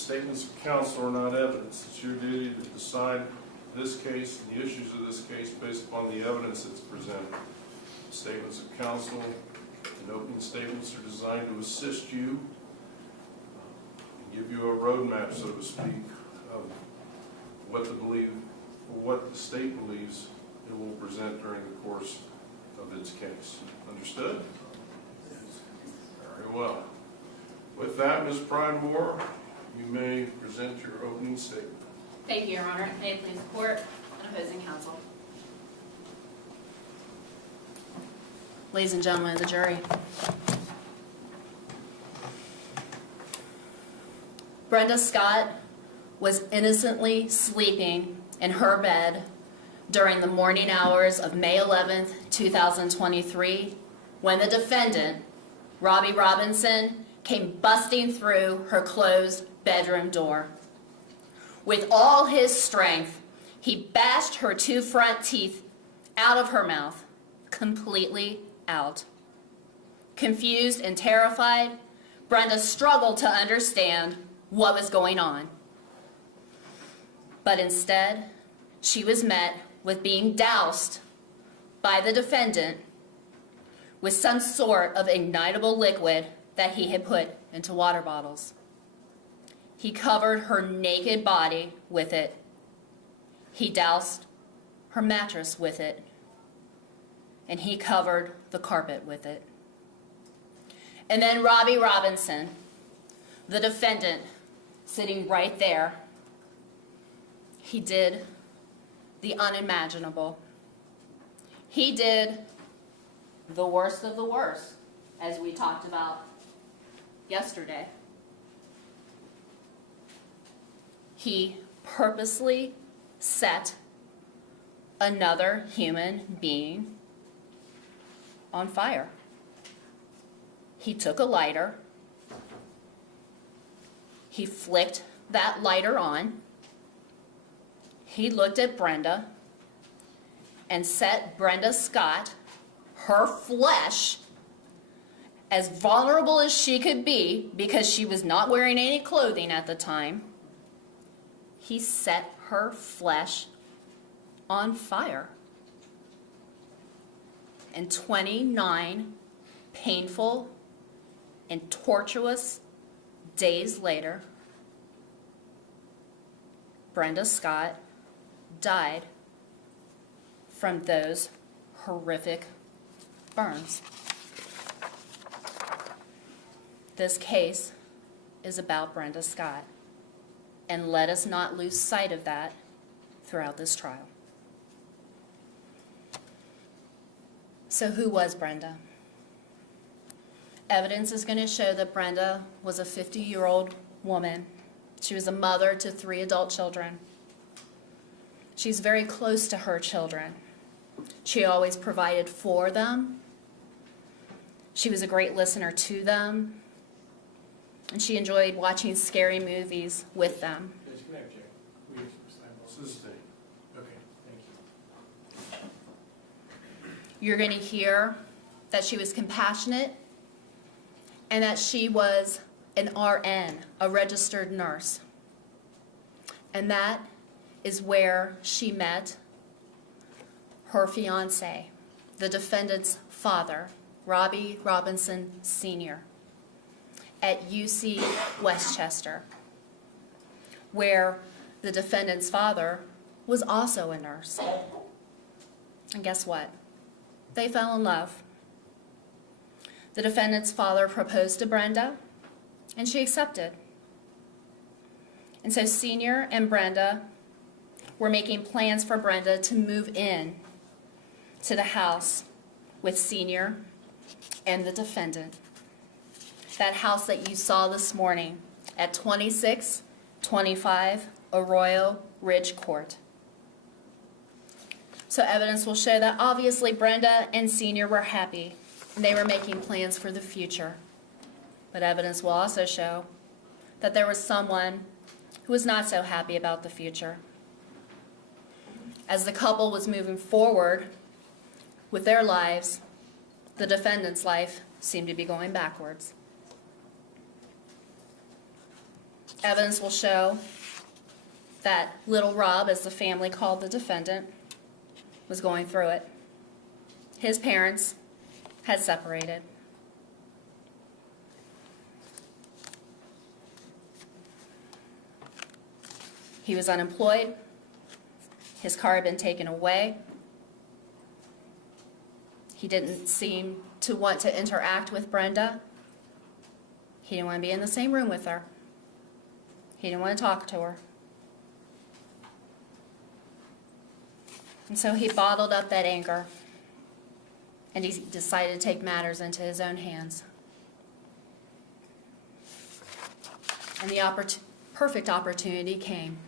statements of counsel are not evidence. It's your duty to decide this case and the issues of this case based upon the evidence that's presented. Statements of counsel and opening statements are designed to assist you, give you a roadmap, so to speak, of what the state believes it will present during the course of its case. Understood? Very well. With that, Ms. Pridemore, you may present your opening statement. Thank you, Your Honor. May it please the court and opposing counsel. Ladies and gentlemen of the jury, Brenda Scott was innocently sleeping in her bed during the morning hours of May 11th, 2023, when the defendant, Robbie Robinson, came busting through her closed bedroom door. With all his strength, he bashed her 2 front teeth out of her mouth, completely out. Confused and terrified, Brenda struggled to understand what was going on. But instead, she was met with being doused by the defendant with some sort of ignitable liquid that he had put into water bottles. He covered her naked body with it. He doused her mattress with it. And he covered the carpet with it. And then Robbie Robinson, the defendant, sitting right there, he did the unimaginable. He did the worst of the worst, as we talked about yesterday. He purposely set another human being on fire. He took a lighter, he flicked that lighter on, he looked at Brenda and set Brenda Scott, her flesh, as vulnerable as she could be because she was not wearing any clothing at the time. He set her flesh on fire. And 29 painful and tortuous days later, Brenda Scott died from those horrific burns. This case is about Brenda Scott, and let us not lose sight of that throughout this trial. So who was Brenda? Evidence is going to show that Brenda was a 50-year-old woman. She was a mother to 3 adult children. She's very close to her children. She always provided for them. She was a great listener to them. And she enjoyed watching scary movies with them. Disconnect, Jay. Sustain. Okay, thank you. You're going to hear that she was compassionate and that she was an RN, a registered nurse. And that is where she met her fiance, the defendant's father, Robbie Robinson Sr., at UC Westchester, where the defendant's father was also a nurse. And guess what? They fell in love. The defendant's father proposed to Brenda, and she accepted. And so Senior and Brenda were making plans for Brenda to move in to the house with Senior and the defendant. That house that you saw this morning at 2625 Arroyo Ridge Court. So evidence will show that obviously Brenda and Senior were happy and they were making plans for the future. But evidence will also show that there was someone who was not so happy about the future. As the couple was moving forward with their lives, the defendant's life seemed to be going backwards. Evidence will show that little Rob, as the family called the defendant, was going through it. His parents had separated. He was unemployed. His car had been taken away. He didn't seem to want to interact with Brenda. He didn't want to be in the same room with her. He didn't want to talk to her. And so he bottled up that anger, and he decided to take matters into his own hands. And the perfect opportunity came.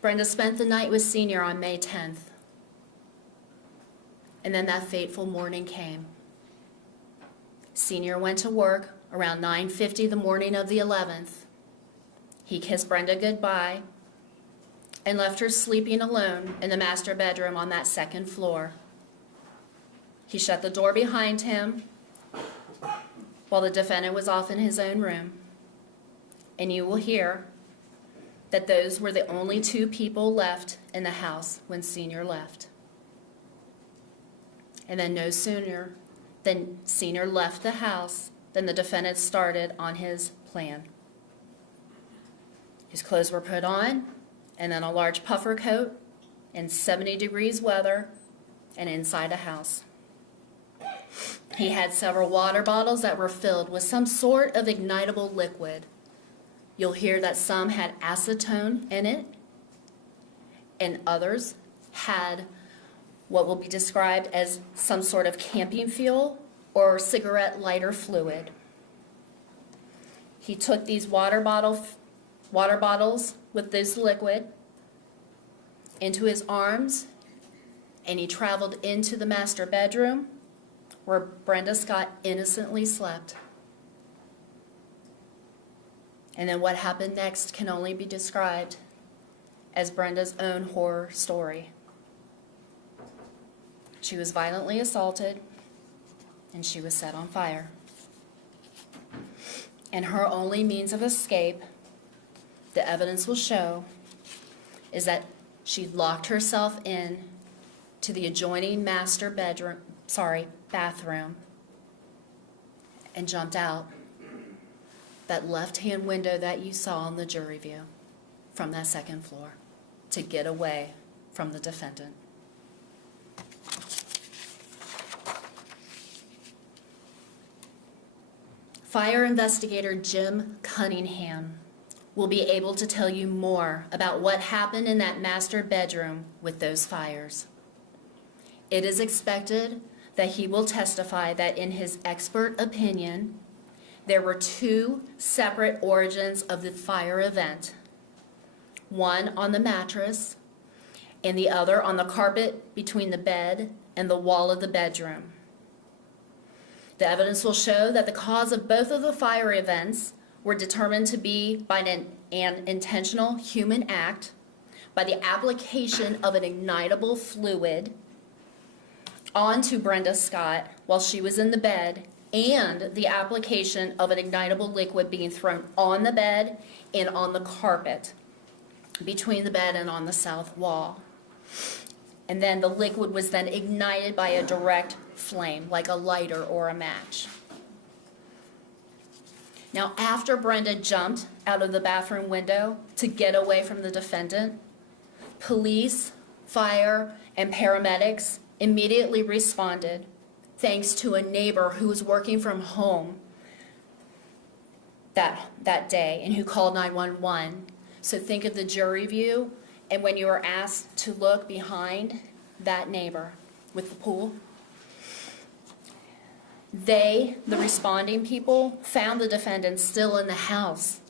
Brenda spent the night with Senior on May 10th. And then that fateful morning came. Senior went to work around 9:50 the morning of the 11th. He kissed Brenda goodbye and left her sleeping alone in the master bedroom on that second floor. He shut the door behind him while the defendant was off in his own room. And you will hear that those were the only two people left in the house when Senior left. And then no sooner than Senior left the house than the defendant started on his plan. His clothes were put on, and then a large puffer coat in 70 degrees weather and inside a house. He had several water bottles that were filled with some sort of ignitable liquid. You'll hear that some had acetone in it, and others had what will be described as some sort of camping fuel or cigarette lighter fluid. He took these water bottles with this liquid into his arms, and he traveled into the master bedroom where Brenda Scott innocently slept. And then what happened next can only be described as Brenda's own horror story. She was violently assaulted, and she was set on fire. And her only means of escape, the evidence will show, is that she locked herself in to the adjoining bathroom and jumped out that left-hand window that you saw in the jury view from that second floor to get away from the defendant. Fire investigator Jim Cunningham will be able to tell you more about what happened in that master bedroom with those fires. It is expected that he will testify that in his expert opinion, there were two separate origins of the fire event, one on the mattress and the other on the carpet between the bed and the wall of the bedroom. The evidence will show that the cause of both of the fire events were determined to be by an intentional human act, by the application of an ignitable fluid onto Brenda Scott while she was in the bed, and the application of an ignitable liquid being thrown on the bed and on the carpet between the bed and on the south wall. And then the liquid was then ignited by a direct flame, like a lighter or a match. Now, after Brenda jumped out of the bathroom window to get away from the defendant, police, fire, and paramedics immediately responded, thanks to a neighbor who was working from home that day and who called 911. So think of the jury view, and when you were asked to look behind that neighbor with the pool, the responding people, found the defendant still in the house,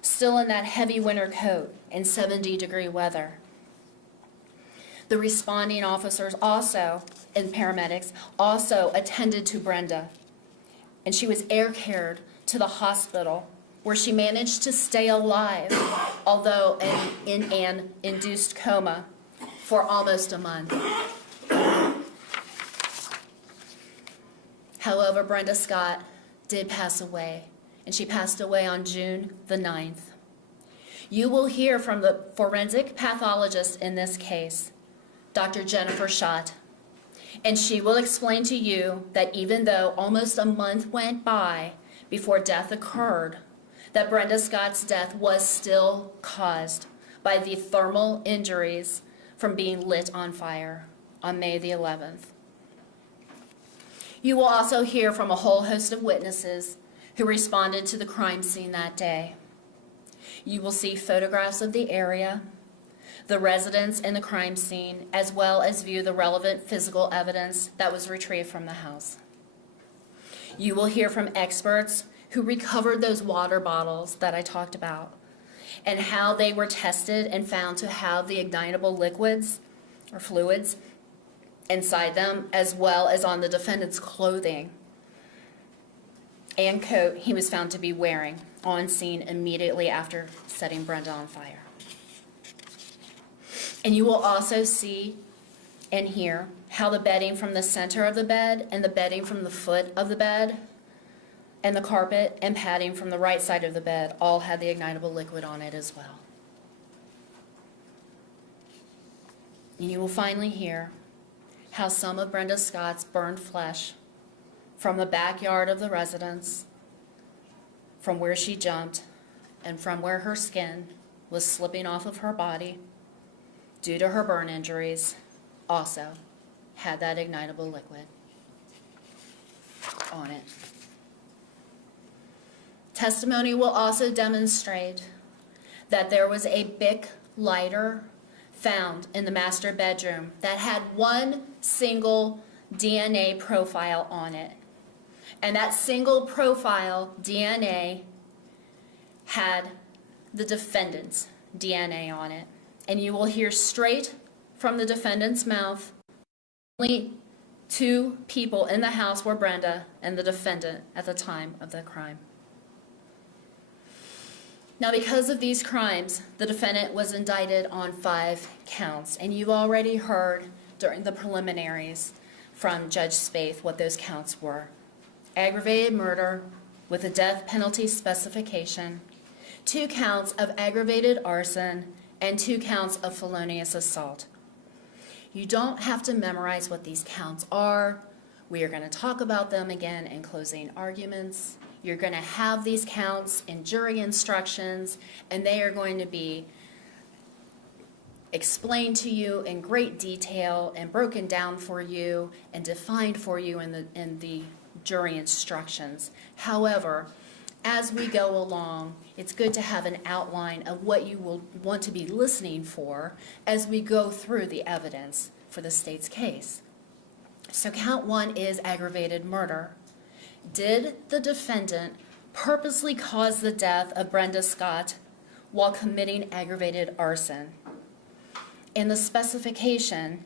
still in that heavy winter coat in 70-degree weather. The responding officers also, and paramedics, also attended to Brenda, and she was air carried to the hospital where she managed to stay alive, although in an induced coma for almost a month. However, Brenda Scott did pass away, and she passed away on June the 9th. You will hear from the forensic pathologist in this case, Dr. Jennifer Schott, and she will explain to you that even though almost a month went by before death occurred, that Brenda Scott's death was still caused by the thermal injuries from being lit on fire on May the 11th. You will also hear from a whole host of witnesses who responded to the crime scene that day. You will see photographs of the area, the residents in the crime scene, as well as view the relevant physical evidence that was retrieved from the house. You will hear from experts who recovered those water bottles that I talked about and how they were tested and found to have the ignitable liquids or fluids inside them, as well as on the defendant's clothing and coat he was found to be wearing on scene immediately after setting Brenda on fire. And you will also see and hear how the bedding from the center of the bed and the bedding from the foot of the bed and the carpet and padding from the right side of the bed all had the ignitable liquid on it as well. And you will finally hear how some of Brenda Scott's burned flesh from the backyard of the residence, from where she jumped, and from where her skin was slipping off of her body due to her burn injuries, also had that ignitable liquid on it. Testimony will also demonstrate that there was a Bic lighter found in the master bedroom that had one single DNA profile on it. And that single profile DNA had the defendant's DNA on it. And you will hear straight from the defendant's mouth, only two people in the house were Brenda and the defendant at the time of the crime. Now, because of these crimes, the defendant was indicted on 5 counts, and you've already heard during the preliminaries from Judge Spaeth what those counts were. Aggravated murder with a death penalty specification, 2 counts of aggravated arson, and 2 counts of felonious assault. You don't have to memorize what these counts are. We are going to talk about them again in closing arguments. You're going to have these counts in jury instructions, and they are going to be explained to you in great detail and broken down for you and defined for you in the jury instructions. However, as we go along, it's good to have an outline of what you will want to be listening for as we go through the evidence for the state's case. So count 1 is aggravated murder. Did the defendant purposely cause the death of Brenda Scott while committing aggravated arson? And the specification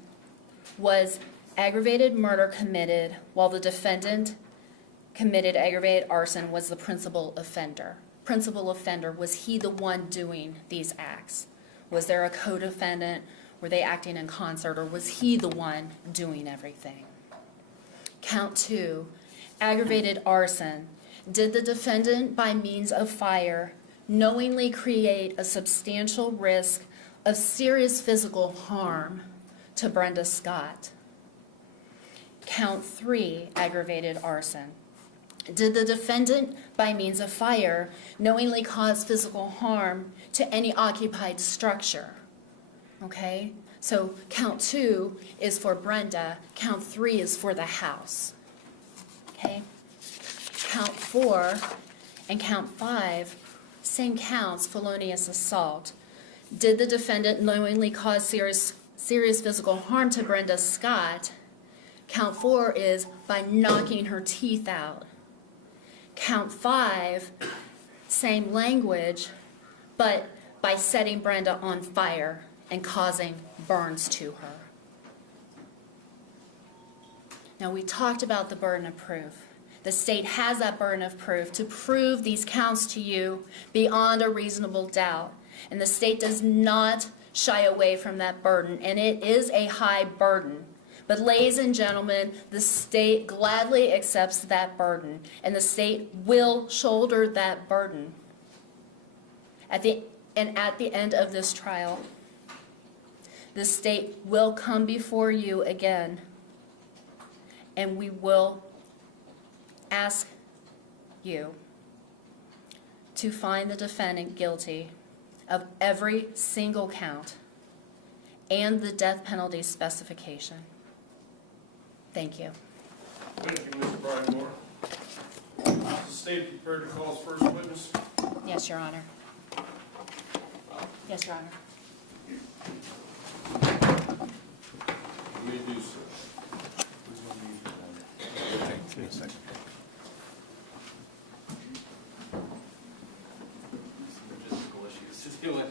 was aggravated murder committed while the defendant committed aggravated arson was the principal offender. Principal offender, was he the one doing these acts? Was there a co-defendant? Were they acting in concert, or was he the one doing everything? Count 2, aggravated arson. Did the defendant, by means of fire, knowingly create a substantial risk of serious physical harm to Brenda Scott? Count 3, aggravated arson. Did the defendant, by means of fire, knowingly cause physical harm to any occupied structure? Okay, so count 2 is for Brenda, count 3 is for the house. Okay, count 4 and count 5, same counts, felonious assault. Did the defendant knowingly cause serious physical harm to Brenda Scott? Count 4 is by knocking her teeth out. Count 5, same language, but by setting Brenda on fire and causing burns to her. Now, we talked about the burden of proof. The state has that burden of proof to prove these counts to you beyond a reasonable doubt. And the state does not shy away from that burden, and it is a high burden. But ladies and gentlemen, the state gladly accepts that burden, and the state will shoulder that burden at the end of this trial. The state will come before you again, and we will ask you to find the defendant guilty of every single count and the death penalty specification. Thank you. Thank you, Ms. Brian Moore. Is the state prepared to call its first witness? Yes, Your Honor. Yes, Your Honor. You may do so. Logistical issues to deal with.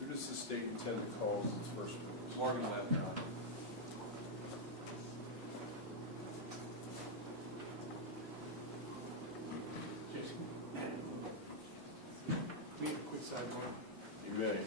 Who does the state intend to call as its first witness? Morgan Webb, Your Honor. Jason? Can we have a quick sidebar? You may.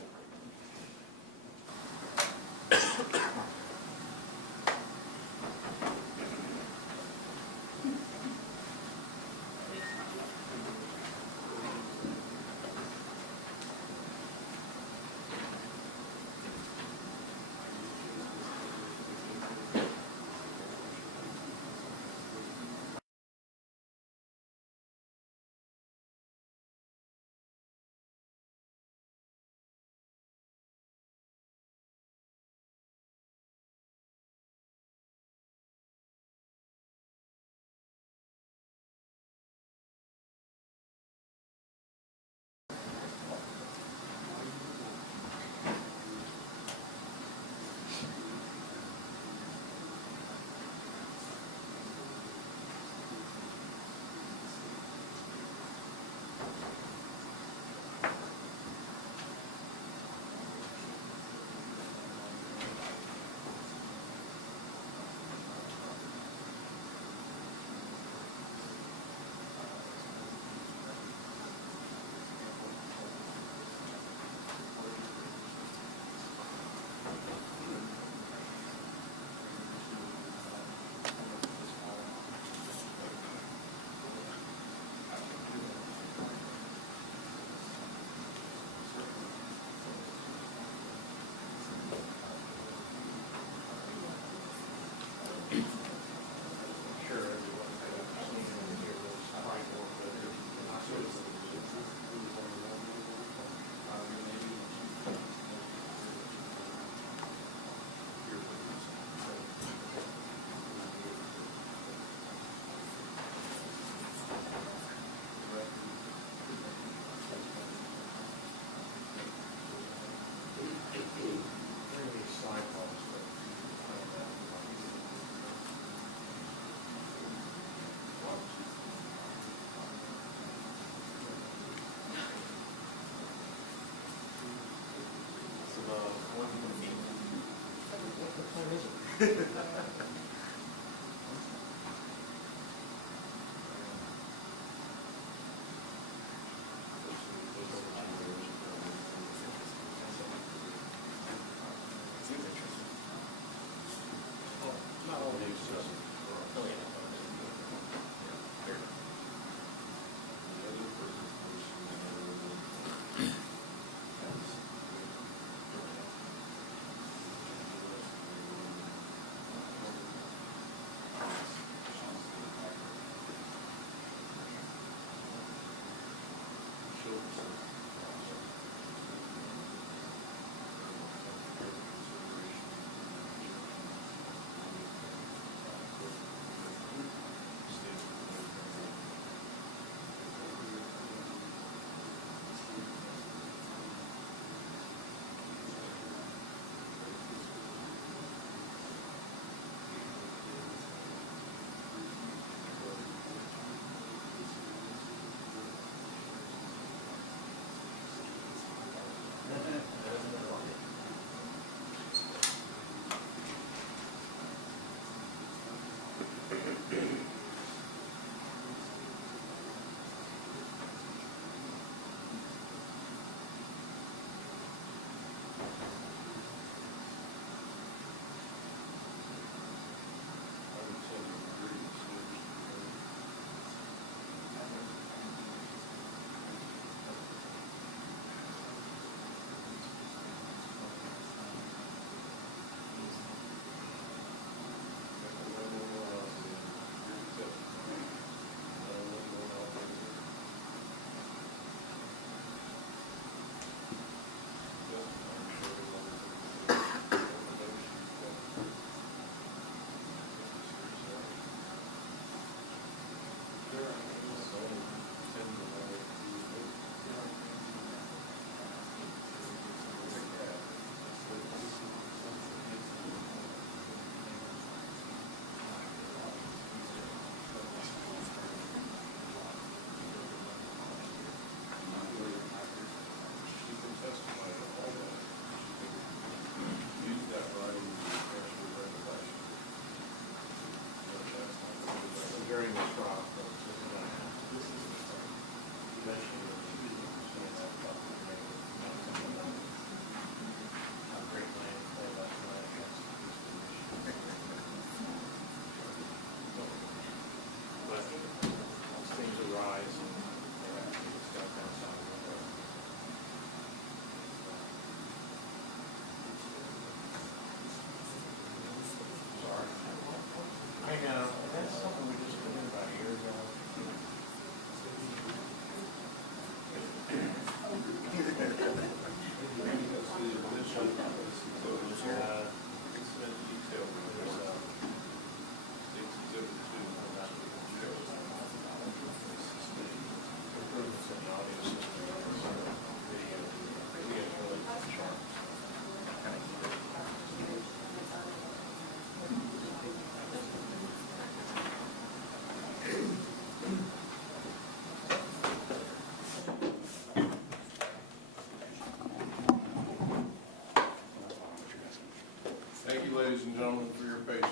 you, ladies and gentlemen, for your patience.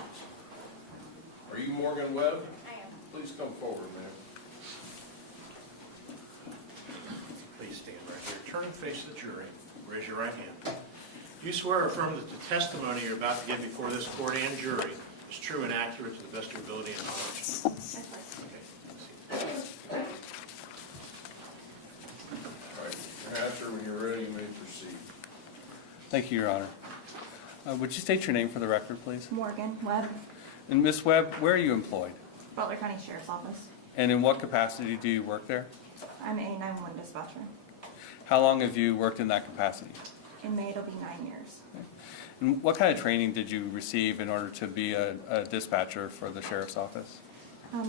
Are you Morgan Webb? I am. Please come forward, ma'am. Please stand right here. Turn and face the jury. Raise your right hand. You swear or affirm that the testimony you're about to give before this court and jury is true and accurate to the best of your ability and knowledge? Okay. All right, Mr. Hatcher, when you're ready, you may proceed. Thank you, Your Honor. Would you state your name for the record, please? Morgan Webb, And Ms. Webb, where are you employed? Butler County Sheriff's Office. And in what capacity do you work there? I'm a 911 dispatcher. How long have you worked in that capacity? In May, it'll be 9 years. And what kind of training did you receive in order to be a dispatcher for the Sheriff's Office?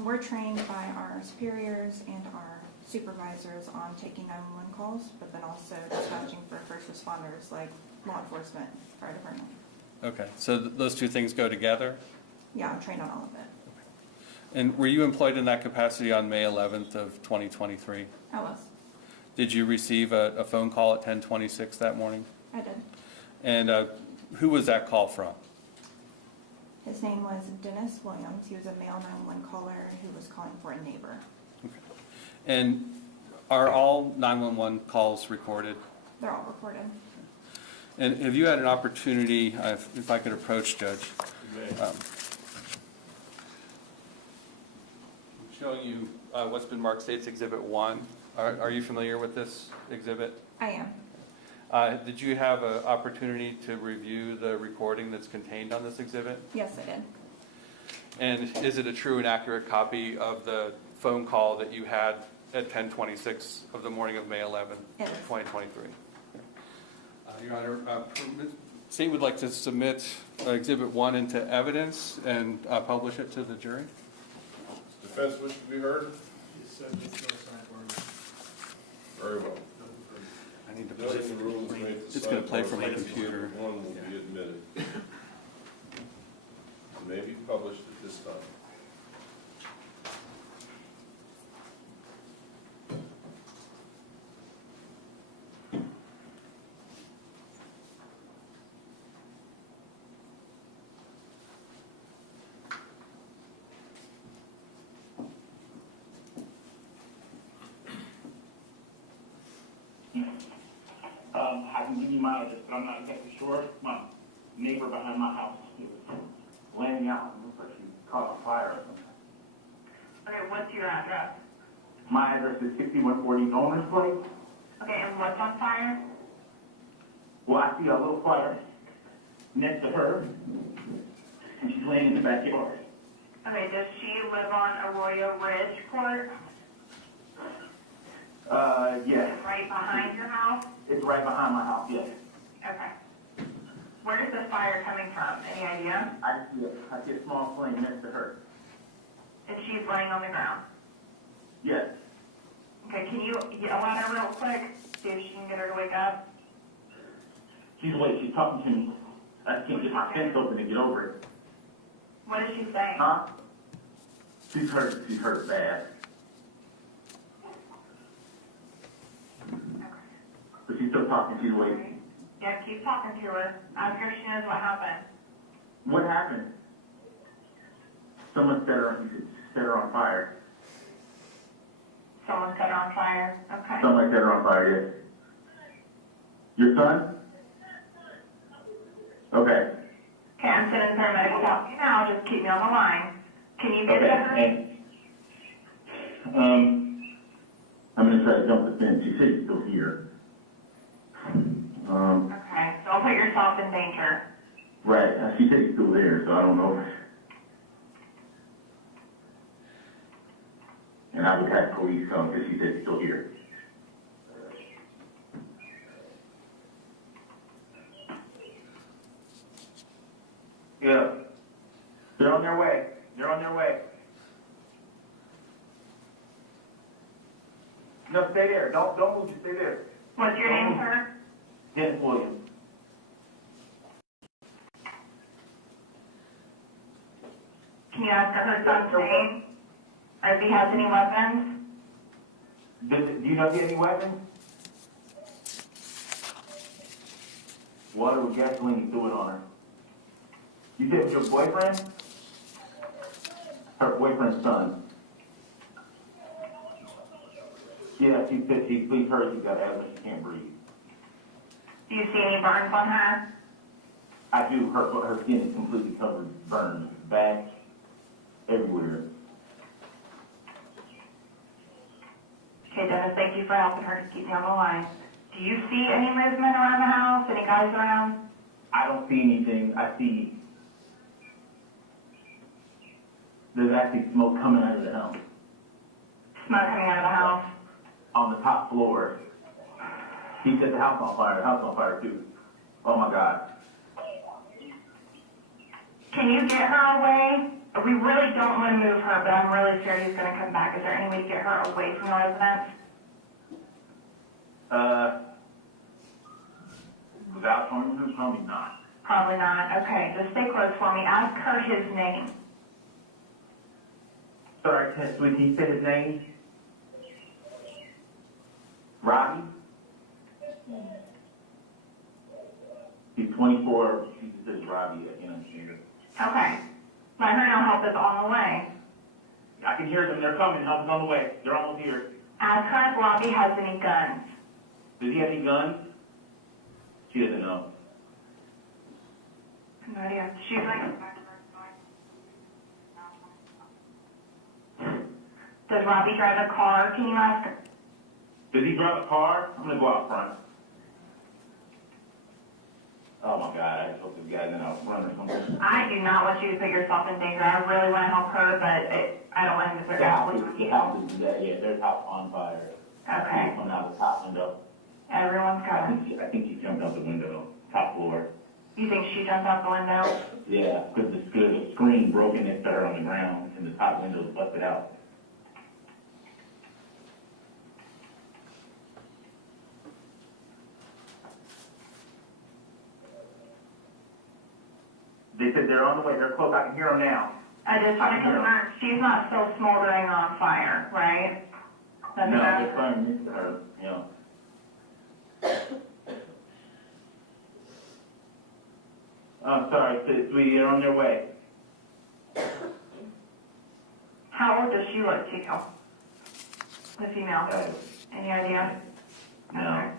We're trained by our superiors and our supervisors on taking 911 calls, but then also dispatching for first responders like law enforcement, fire department. Okay, so those two things go together? Yeah, I'm trained on all of it. And were you employed in that capacity on May 11th of 2023? I was. Did you receive a phone call at 10:26 that morning? I did. And who was that call from? His name was Dennis Williams. He was a male 911 caller who was calling for a neighbor. Okay. And are all 911 calls recorded? They're all recorded. And have you had an opportunity, if I could approach Judge, You may. showing you what's been marked State's Exhibit 1. Are you familiar with this exhibit? I am. Did you have an opportunity to review the recording that's contained on this exhibit? Yes, I did. And is it a true and accurate copy of the phone call that you had at 10:26 of the morning of May 11, It is. 2023? Your Honor, State would like to submit Exhibit 1 into evidence and publish it to the jury. Does defense wish to be heard? Very well. I need to play. Noting the rules made to It's going to play sidebar from my statements, computer. One will be admitted. It may be published at this time. I can give you my address, but I'm not exactly sure. My neighbor behind my house, he was laying out, it looks like she caught on fire or something. Okay, what's your address? My address is 6140 Owner's Place. Okay, and what's on fire? Well, I see a little fire next to her, and she's laying in the backyard. Okay, does she live on Arroyo Ridge Court? Yes. Right behind your house? It's right behind my house, yes. Okay. Where is the fire coming from? Any idea? I see a small flame next to her. And she's laying on the ground. Yes. Okay, can you yell at her real quick? See if she can get her to wake up? She's awake, she's talking to me. I can't get my fence open to get over it. What is she saying? Huh? She's hurt bad. But she's still talking, she's awake. Yeah, keep talking to her. I'm sure she knows what happened. What happened? Someone set her on fire. Someone set her on fire. Okay. Somebody set her on fire, yes. Your son? Okay. Okay, I'm sending paramedics to help you now. Just keep me on the line. Can you get to her? Okay. I'm gonna try to jump the fence. She said she's still here. Okay, don't put yourself in danger. Right. She said she's still there, so I don't know. And I would have police come because she said she's still here. Yeah. They're on their way. They're on their way. No, stay there. Don't move. You stay there. What's your name, sir? Dennis Williams. Can you ask her her son's name? Or if he has any weapons? Do you know if he has any weapons? Water with gasoline, he threw it on her. You said it was your boyfriend? Her boyfriend's son. Yeah, she said she heard she got asthma, she can't breathe. Do you see any burns on her? I do, her skin is completely covered, burns, back, everywhere. Okay, Dennis, thank you for helping her to keep me on the line. Do you see any movement around the house? Any guys around? I don't see anything, I see, there's actually smoke coming out of the house. Smoke coming out of the house? On the top floor. He set the house on fire too. Oh my God. Can you get her away? We really don't want to move her, but I'm really scared he's going to come back. Is there any way to get her away from the residence? Without showing him, probably not. Probably not. Okay, just stay close for me. Ask her his name. Sorry, can you say his name? Robbie? He's 24, she says Robbie, I can't understand her. Okay. Let her know help is on the way. I can hear them, they're coming, help is on the way, they're almost here. Ask her if Robbie has any guns. Does he have any guns? She doesn't know. No idea. She's like... Does Robbie drive a car? Can you ask her? Does he drive a car? I'm gonna go out front. Oh my God, I just hope this guy's in out front or something. I do not want you to put yourself in danger. I really want to help her, but I don't want him to put herself in danger. Yeah, their house on fire. Okay. Coming out the top window. Everyone's covered. I think she jumped out the window, top floor. You think she jumped out the window? Yeah, because the screen broken next to her on the ground and the top window was busted out. They said they're on the way, they're close, I can hear them now. I just want to confirm, she's not still smoldering on fire, right? That's No, her? they're trying next to her, you know. I'm sorry, sweetie, they're on their way. How old does she look to you? The female? Any idea? No. Okay.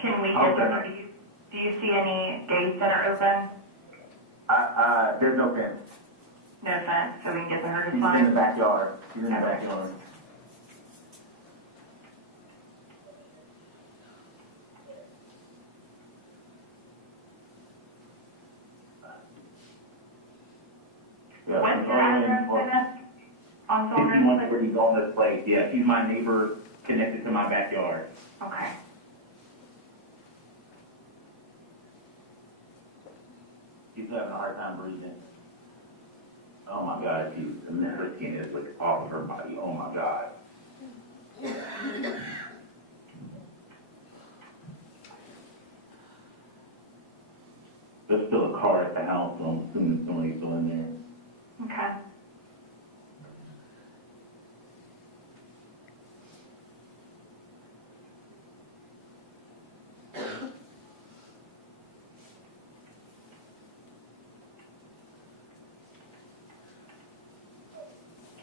Can we get them, do you see any gates that are open? There's no fence. No fence, so we can get to her to She's in the slide? backyard. She's in the Okay. backyard. Yeah, What's she's your on address, Dennis? On Silver 51 Brittany's on this place. Yeah, she's my neighbor connected to my backyard. Okay. She's having a hard time breathing. Oh my God, her skin is like off of her body. Oh my God. There's still a car at the house, so I'm assuming somebody's still in there. Okay.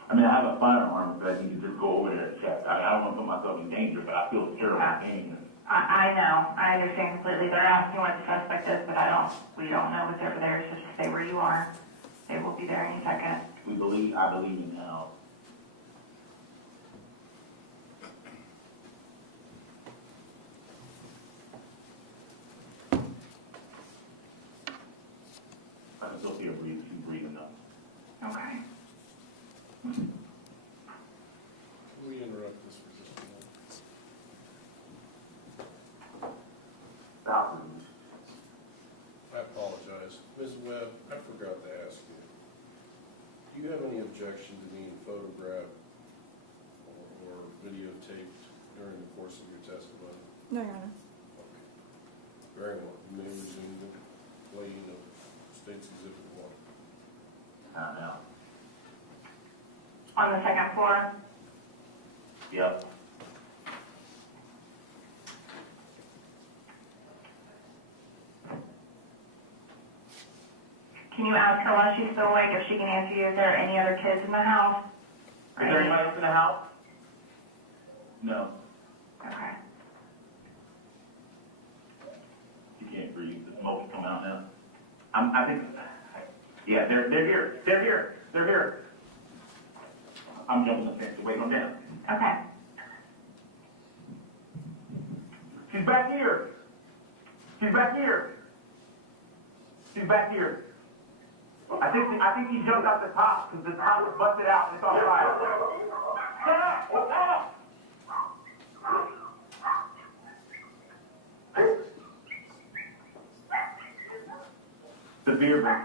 I mean, I have a firearm, but I need to just go over there and check. I don't want to put myself in danger, but I feel terrible dangerous. I know, I understand completely. They're asking what the suspect is, but we don't know what's over there, so just stay where you are. They will be there any second. I believe in now. I can still see her breathing. She's breathing up. Okay. We interrupt this for just a moment. Stop. I apologize. Ms. Webb, I forgot to ask Do you have any objection to being photographed or videotaped during the course of your testimony? No, Your Honor. Okay. Very well. You may resume the playing of State's Exhibit 1. No. On the second floor? Yep. Can you ask her while she's still awake if she can answer you? Is there any other kids in the house? Is there anybody else in the house? No. Okay. You can't breathe. The smoke is coming out now. I think, yeah, they're here. They're here. They're here. I'm jumping the fence to wait on them. Okay. She's back here. She's back here. She's back here. I think he jumped out the top because the top was busted out and it's on fire. The beer bin.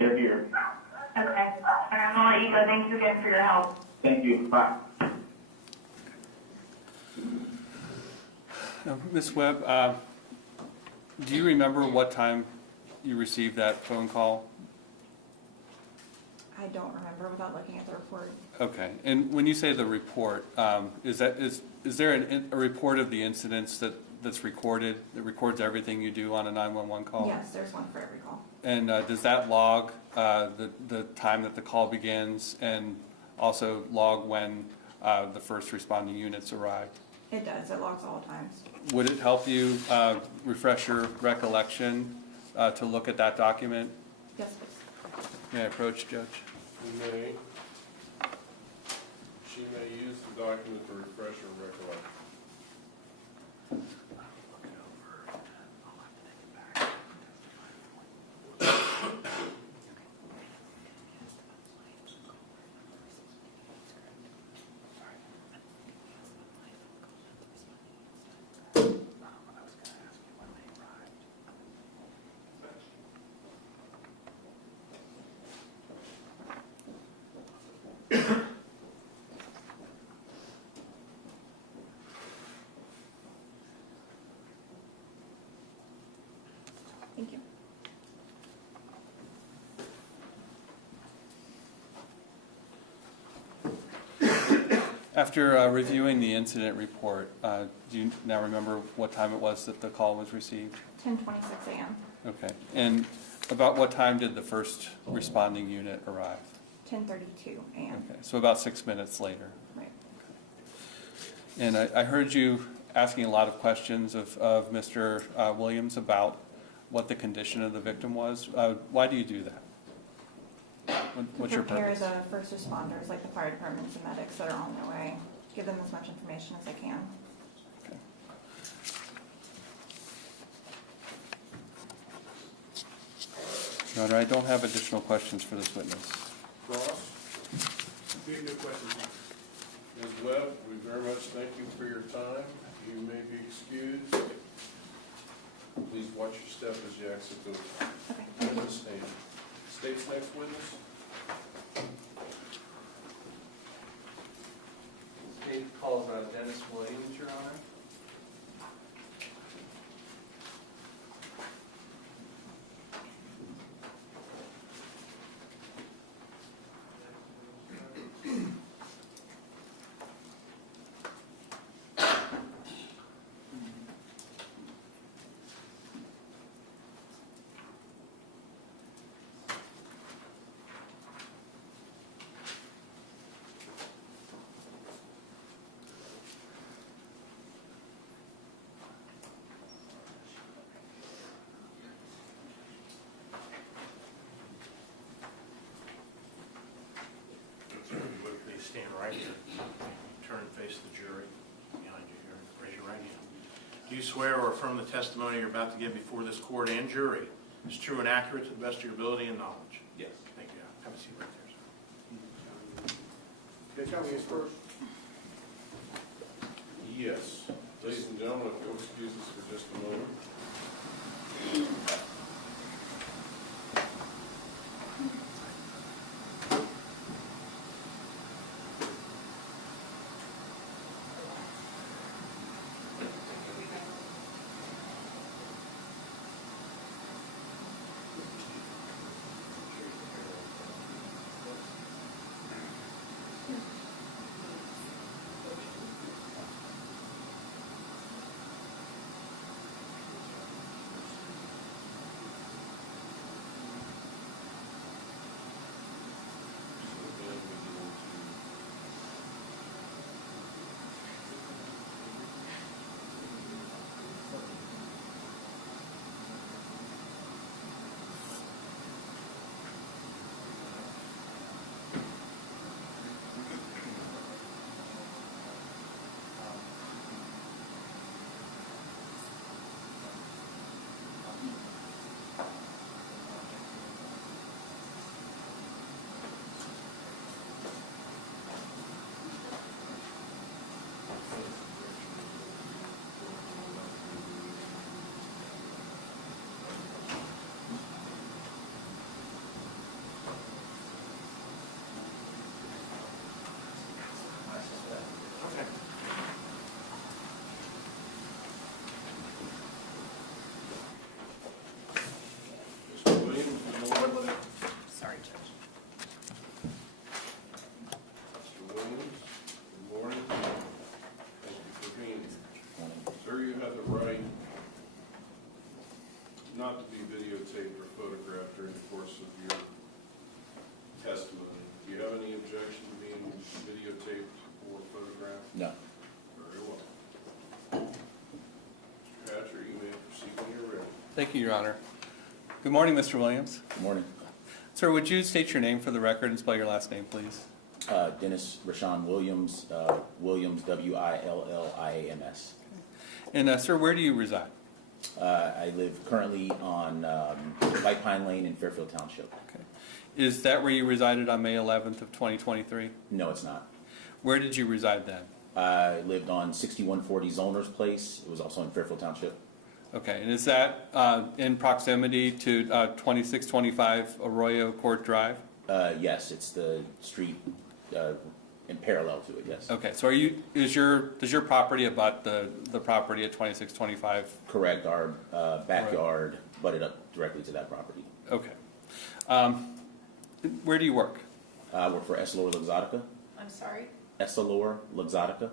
They're here. Okay. And I'm gonna let you go. Thank you again for your help. Thank you. Bye. Ms. Webb, do you remember what time you received that phone call? I don't remember without looking at the report. Okay, and when you say the report, is there a report of the incidents that's recorded, that records everything you do on a 911 call? Yes, there's one for every call. And does that log the time that the call begins and also log when the first responding units arrive? It does. It logs all times. Would it help you refresh your recollection to look at that document? Yes, please. May I approach, Judge? She may use the document to refresh her recollection. Thank you. After reviewing the incident report, do you now remember what time it was that the call was received? 10:26 a.m. Okay, and about what time did the first responding unit arrive? 10:32 a.m. Okay, so about 6 minutes later. Right. And I heard you asking a lot of questions of Mr. Williams about what the condition of the victim was. Why do you do that? What's your Prepare purpose? the first responders, like the fire departments and medics that are on their way. Give them as much information as I can. Okay. Your Honor, I don't have additional questions for this witness. Ross? We have no questions. Ms. Webb, we very much thank you for your time. You may be excused. Please watch your step as you exit the Okay, thank you. witness stand. State's next witness? State calls Dennis Williams, Your Honor. Please stand right here. Turn and face the jury behind you here. Raise your right hand. Do you swear or affirm the testimony you're about to give before this court and jury is true and accurate to the best of your ability and knowledge? Yes. Thank you. Have a seat right there, sir. Yes. Ladies and gentlemen, if you'll excuse us for just a moment. Mr. Williams, good morning. Sorry, Judge. Mr. Williams, good morning. Thank you for being here. Sir, you have the right not to be videotaped or photographed during the course of your testimony. Do you have any objection to being videotaped or photographed? No. Very well. Mr. Hatcher, you may proceed when you're ready. Thank you, Your Honor. Good morning, Mr. Williams. Good morning. Sir, would you state your name for the record and spell your last name, please? Dennis Rashawn Williams, Williams, W-I-L-L-I-A-M-S. And, sir, where do you reside? I live currently on White Pine Lane in Fairfield Township. Okay. Is that where you resided on May 11th of 2023? No, it's not. Where did you reside then? I lived on 6140 Zollner's Place. It was also in Fairfield Township. Okay, and is that in proximity to 2625 Arroyo Court Drive? Yes, it's the street in parallel to it, yes. Okay, so does your property abut the property at 2625? Correct. Our backyard butted up directly to that property. Okay. Where do you work? I work for Essilor Luxottica. I'm sorry? Essilor Luxottica.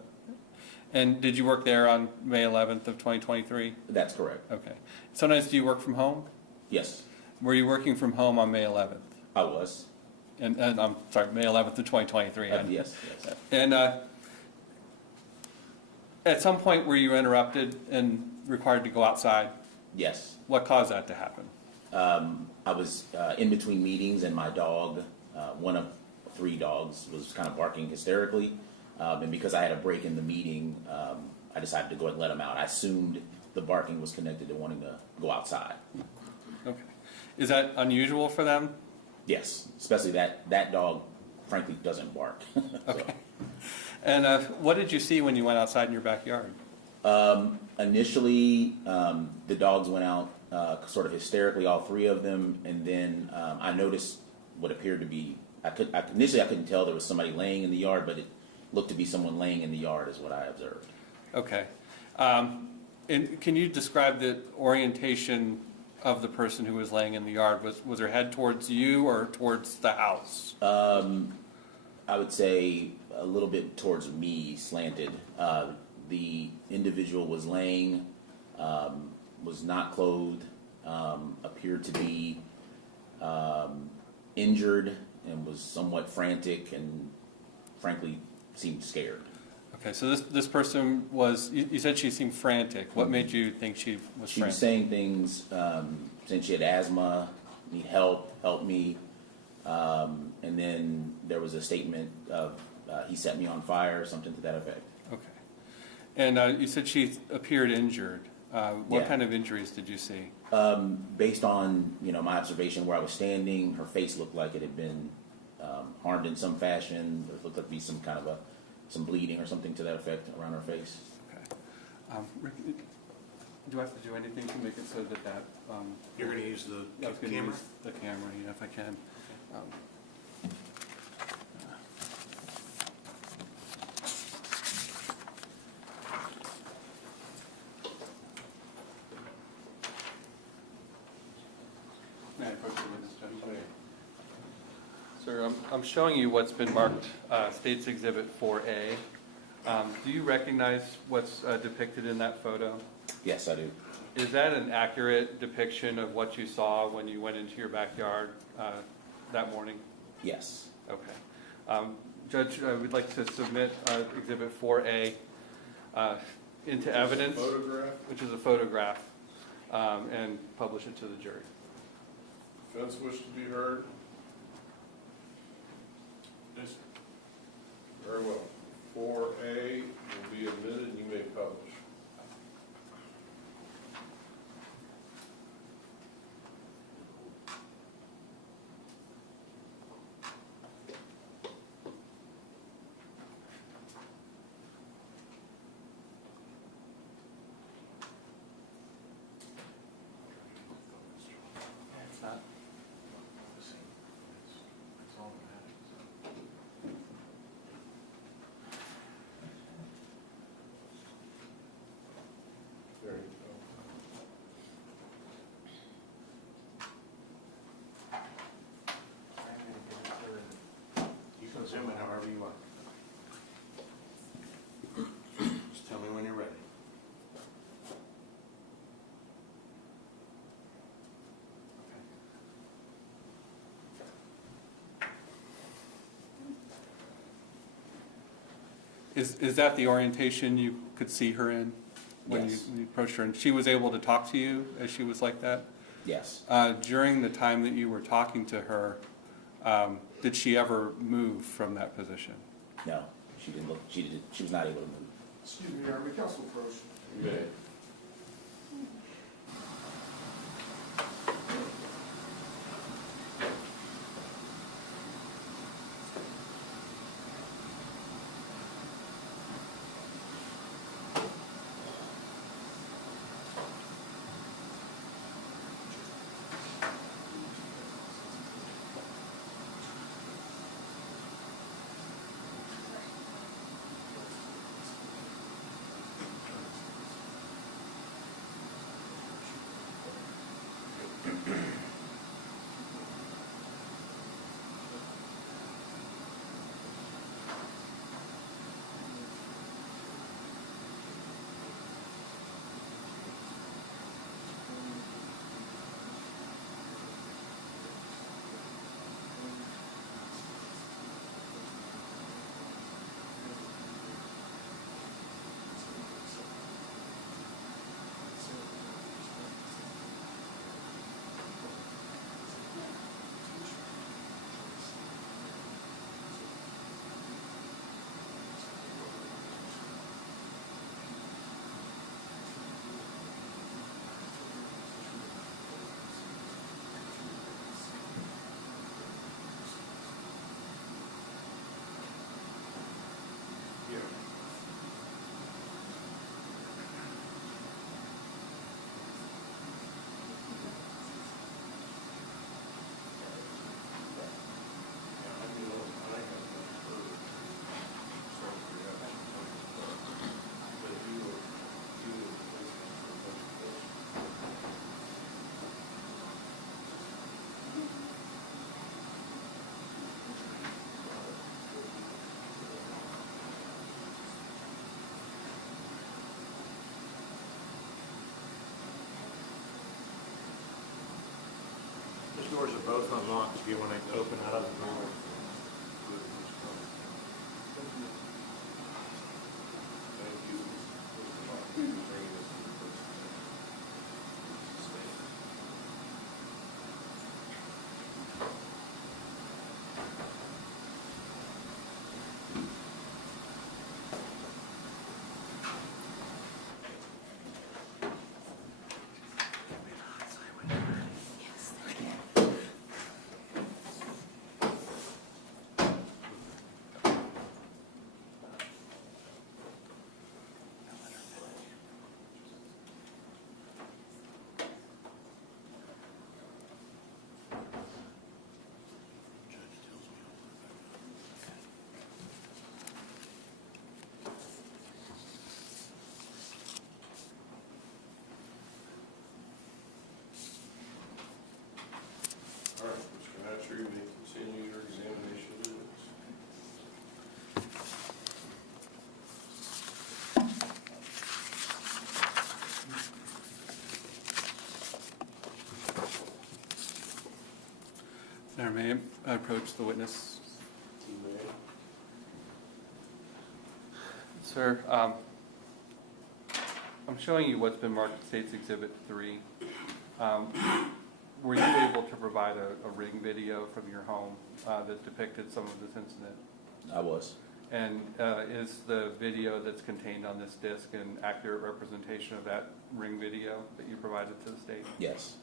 And did you work there on May 11th of 2023? That's correct. Okay. Sometimes do you work from home? Yes, Were you working from home on May 11th? I was. And I'm sorry, May 11th of 2023. Yes. And at some point were you interrupted and required to go outside? Yes. What caused that to happen? I was in between meetings, and my dog, one of 3 dogs, was kind of barking hysterically. And because I had a break in the meeting, I decided to go ahead and let him out. I assumed the barking was connected to wanting to go outside. Okay. Is that unusual for them? Yes, especially that dog, frankly, doesn't bark. Okay. And what did you see when you went outside in your backyard? Initially, the dogs went out sort of hysterically, all 3 of them, and then I noticed what appeared to be, initially I couldn't tell there was somebody laying in the yard, but it looked to be someone laying in the yard is what I observed. Okay. And can you describe the orientation of the person who was laying in the yard? Was her head towards you or towards the house? I would say a little bit towards me, slanted. The individual was laying, was not clothed, appeared to be injured, and was somewhat frantic and frankly seemed scared. Okay, so this person was, you said she seemed frantic. What made you think she was She frantic? was saying things, saying she had asthma, need help me. And then there was a statement of, he set me on fire, something to that effect. Okay. And you said she appeared injured. What Yeah. kind of injuries did you see? Based on, my observation where I was standing, her face looked like it had been harmed in some fashion. There looked like to be some kind of some bleeding or something to that effect around her face. Okay. Rick, do I have to do anything to make it so that that? You're going to use the I was gonna camera? use the camera, yeah, if I can. May I approach the witness, Judge? Sir, I'm showing you what's been marked State's Exhibit 4A. Do you recognize what's depicted in that photo? Yes, I do. Is that an accurate depiction of what you saw when you went into your backyard that morning? Yes. Okay. Judge, we'd like to submit Exhibit 4A into evidence, Photograph, which is a photograph, and publish it to the jury. defense wish to be heard? Yes. Very well. 4A will be admitted, and you may publish. It's not. That's all that matters. There you go. You can zoom in however you want. Just tell me when you're ready. Is that the orientation you could see her in when Yes. you approached her? And she was able to talk to you as she was like that? Yes. During the time that you were talking to her, did she ever move from that position? No, she didn't look. She was not able to move. Excuse me, Your Honor, counsel approach. You may. Those doors are both unlocked if you want to open out of the door. Thank you. Mayor, may I approach the witness? You may. Sir, I'm showing you what's been marked State's Exhibit 3. Were you able to provide a ring video from your home that depicted some of this incident? I was. And is the video that's contained on this disc an accurate representation of that ring video that you provided to the state? Yes.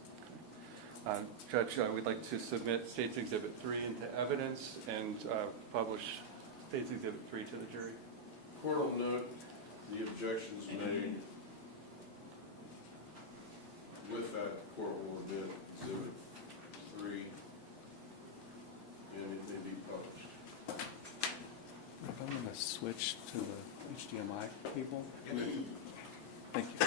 Judge, we'd like to submit State's Exhibit 3 into evidence and publish State's Exhibit 3 to the jury. Court will note the objections made. With that, the court will admit Exhibit 3, and it may be published. I'm going to switch to the HDMI cable. Thank you.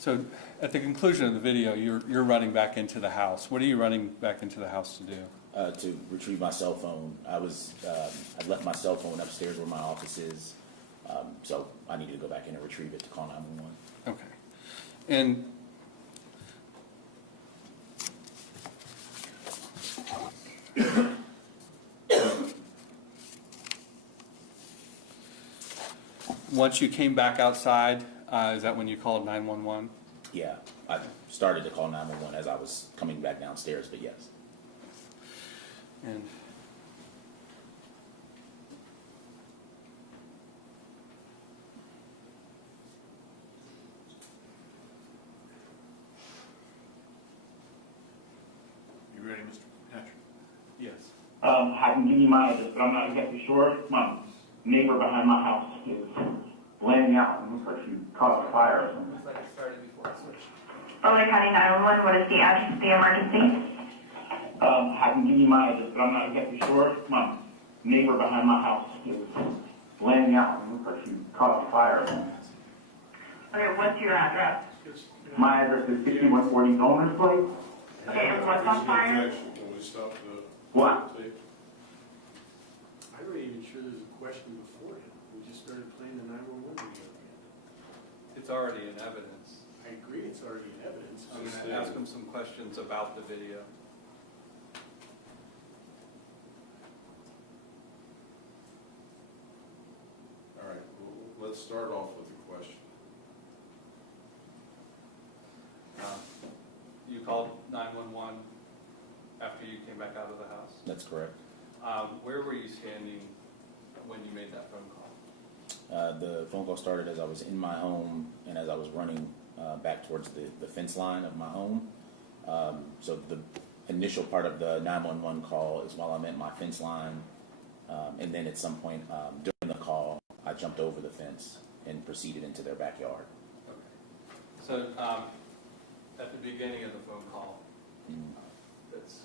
So at the conclusion of the video, you're running back into the house. What are you running back into the house to do? To retrieve my cell phone. I left my cell phone upstairs where my office is, so I needed to go back in and retrieve it to call 911. Okay. And once you came back outside, is that when you called 911? Yeah, I started to call 911 as I was coming back downstairs, but yes. And You ready, Mr. Patrick? yes. I can give you my address, but I'm not exactly sure. My neighbor behind my house is laying out. It looks like she caused a fire or something. Looks like it started before I switched. LA County 911, what is the address of the emergency? I can give you my address, but I'm not exactly sure. My neighbor behind my house is laying out. It looks like she caused a fire or something. Okay, what's your address? My address is 6140 Goldman's Place. Okay, and what's on fire? Objection. Can we stop the What? tape? I'm not even sure there's a question before him. We just started playing the 911 video again. It's already in evidence. I agree, it's already in evidence. I'm going to ask him some questions about the video. All right, well, let's start off with a question. You called 911 after you came back out of the house. That's correct. Where were you standing when you made that phone call? The phone call started as I was in my home and as I was running back towards the fence line of my home. So the initial part of the 911 call is while I'm at my fence line, and then at some point during the call, I jumped over the fence and proceeded into their backyard. Okay. So at the beginning of the phone call, that's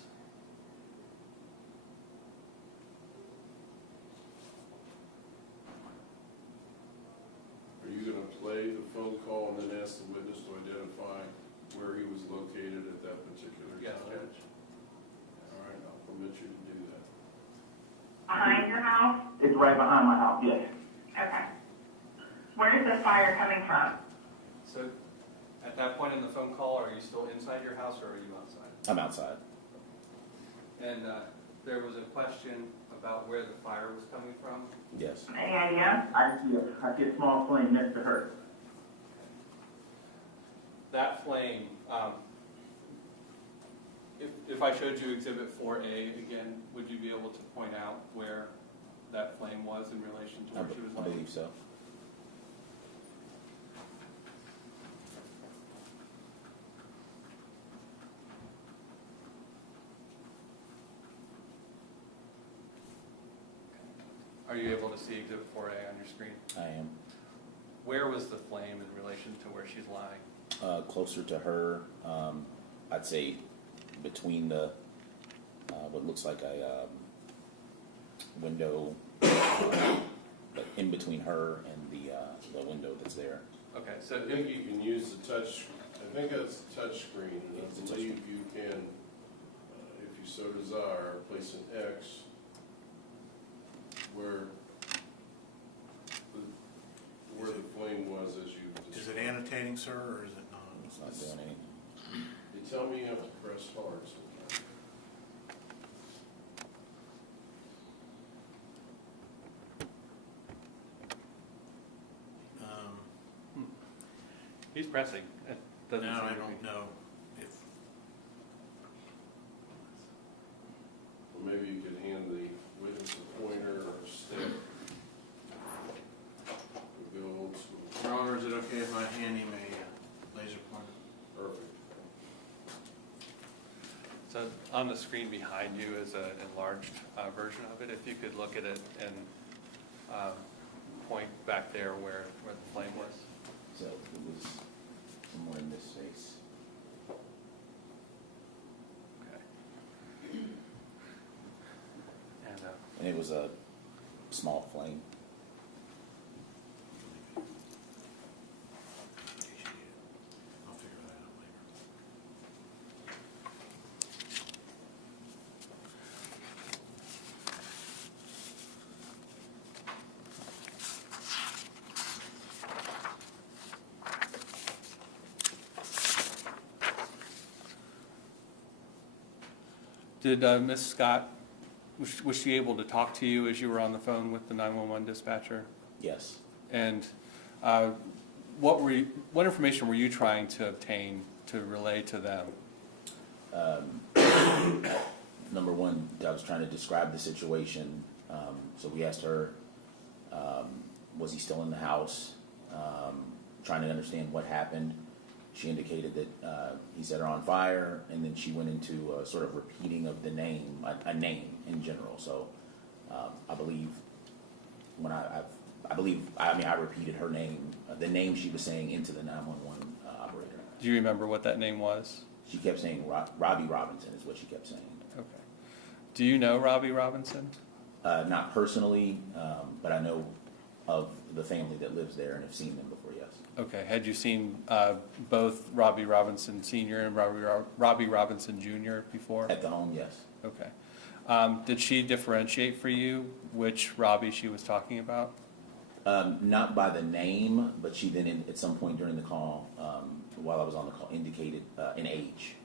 Are you going to play the phone call and then ask the witness to identify where he was located at that particular yes, time? Judge. All right, I'll permit you to do that. Behind your house? It's right behind my house, yes. Okay. Where is the fire coming from? So at that point in the phone call, are you still inside your house or are you outside? I'm outside. And there was a question about where the fire was coming from. Yes. Any idea? I see a small flame next to her. That flame, if I showed you Exhibit 4A again, would you be able to point out where that flame was in relation to where she was I laying? believe so. Are you able to see Exhibit 4A on your screen? I am Where was the flame in relation to where she's lying? closer to her. I'd say between the what looks like a window, but in between her and the window that's there. Okay, I so think you can use the touch, I think that's a touch screen, and It's a I touch believe you can, if you so desire, place an X where the flame was as you Is it described. annotating, sir, or is it not? It's not doing anything. They tell me you have to press hard sometimes. he's pressing. It doesn't Now seem I to be. don't know if, Or maybe you could hand the witness a pointer or a stick. We'll go old school. Your Honor, is it okay if I hand him a laser pointer? Perfect. So on the screen behind you is an enlarged version of it. If you could look at it and point back there where the flame was. So it was somewhere in this space. Okay. And And it was a small flame. In case you need it. I'll figure that out later. did Ms. Scott, was she able to talk to you as you were on the phone with the 911 dispatcher? Yes. And what information were you trying to obtain to relay to them? Number one, I was trying to describe the situation. So we asked her, was he still in the house? Trying to understand what happened. She indicated that he set her on fire, and then she went into a sort of repeating of the name, a name in general. So I believe when I repeated her name, the name she was saying into the 911 operator. Do you remember what that name was? She kept saying Robbie Robinson is what she kept saying. Okay. Do you know Robbie Robinson? Not personally, but I know of the family that lives there and have seen them before, yes. Okay. Had you seen both Robbie Robinson Sr. and Robbie Robinson Jr. before? At the home, yes. Okay. Did she differentiate for you which Robbie she was talking about? Not by the name, but she then, at some point during the call, while I was on the call, indicated an age.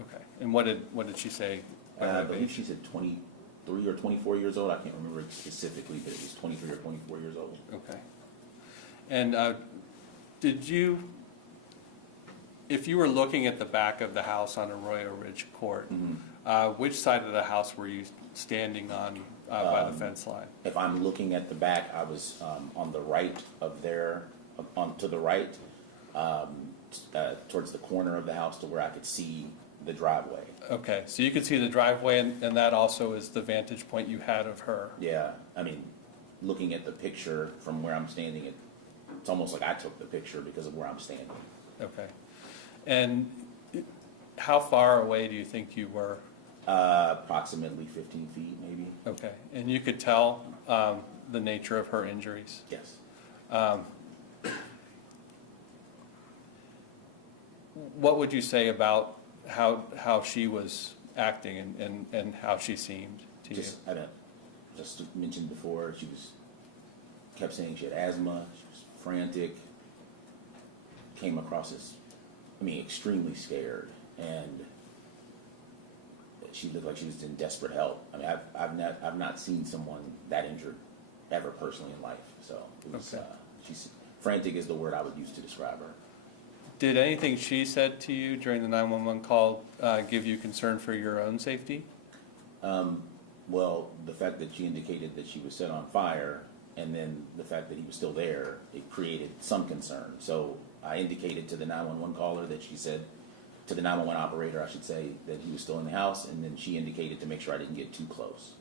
Okay. And what did she say? I believe she said 23 or 24 years old. I can't remember specifically, but it was 23 or 24 years old. Okay. And did you, if you were looking at the back of the house on Arroyo Ridge Court, which side of the house were you standing on by the fence line? If I'm looking at the back, I was on the right of there, to the right, towards the corner of the house to where I could see the driveway. Okay, so you could see the driveway, and that also is the vantage point you had of her. Yeah, I mean, looking at the picture from where I'm standing, it's almost like I took the picture because of where I'm standing. Okay. And how far away do you think you were? Approximately 15 feet, maybe. Okay, and you could tell the nature of her injuries? Yes. What would you say about how she was acting and how she seemed to you? Just mentioned before, she kept saying she had asthma, she was frantic, came across as, extremely scared, and she looked like she was in desperate help. I mean, I've not seen someone that injured ever personally in life. So it was, Okay. she's frantic is the word I would use to describe her. Did anything she said to you during the 911 call give you concern for your own safety? Well, the fact that she indicated that she was set on fire, and then the fact that he was still there, it created some concern. So I indicated to the 911 caller that she said, to the 911 operator, I should say, that he was still in the house, and then she indicated to make sure I didn't get too close.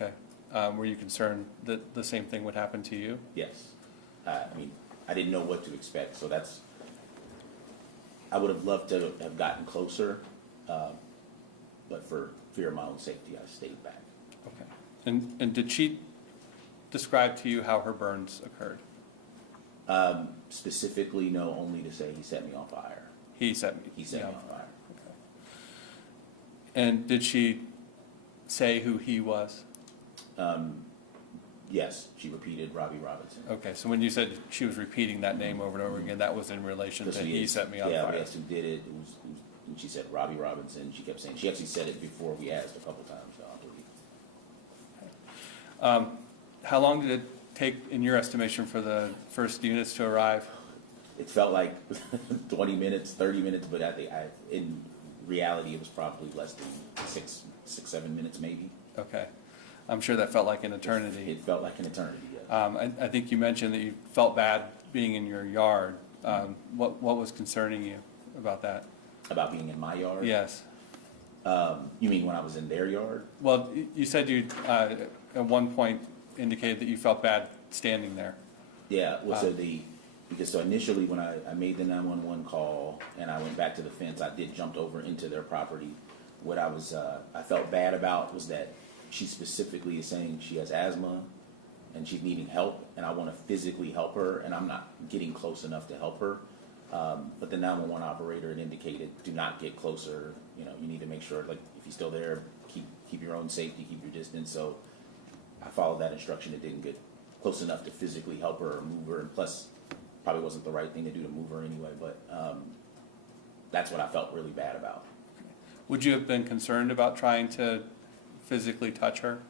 Okay. Were you concerned that the same thing would happen to you? Yes. I mean, I didn't know what to expect, so I would have loved to have gotten closer, but for fear of my own safety, I stayed back. Okay. And did she describe to you how her burns occurred? Specifically, no, only to say he set me on fire. He set me on fire. Okay. And did she say who he was? Yes, she repeated Robbie Robinson. Okay, so when you said she was repeating that name over and over again, that was in relation to he set me on yeah, fire? yes, who did it. And she said Robbie Robinson. She kept saying, she actually said it before we asked a couple times, so I believe. How long did it take, in your estimation, for the first units to arrive? It felt like 20 minutes, 30 minutes, but in reality, it was probably less than 7 minutes maybe. Okay. I'm sure that felt like an eternity. It felt like an eternity, yes. I think you mentioned that you felt bad being in your yard. What was concerning you about that? About being in my yard? Yes. You mean when I was in their yard? Well, you said you, at one point, indicated that you felt bad standing there. Yeah, well, so initially when I made the 911 call and I went back to the fence, I did jump over into their property. What I felt bad about was that she specifically is saying she has asthma and she's needing help, and I want to physically help her, and I'm not getting close enough to help her. But the 911 operator had indicated, do not get closer. You know, you need to make sure, like, if you're still there, keep your own safety, keep your distance. So I followed that instruction. It didn't get close enough to physically help her or move her, and plus, probably wasn't the right thing to do to move her anyway. But that's what I felt really bad about. Would you have been concerned about trying to physically touch her?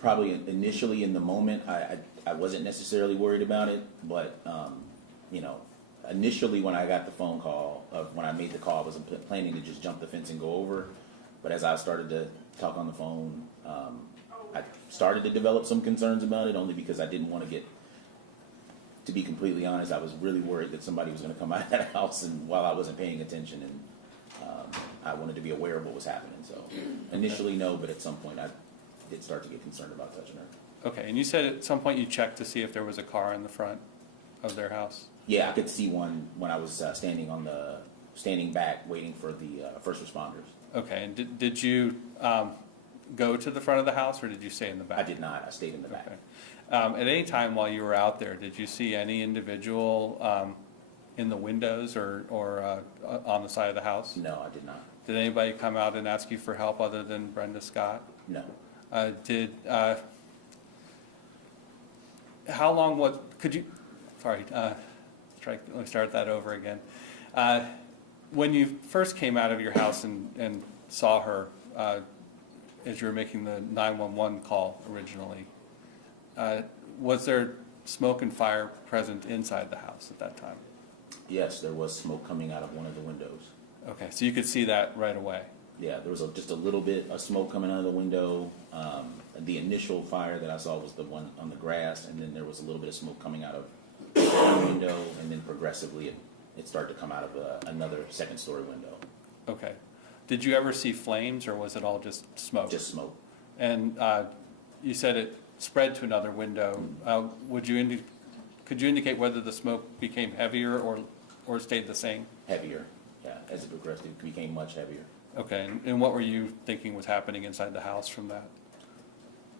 Probably initially in the moment, I wasn't necessarily worried about it, but you know, initially when I got the phone call, when I made the call, I wasn't planning to just jump the fence and go over. But as I started to talk on the phone, I started to develop some concerns about it, only because I didn't want to be completely honest, I was really worried that somebody was going to come out of that house, and while I wasn't paying attention, and I wanted to be aware of what was happening. So initially, no, but at some point I did start to get concerned about touching her. Okay, and you said at some point you checked to see if there was a car in the front of their house? Yeah, I could see one when I was standing back waiting for the first responders. Okay, and did you go to the front of the house, or did you stay in the back? I did not. I stayed in the back. Okay. At any time while you were out there, did you see any individual in the windows or on the side of the house? No, I did not. Did anybody come out and ask you for help other than Brenda Scott? No. How long could you, sorry, let me start that over again. When you first came out of your house and saw her as you were making the 911 call originally, was there smoke and fire present inside the house at that time? Yes, there was smoke coming out of one of the windows. Okay, so you could see that right away. Yeah, there was just a little bit of smoke coming out of the window. The initial fire that I saw was the one on the grass, and then there was a little bit of smoke coming out of one window, and then progressively it started to come out of another second-story window. Okay. Did you ever see flames, or was it all just smoke? Just smoke. And you said it spread to another window. Could you indicate whether the smoke became heavier or stayed the same? Heavier, yeah. As it progressed, it became much heavier. Okay, and what were you thinking was happening inside the house from that?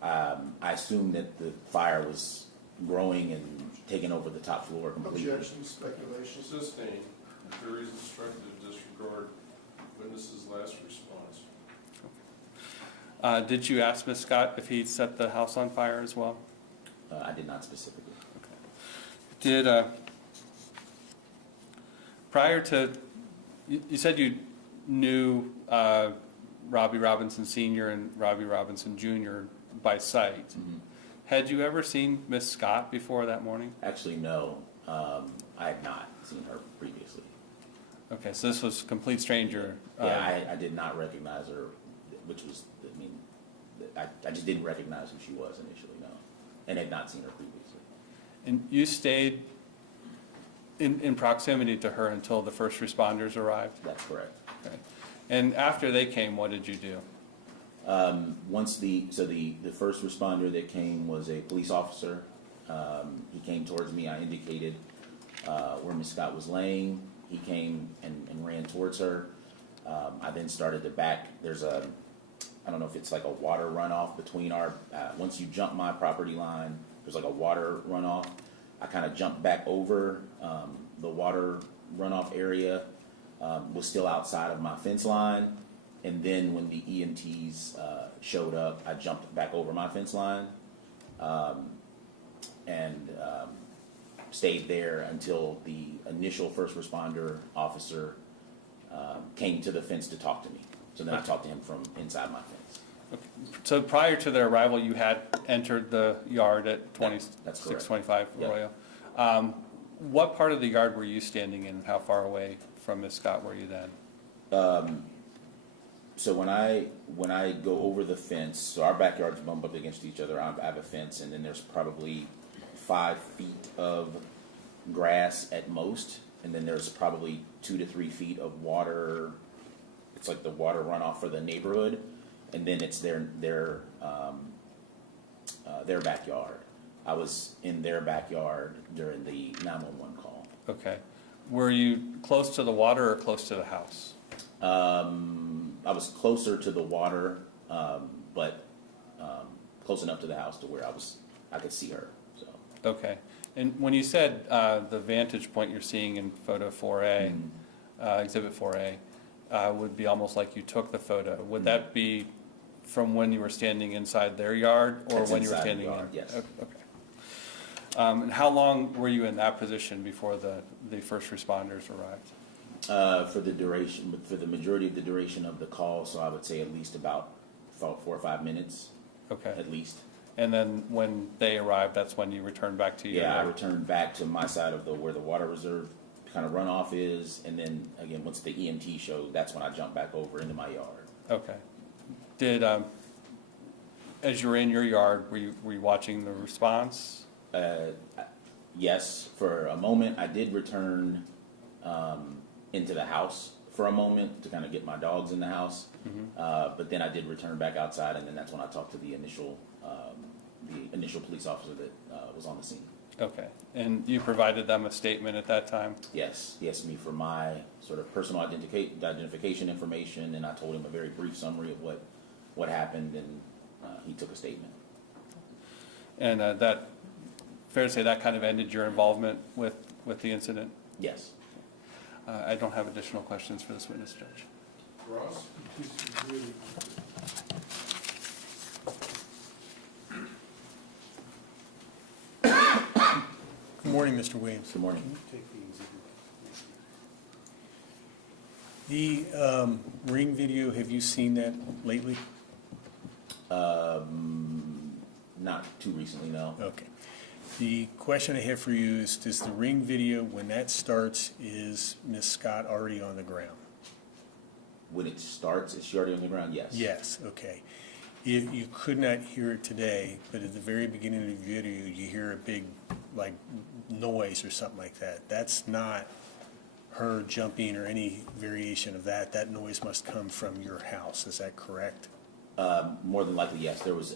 I assumed that the fire was growing and taking over the top floor completely. Objection, speculation sustained. The jury is instructed to disregard witness's last response. Did you ask Ms. Scott if he set the house on fire as well? I did not specifically. Did, prior to, you said you knew Robbie Robinson Sr. and Robbie Robinson Jr. by sight. Mm-hmm. Had you ever seen Miss Scott before that morning? Actually, no. I had not seen her previously. Okay, so this was a complete stranger. Yeah, I did not recognize her, which was, I mean, I just didn't recognize who she was initially, no. And had not seen her previously. And you stayed in proximity to her until the first responders arrived? That's correct. Okay. And after they came, what did you do? The first responder that came was a police officer. He came towards me. I indicated where Miss Scott was laying. He came and ran towards her. I then started to back. There's I don't know if it's like a water runoff between our, once you jump my property line, there's like a water runoff. I kind of jumped back over the water runoff area, was still outside of my fence line. And then when the EMTs showed up, I jumped back over my fence line and stayed there until the initial first responder officer came to the fence to talk to me. So then I talked to him from inside my fence. So prior to their arrival, you had entered the yard at That's correct. 2625 Arroyo. What part of the yard were you standing in? How far away from Miss Scott were you then? So when I go over the fence, so our backyards bump up against each other. I have a fence, and then there's probably 5 feet of grass at most, and then there's probably 2 to 3 feet of water. It's like the water runoff for the neighborhood, and then it's their backyard. I was in their backyard during the 911 call. Okay. Were you close to the water or close to the house? I was closer to the water, but close enough to the house to where I could see her. So. Okay. And when you said the vantage point you're seeing in photo 4A, exhibit 4A, would be almost like you took the photo. Would that be from when you were standing inside their yard or That's when you were inside the standing yard, in? yes. Okay. And how long were you in that position before the first responders arrived? For the majority of the duration of the call, so I would say at least about 4 or 5 minutes. Okay. At least. And then when they arrived, that's when you returned back to your Yeah, I yard? returned back to my side of where the water reserve kind of runoff is, and then again, once the EMT showed, that's when I jumped back over into my yard. Okay. Did, as you were in your yard, were you watching the response? Yes, for a moment. I did return into the house for a moment to kind of get my dogs in the house, but then I did return back outside, and then that's when I talked to the initial police officer that was on the scene. Okay. And you provided them a statement at that time? Yes, me for my sort of personal identification information, and I told him a very brief summary of what happened, and he took a statement. And that, fair to say that kind of ended your involvement with the incident? Yes. I don't have additional questions for this witness, Judge. Ross? Good morning, Mr. Williams. Good morning. The ring video, have you seen that lately? Not too recently, no. Okay. The question I have for you is, does the ring video, when that starts, is Miss Scott already on the ground? When it starts, is she already on the ground? Yes. Yes, okay. You could not hear it today, but at the very beginning of the video, you hear a big, like, noise or something like that. That's not her jumping or any variation of that. That noise must come from your house. Is that correct? More than likely, yes. There was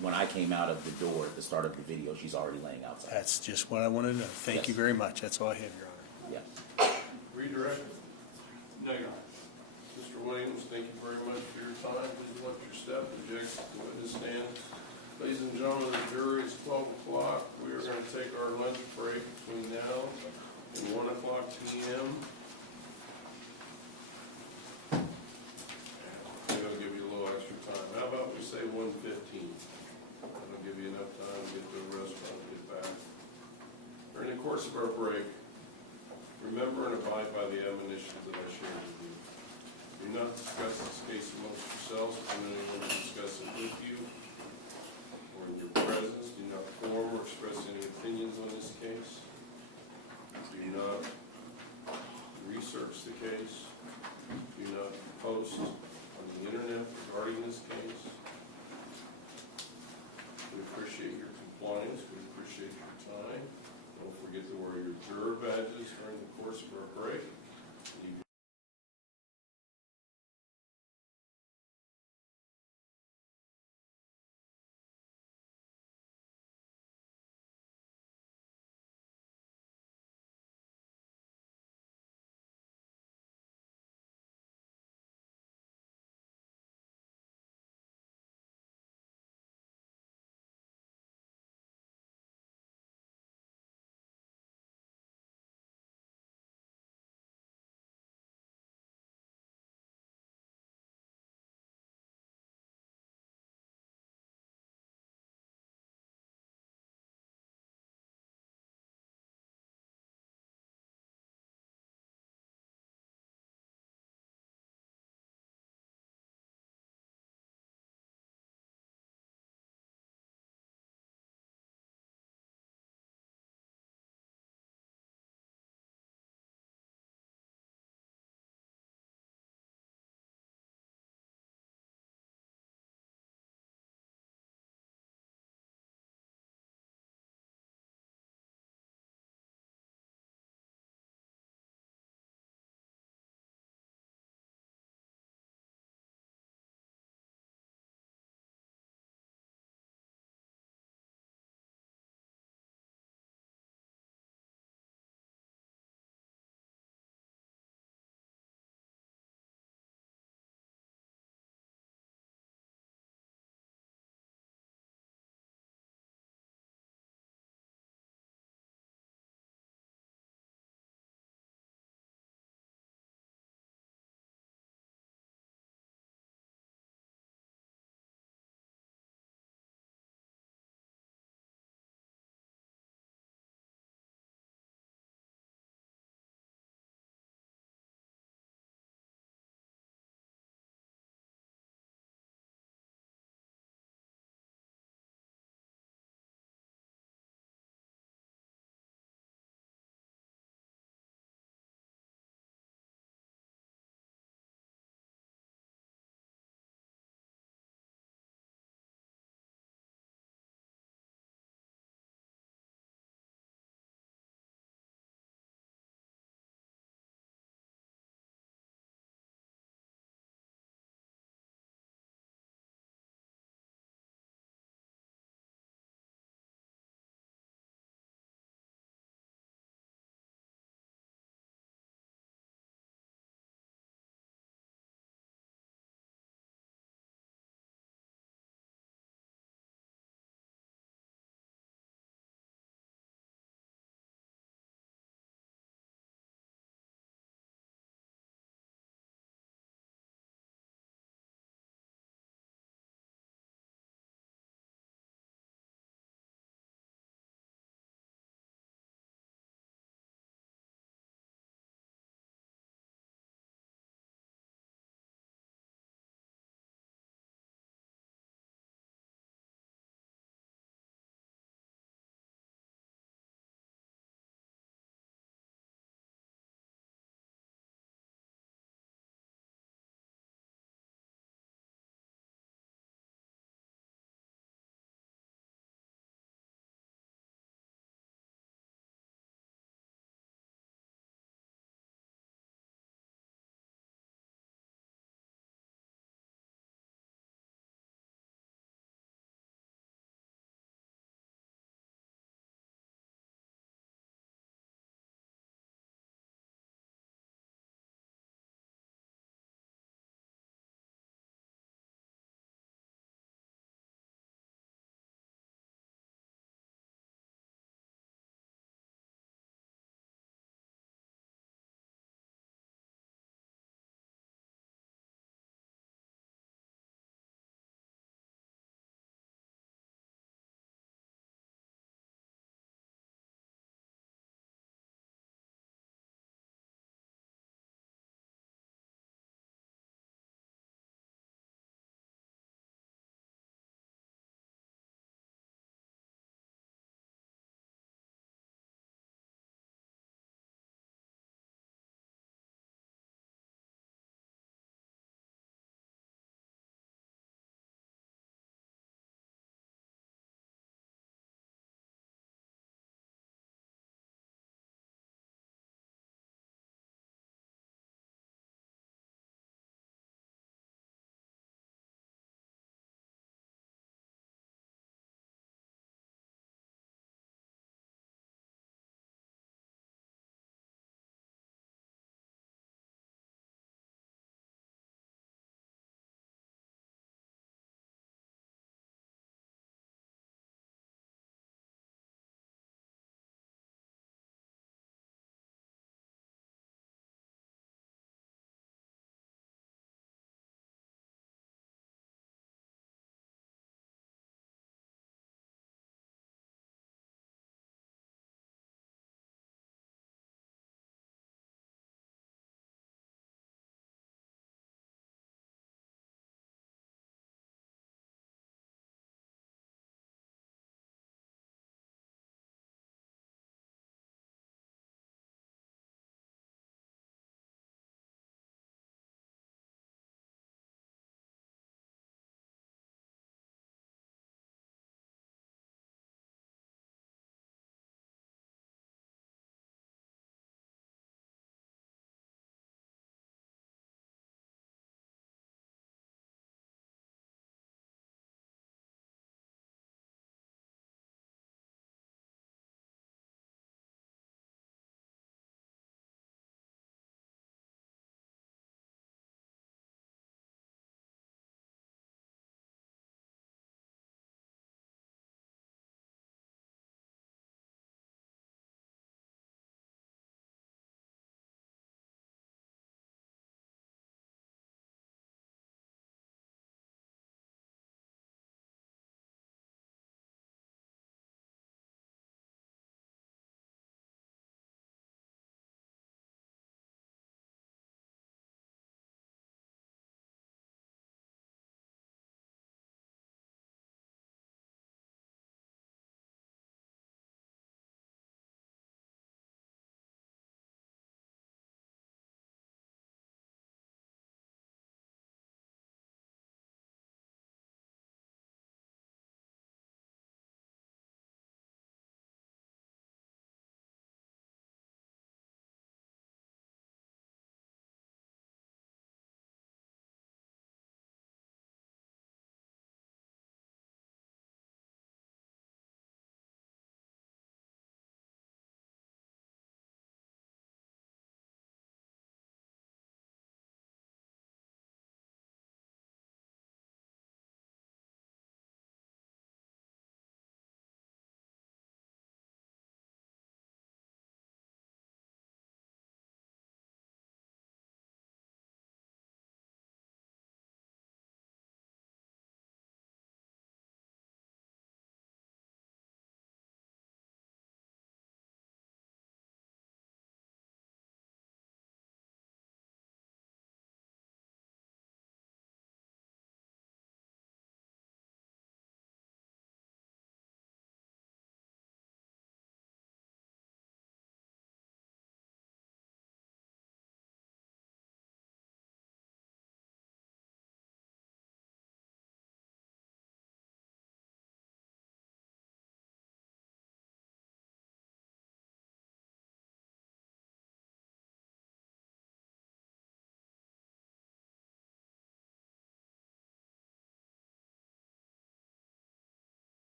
when I came out of the door at the start of the video, she's already laying outside. That's just what I wanted to know. Thank you Yes. very much. That's all I have, Your Honor. Yes. Redirect? No, Your Honor. Mr. Williams, thank you very much for your time. Please watch your step as you exit the witness stand. Ladies and gentlemen, the jury is 12 o'clock. We are going to take our lunch break between now and 1 o'clock p.m. That'll give you a little extra time. How about we say 1:15? That'll give you enough time to get to the restaurant and get back. During the course of our break, remember and abide by the admonitions that I shared with you. Do not discuss this case amongst yourselves if anyone to discuss it with you or in your presence. Do not form or express any opinions on this case. Do not research the case. Do not post on the internet regarding this case. We appreciate your compliance. We appreciate your time. Don't forget to wear your juror badges during the course of our break.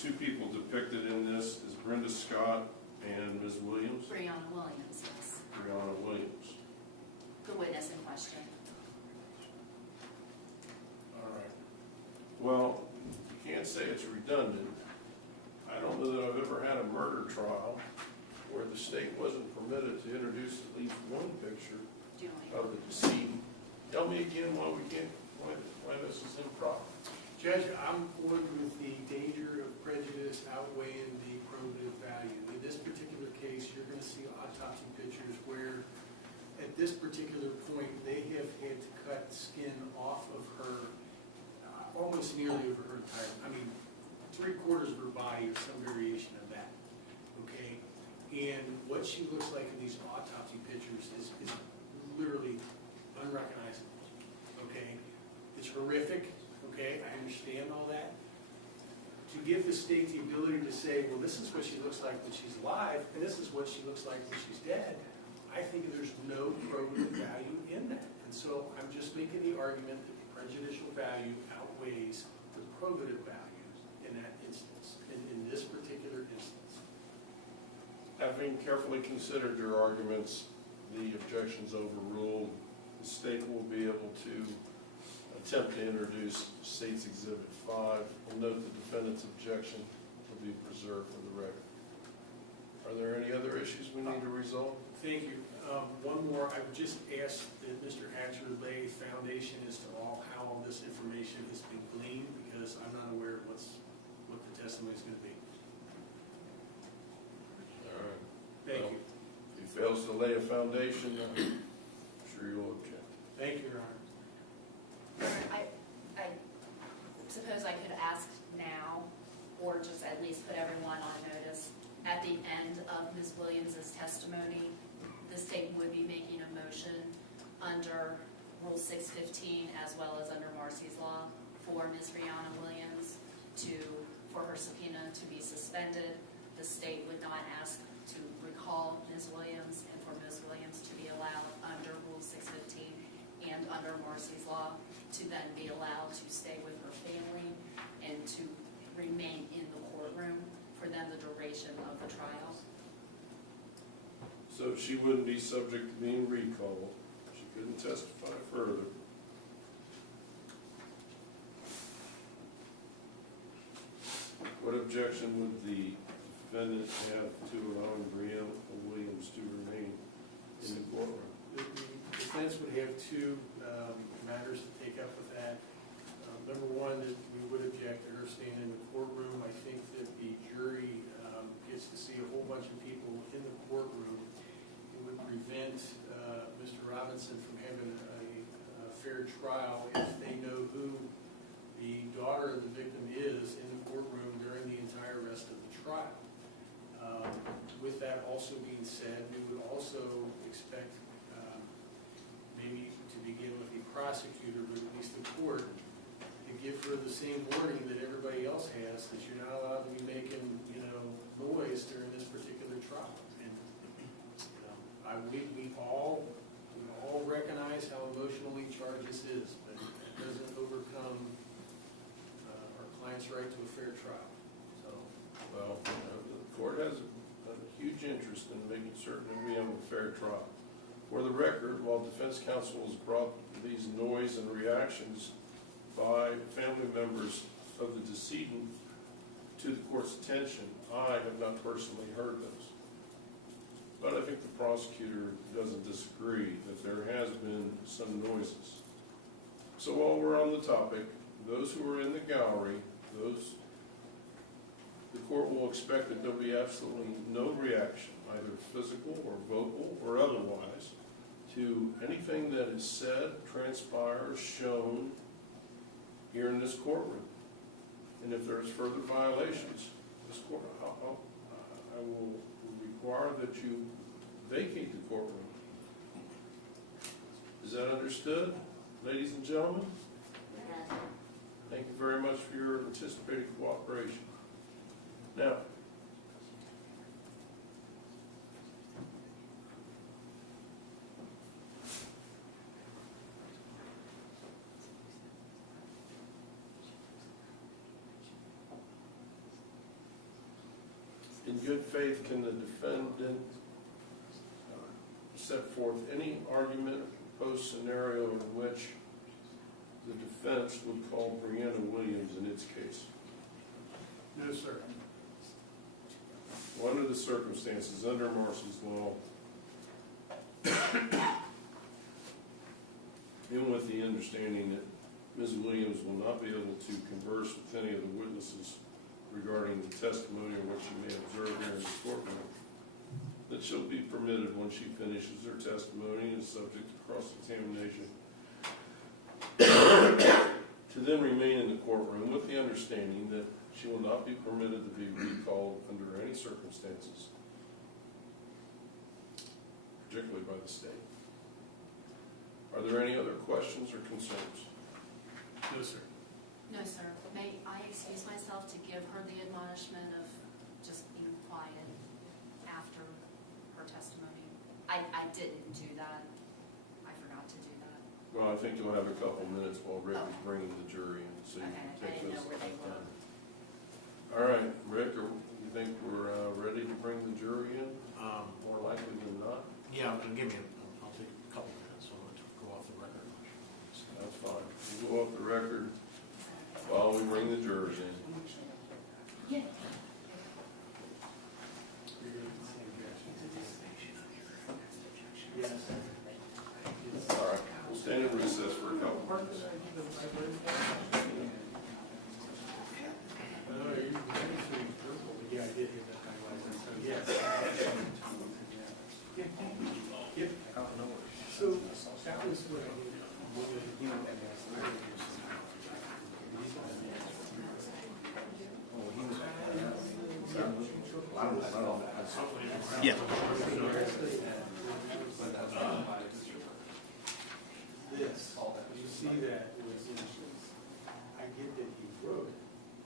two people depicted in this is Brenda Scott and Ms. Williams, Brianna Williams, yes, Brianna Williams. the witness in question. All right. Well, you can't say it's redundant. I don't know that I've ever had a murder trial where the state wasn't permitted to introduce at least one picture Do you want me? of the decedent. Tell me again why we can't, why this is improper. Judge, I'm going with the danger of prejudice outweighing the probative value. In this particular case, you're going to see autopsy pictures where, at this particular point, they have had to cut skin off of her, almost nearly over her entire, I mean, 3/4 of her body or some variation of that, okay? And what she looks like in these autopsy pictures is literally unrecognizable, okay? It's horrific. Okay, I understand all that. To give the state the ability to say, well, this is what she looks like when she's alive, and this is what she looks like when she's dead, I think there's no probative value in that. And so I'm just making the argument that the prejudicial value outweighs the probative value in that instance, in this particular instance. Having carefully considered your arguments, the objections overruled, the state will be able to attempt to introduce State's Exhibit 5. We'll note the defendant's objection will be preserved for the record. Are there any other issues we need to resolve? Thank you. One more, I would just ask that Mr. Hatcher lay foundation as to how all this information has been gleaned, because I'm not aware of what the testimony is going to be. All right. Thank Well, you. If he fails to lay a foundation, I'm sure you'll object. Thank you, Your Honor. I suppose I could ask now, or just at least put everyone on notice, at the end of Ms. Williams' testimony, the state would be making a motion under Rule 615 as well as under Marcy's Law for Ms. Brianna Williams for her subpoena to be suspended. The state would not ask to recall Ms. Williams and for Ms. Williams to be allowed under Rule 615 and under Marcy's Law to then be allowed to stay with her family and to remain in the courtroom for then the duration of the trial. So she wouldn't be subject to being recalled. She couldn't testify further. What objection would the defendant have to allowing Brianna Williams to remain in the courtroom? The defense would have two matters to take up with that. Number one, that we would object to her staying in the courtroom. I think that the jury gets to see a whole bunch of people in the courtroom. It would prevent Mr. Robinson from having a fair trial if they know who the daughter of the victim is in the courtroom during the entire rest of the trial. With that also being said, we would also expect maybe to begin with the prosecutor, but at least the court, to give her the same warning that everybody else has, that you're not allowed to be making, noise during this particular trial. And we all recognize how emotionally charged this is, but it doesn't overcome our client's right to a fair trial. So, Well, the court has a huge interest in making certain that we have a fair trial. For the record, while defense counsel has brought these noise and reactions by family members of the decedent to the court's attention, I have not personally heard those. But I think the prosecutor doesn't disagree that there has been some noises. So while we're on the topic, those who are in the gallery, the court will expect that there'll be absolutely no reaction, either physical or vocal or otherwise, to anything that is said, transpires, shown here in this courtroom. And if there's further violations, this court, I will require that you vacate the courtroom. Is that understood, ladies and gentlemen? Yes. Thank you very much for your anticipated cooperation. Now, good faith, can the defendant set forth any argument or proposed scenario in which the defense would call Brianna Williams in its case? No, sir. Well, under the circumstances, under Marcy's law, and with the understanding that Ms. Williams will not be able to converse with any of the witnesses regarding the testimony or what she may observe here in the courtroom, that she'll be permitted when she finishes her testimony and is subject to cross-examination to then remain in the courtroom with the understanding that she will not be permitted to be recalled under any circumstances, particularly by the state. Are there any other questions or concerns? No, sir. No, sir. May I excuse myself to give her the admonishment of just being quiet after her testimony? I didn't do that. I forgot to do that. Well, I think you'll have a couple minutes while Rick is bringing the jury in, so you Okay, can I take didn't those. know where they were. All right, Rick, you think we're ready to bring the jury in? More likely than not. Yeah, and give me, I'll take a couple minutes, so I'm going to go off the record. That's fine. We'll go off the record while we bring the jurors in. Yeah. Yes. All right, we'll stand in recess for a couple minutes. Yeah, I did hear that highlight, so yes. Yep. So that was what I Yeah. This, you see that, it was, I get that he wrote,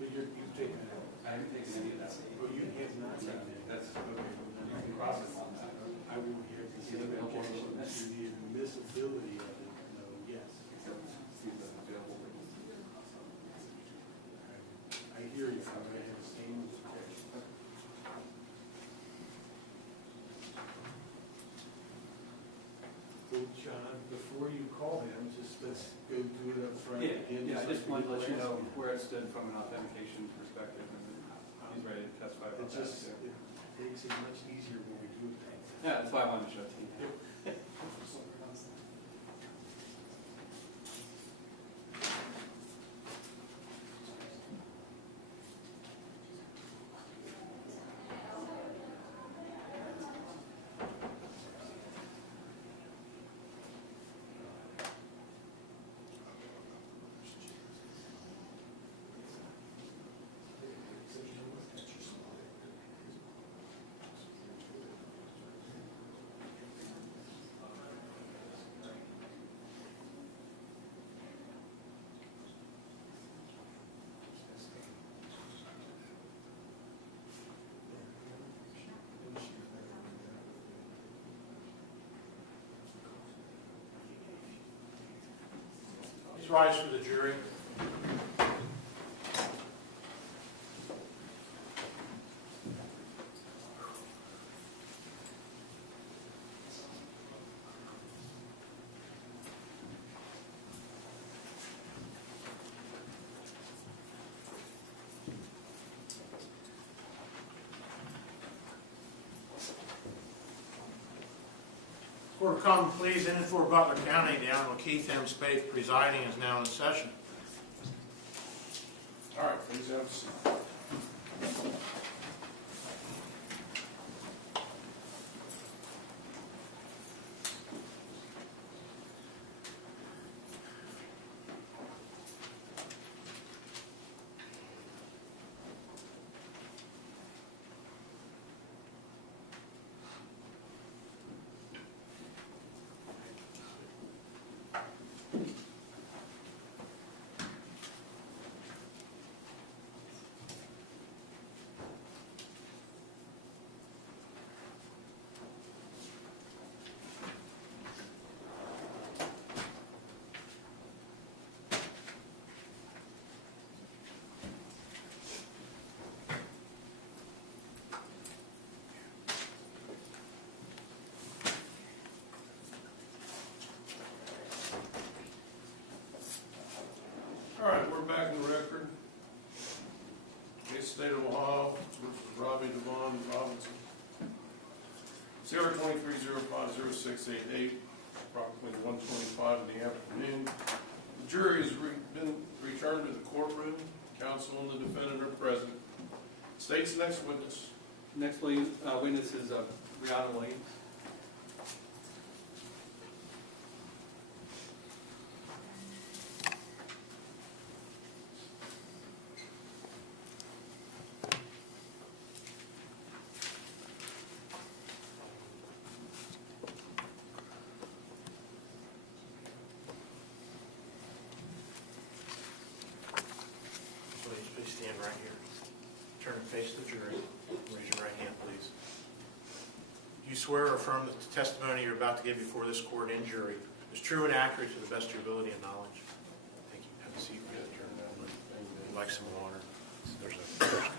but you've taken it out. I haven't taken any of that. But you have not taken it. That's okay. You can process on that. I will hear the same objection to the admissibility of it, no, yes. I hear you, I'm gonna have the same objection. Well, John, before you call him, just let's go do it up front. again, I just like wanted to let you know we did last where it stood from an authentication perspective, and he's ready to testify year. about It that. just, too. it makes it much easier when we do it. Yeah, that's why I wanted to show it to you. Please rise for the jury. Court of Common Pleas in and for Butler County, the Honorable Keith M. Spade presiding, is now in session. All right, please have a seat. State of Ohio versus Robbie Devon Robinson. Sierra 23050688, approximately 1:25 in the afternoon. The jury has been returned to the courtroom. Counsel and the defendant are present. State's next witness. Next witness is Brianna Williams. Please stand right here. Turn and face the jury. Raise your right hand, please. You swear or affirm that the testimony you're about to give before this court and jury is true and accurate to the best of your ability and knowledge? Thank you. Have a seat. We're going to turn down. Would you like some water? There's a cup.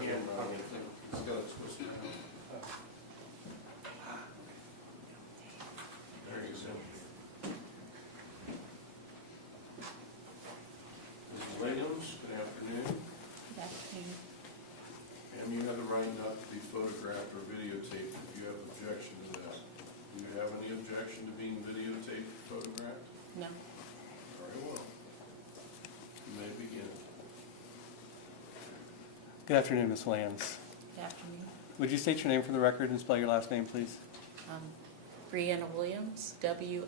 He's got it twisted out. There you go. Mrs. Williams, good afternoon. Good afternoon. Ma'am, you have the right not to be photographed or videotaped if you have objection to that. Do you have any objection to being videotaped or photographed? No. Very well. You may begin. Good afternoon, Ms. Williams. Good afternoon. Would you state your name for the record and spell your last name, please? Brianna Williams, Williams.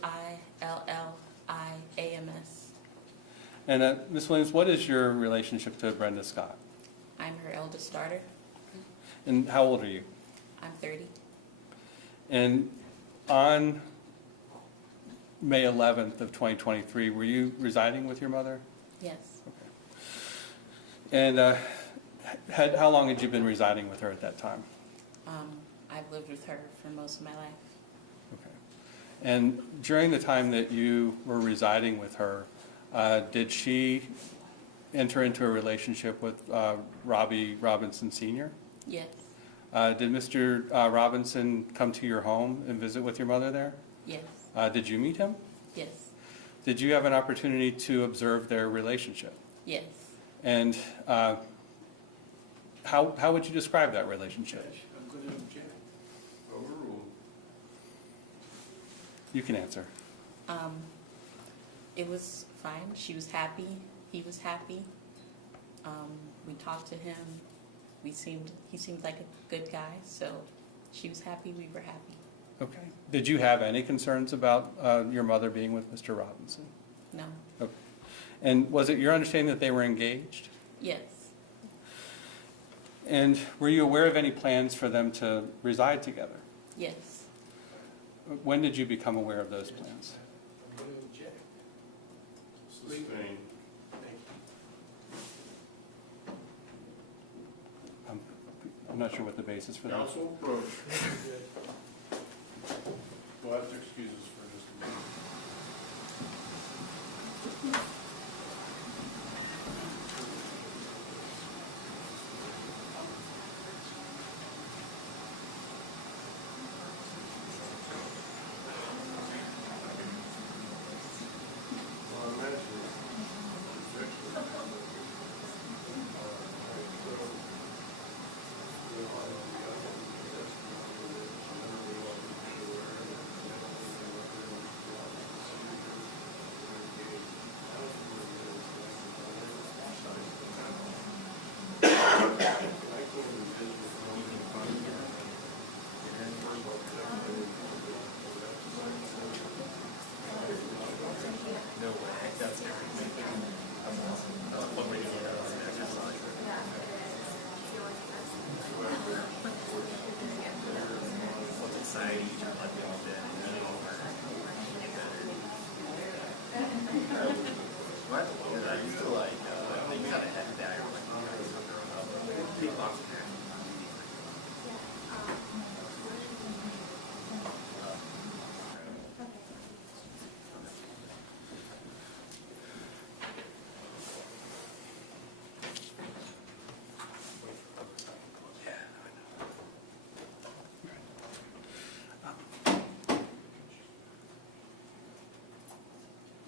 And Ms. Williams, what is your relationship to Brenda Scott? I'm her eldest daughter. And how old are you? I'm 30. And on May 11th of 2023, were you residing with your mother? Yes. And how long had you been residing with her at that time? I've lived with her for most of my life. Okay. And during the time that you were residing with her, did she enter into a relationship with Robbie Robinson Sr.? Yes. Did Mr. Robinson come to your home and visit with your mother there? Yes. Did you meet him? Yes. Did you have an opportunity to observe their relationship? Yes. And how would you describe that relationship? I'm going to object. Overruled. You can answer. It was fine. She was happy. He was happy. We talked to him. He seemed like a good guy, so she was happy, we were happy. Okay. Did you have any concerns about your mother being with Mr. Robinson? No. Okay. And was it your understanding that they were engaged? Yes. And were you aware of any plans for them to reside together? Yes. When did you become aware of those plans? I'm going to object. Sustained. I'm not sure what the basis for that. Counsel approach. We'll have to excuse us for just a minute.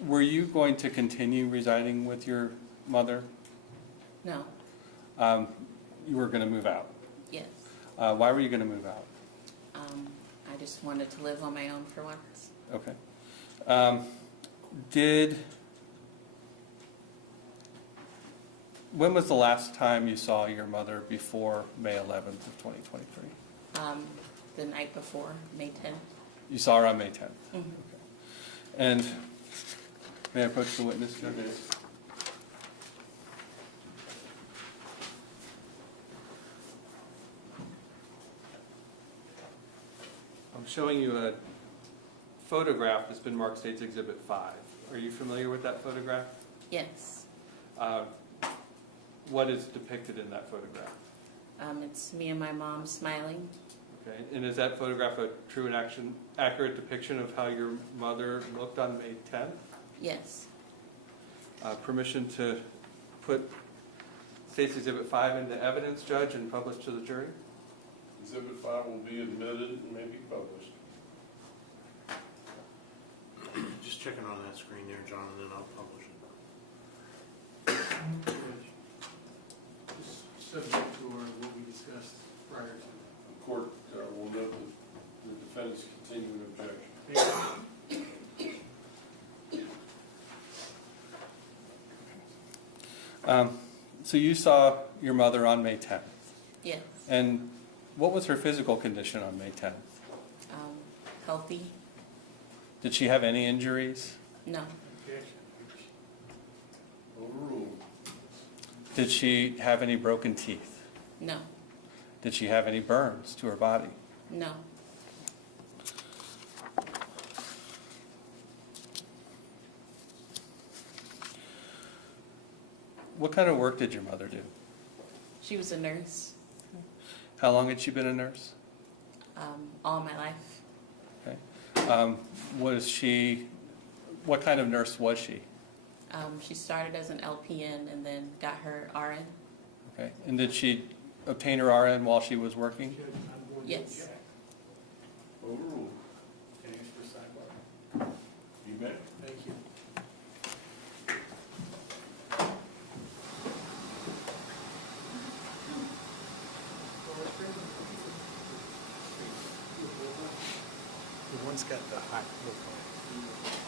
Were you going to continue residing with your mother? No. you were going to move out. Yes. Why were you going to move out? I just wanted to live on my own for once. Okay. When was the last time you saw your mother before May 11th of 2023? The night before, May 10th. You saw her on May 10th? Mhm. Okay. And may I approach the witness, Judge? I'm showing you a photograph that's been marked State's Exhibit 5. Are you familiar with that photograph? Yes. What is depicted in that photograph? It's me and my mom smiling. Okay, and is that photograph a true and accurate depiction of how your mother looked on May 10th? Yes. Permission to put State's Exhibit 5 into evidence, Judge, and publish to the jury? Exhibit 5 will be admitted and may be published. Just checking on that screen there, John, and then I'll publish it. Just subject to what we discussed prior to. The court will note the defendant's continuing objection. So you saw your mother on May 10th, Yes. and what was her physical condition on May 10th? Healthy? Did she have any injuries? No. Overruled. Did she have any broken teeth? No. Did she have any burns to her body? No. What kind of work did your mother do? She was a nurse How long had she been a nurse? all my life. Okay. What kind of nurse was she? She started as an LPN and then got her RN. Okay. And did she obtain her RN while she was working? Judge, I'm going to Yes. object. Overruled. Thanks for sidebar. You may. Thank you. The one's got the hot look on it.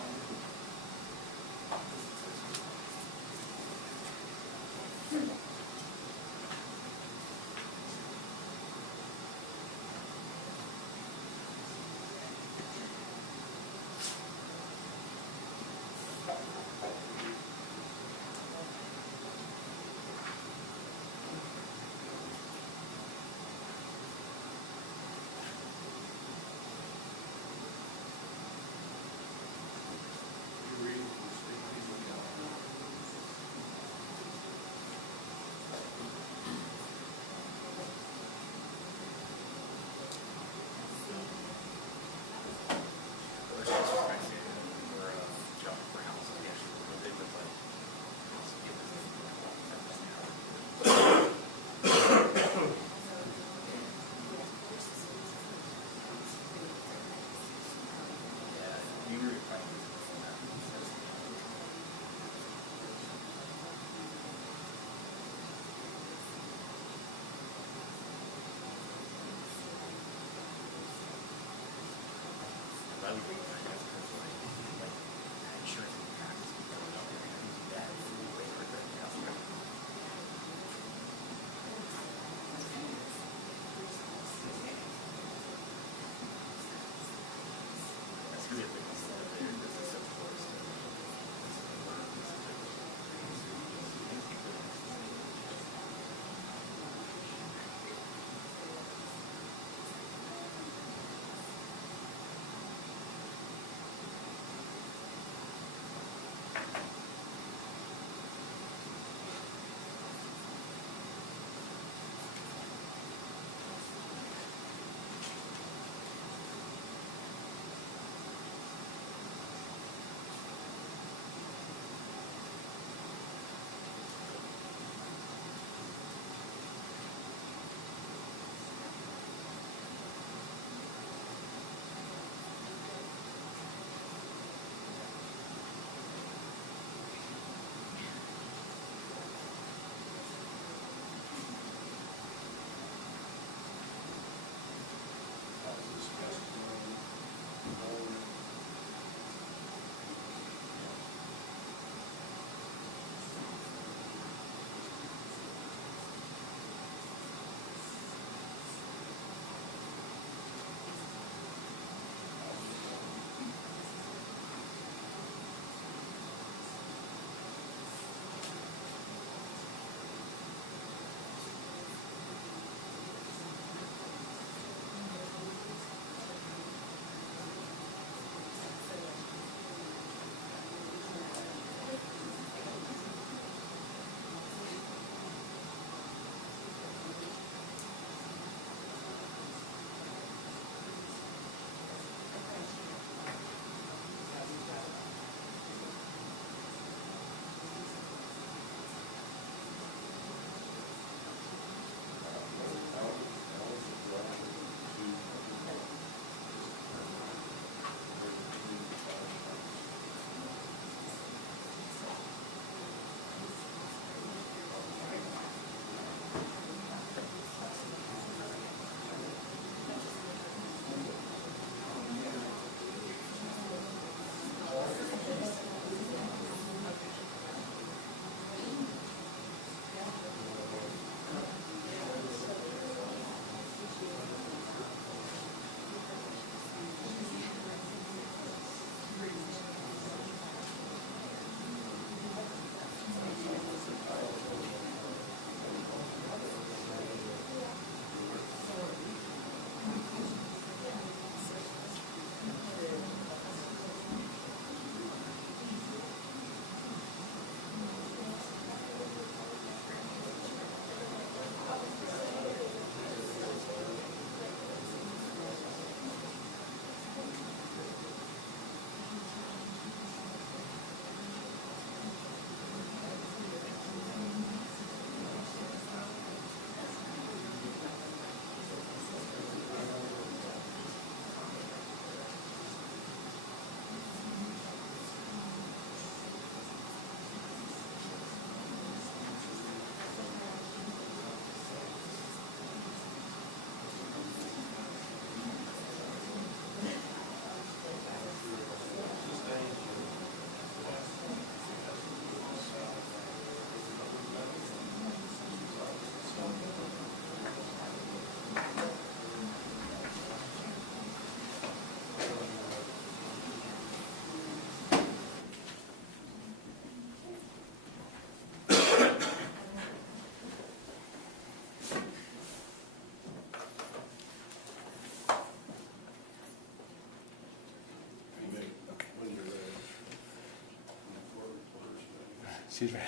She's ready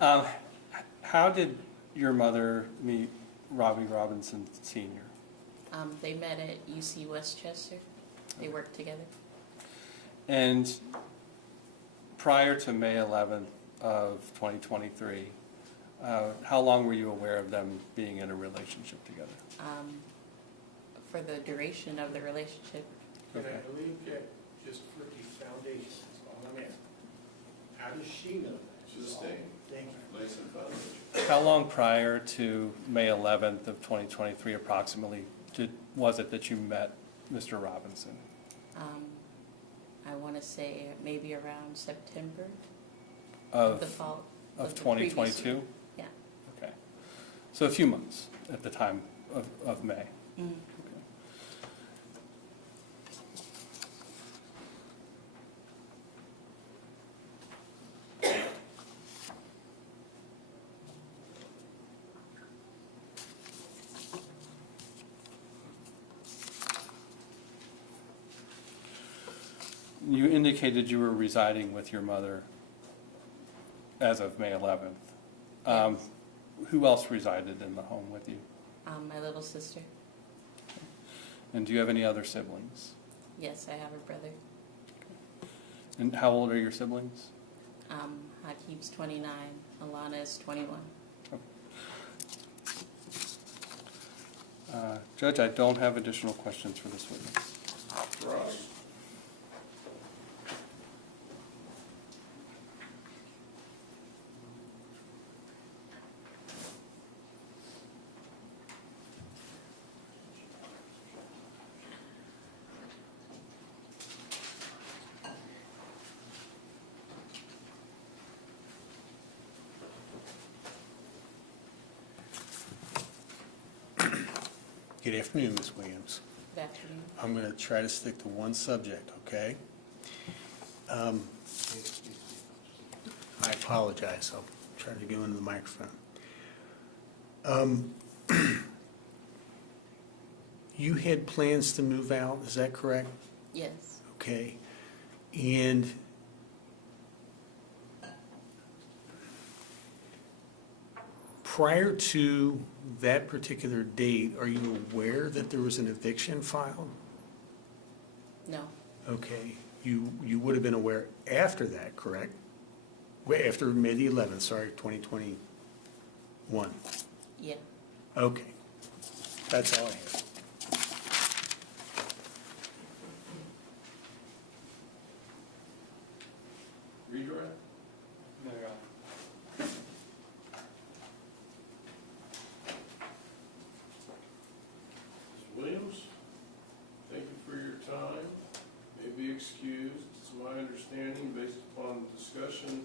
now. How did your mother meet Robbie Robinson Sr.? They met at UC Westchester. They worked together. And prior to May 11th of 2023, how long were you aware of them being in a relationship together? For the duration of the relationship, And Okay. I believe, Jack, just for the foundation, that's all I'm asking. How does she know that? She's staying. Thank you. Lace and foundation. How long prior to May 11th of 2023 approximately was it that you met Mr. Robinson? I want to say maybe around September Of the fall of the previous 2022? year. Yeah. Okay. So a few months at the time of May. Mm. You indicated you were residing with your mother as of May 11th. Yes. Who else resided in the home with you? My little sister. And do you have any other siblings? Yes, I have a brother. And how old are your siblings? Hakib's 29. Alana is 21. Judge, I don't have additional questions for this witness. Ross? Good afternoon, Ms. Williams. Good afternoon. I'm going to try to stick to one subject, okay? I apologize. I'll try to go into the microphone. You had plans to move out, is that correct? Yes. Okay. And prior to that particular date, are you aware that there was an eviction filed? No. Okay, you would have been aware after that, correct? After May the 11th, sorry, 2021. Yeah. Okay, that's all I have. Redirect? Ms. Williams, thank you for your time. May be excused. It's my understanding, based upon the discussion,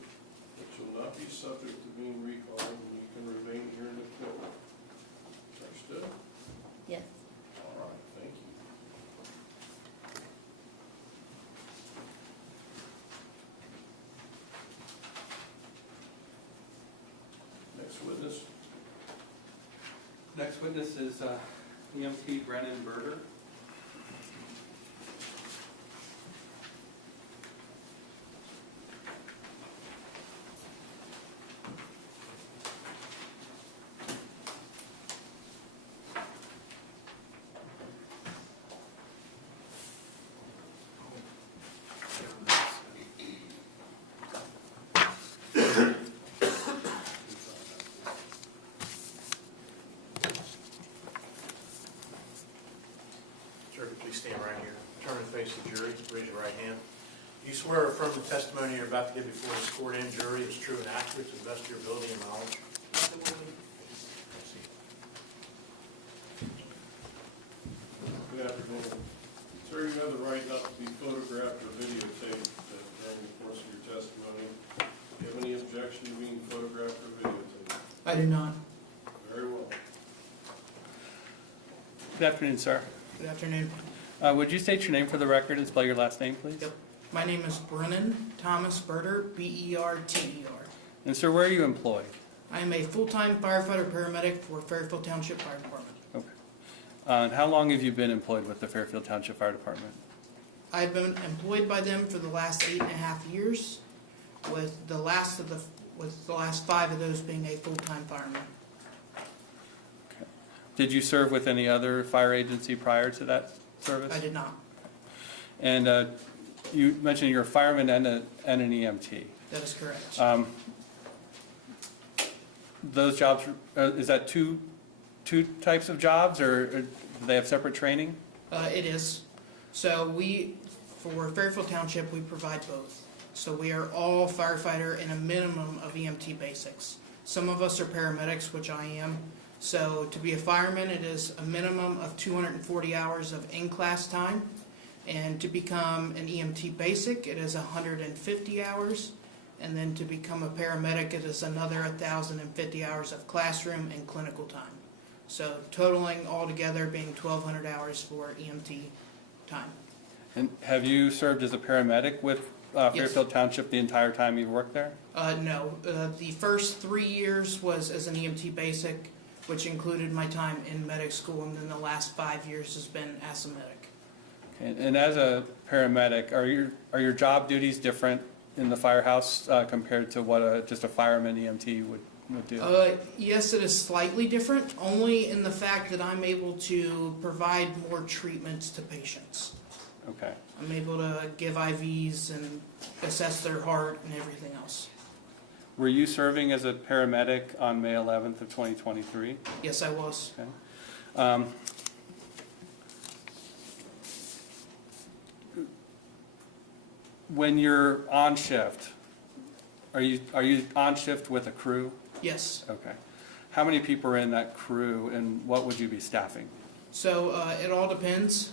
that you'll not be subject to being recalled and you can remain here in the court. Understood? Yes. All right, thank you. Next witness. Next witness is EMT Brennan Berder. Sir, please stand right here. Turn and face the jury. Raise your right hand. You swear or affirm the testimony you're about to give before this court and jury is true and accurate to the best of your ability and knowledge? Good afternoon. Sir, you have the right not to be photographed or videotaped during the course of your testimony. Do you have any objection to being photographed or videotaped? I do not. Very well. Good afternoon, sir. Good afternoon. Would you state your name for the record and spell your last name, please? Yep. My name is Brennan Thomas Berder, Berter. And sir, where are you employed? I am a full-time firefighter paramedic for Fairfield Township Fire Department. Okay. And how long have you been employed with the Fairfield Township Fire Department? I've been employed by them for the last 8.5 years, with the last of the with the last 5 of those being a full-time fireman. Did you serve with any other fire agency prior to that service? I did not. And you mentioned you're a fireman and an EMT. That is correct. Those jobs, is that two types of jobs, or do they have separate training? It is. So for Fairfield Township, we provide both. So we are all firefighter and a minimum of EMT basics. Some of us are paramedics, which I am. So to be a fireman, it is a minimum of 240 hours of in-class time. And to become an EMT basic, it is 150 hours. And then to become a paramedic, it is another 1,050 hours of classroom and clinical time. So totaling altogether being 1,200 hours for EMT time. And have you served as a paramedic with Fairfield Township the entire time you've worked there? No. The first 3 years was as an EMT basic, which included my time in medic school, and then the last 5 years has been as a medic. Okay. And as a paramedic, are your job duties different in the firehouse compared to what just a fireman EMT would do? Yes, it is slightly different, only in the fact that I'm able to provide more treatments to patients. Okay. I'm able to give IVs and assess their heart and everything else. Were you serving as a paramedic on May 11th of 2023? Yes, I was. Okay. When you're on shift, are you on shift with a crew? Yes. Okay. How many people are in that crew, and what would you be staffing? So it all depends.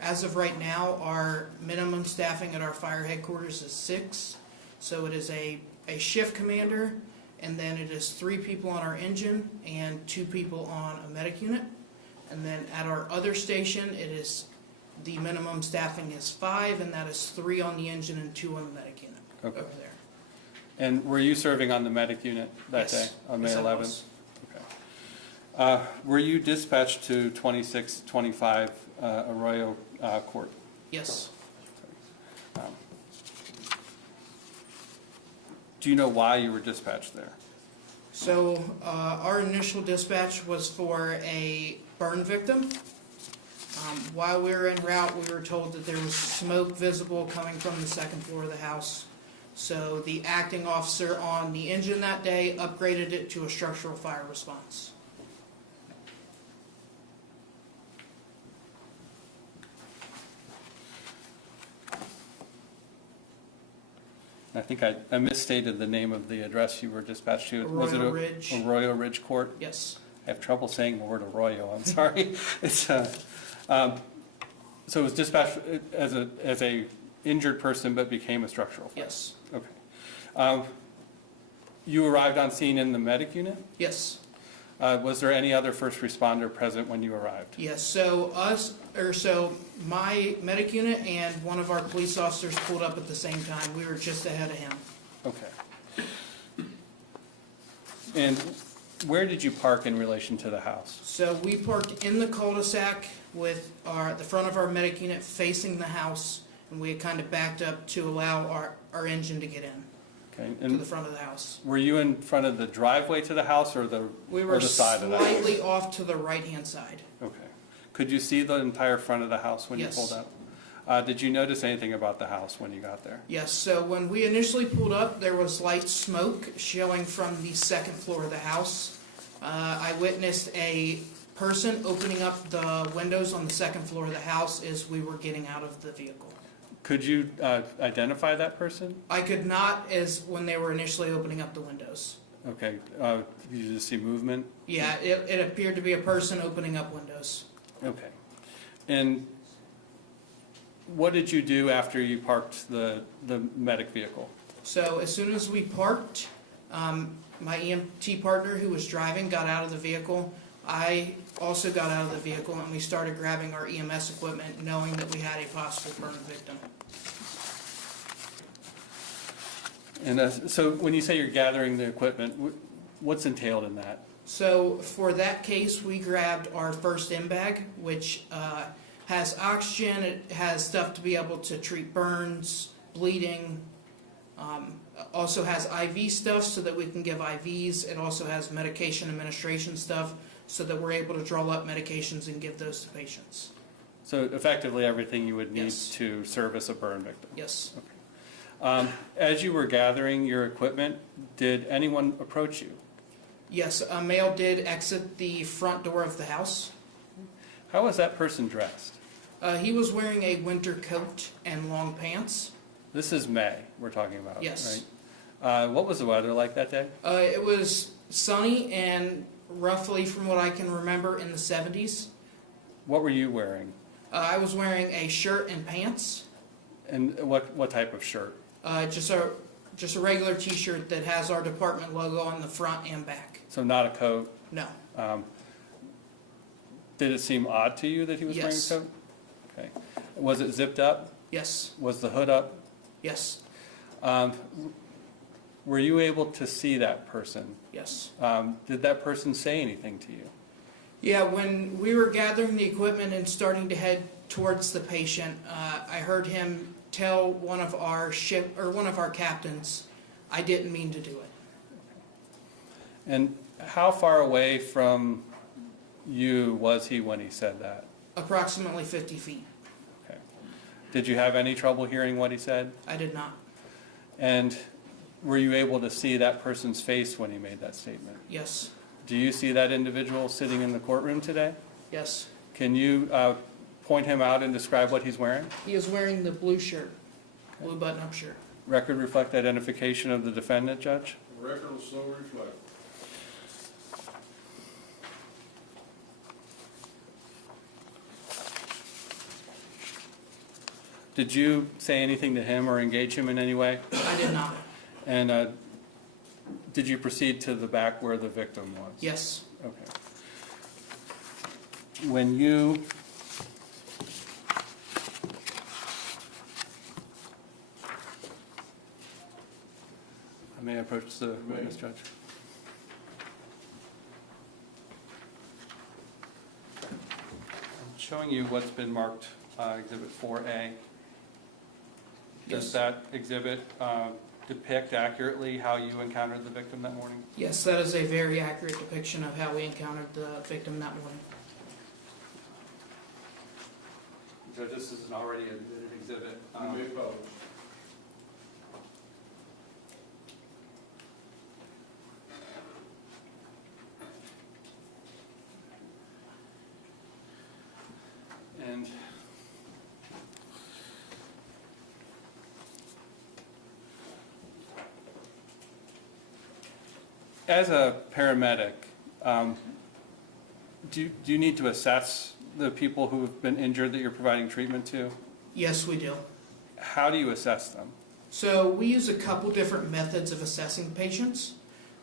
As of right now, our minimum staffing at our fire headquarters is 6. So it is a shift commander, and then it is 3 people on our engine and 2 people on a medic unit. And then at our other station, the minimum staffing is 5, and that is 3 on the engine and 2 on the medic unit over there. And were you serving on the medic unit that day, on May 11th? Was. Okay. Were you dispatched to 2625 Arroyo Court? Yes. Do you know why you were dispatched there? So our initial dispatch was for a burn victim. While we were en route, we were told that there was smoke visible coming from the 2nd floor of the house. So the acting officer on the engine that day upgraded it to a structural fire response. I think I misstated the name of the address you were dispatched to. Was it Arroyo Ridge. Arroyo Ridge Court? Yes. I have trouble saying the word Arroyo, I'm sorry. It's, so it was dispatched as a injured person but became a structural fire? Yes. Okay. You arrived on scene in the medic unit? Yes. Was there any other first responder present when you arrived? Yes. So my medic unit and one of our police officers pulled up at the same time. We were just ahead of him. Okay. And where did you park in relation to the house? So we parked in the cul-de-sac with the front of our medic unit facing the house, and we had kind of backed up to allow our engine to get in Okay. to And the front of the house. were you in front of the driveway to the house or the We or were the side of the house? slightly off to the right-hand side. Okay. Could you see the entire front of the house when Yes. you pulled up? Did you notice anything about the house when you got there? Yes, so when we initially pulled up, there was light smoke showing from the 2nd floor of the house. I witnessed a person opening up the windows on the 2nd floor of the house as we were getting out of the vehicle. Could you identify that person? I could not as when they were initially opening up the windows. Okay. Did you just see movement? Yeah, it appeared to be a person opening up windows. Okay. And what did you do after you parked the medic vehicle? So as soon as we parked, my EMT partner who was driving got out of the vehicle. I also got out of the vehicle and we started grabbing our EMS equipment knowing that we had a possible burn victim. And so when you say you're gathering the equipment, what's entailed in that? So for that case, we grabbed our first in bag, which has oxygen, it has stuff to be able to treat burns, bleeding, also has IV stuff so that we can give IVs. It also has medication administration stuff so that we're able to draw up medications and give those to patients. So effectively, everything you would need Yes. to service a burn victim. Yes. As you were gathering your equipment, did anyone approach you? Yes, a male did exit the front door of the house. How was that person dressed? He was wearing a winter coat and long pants. This is May we're talking about, Yes. right? What was the weather like that day? It was sunny and roughly, from what I can remember, in the 70s. What were you wearing? I was wearing a shirt and pants, And what type of shirt? just a regular T-shirt that has our department logo on the front and back. So not a coat. No. Did it seem odd to you that he was Yes. wearing a coat? Okay. Was it zipped up? Yes. Was the hood up? Yes. Were you able to see that person? Yes. Did that person say anything to you? Yeah, when we were gathering the equipment and starting to head towards the patient, I heard him tell one of our captains, "I didn't mean to do it." And how far away from you was he when he said that? Approximately 50 feet. Okay. Did you have any trouble hearing what he said? I did not. And were you able to see that person's face when he made that statement? Yes. Do you see that individual sitting in the courtroom today? Yes. Can you point him out and describe what he's wearing? He is wearing the blue shirt, blue button-up shirt. Record reflect identification of the defendant, Judge? The record will so reflect. Did you say anything to him or engage him in any way? I did not. And did you proceed to the back where the victim was? Yes. Okay. When you I may approach the witness, Judge. I'm showing you what's been marked Exhibit 4A. Does Yes. that exhibit depict accurately how you encountered the victim that morning? Yes, that is a very accurate depiction of how we encountered the victim that morning. Judge, this is an already admitted exhibit. You may publish. And as a paramedic, do you need to assess the people who have been injured that you're providing treatment to? Yes, we do. How do you assess them? So we use a couple different methods of assessing patients.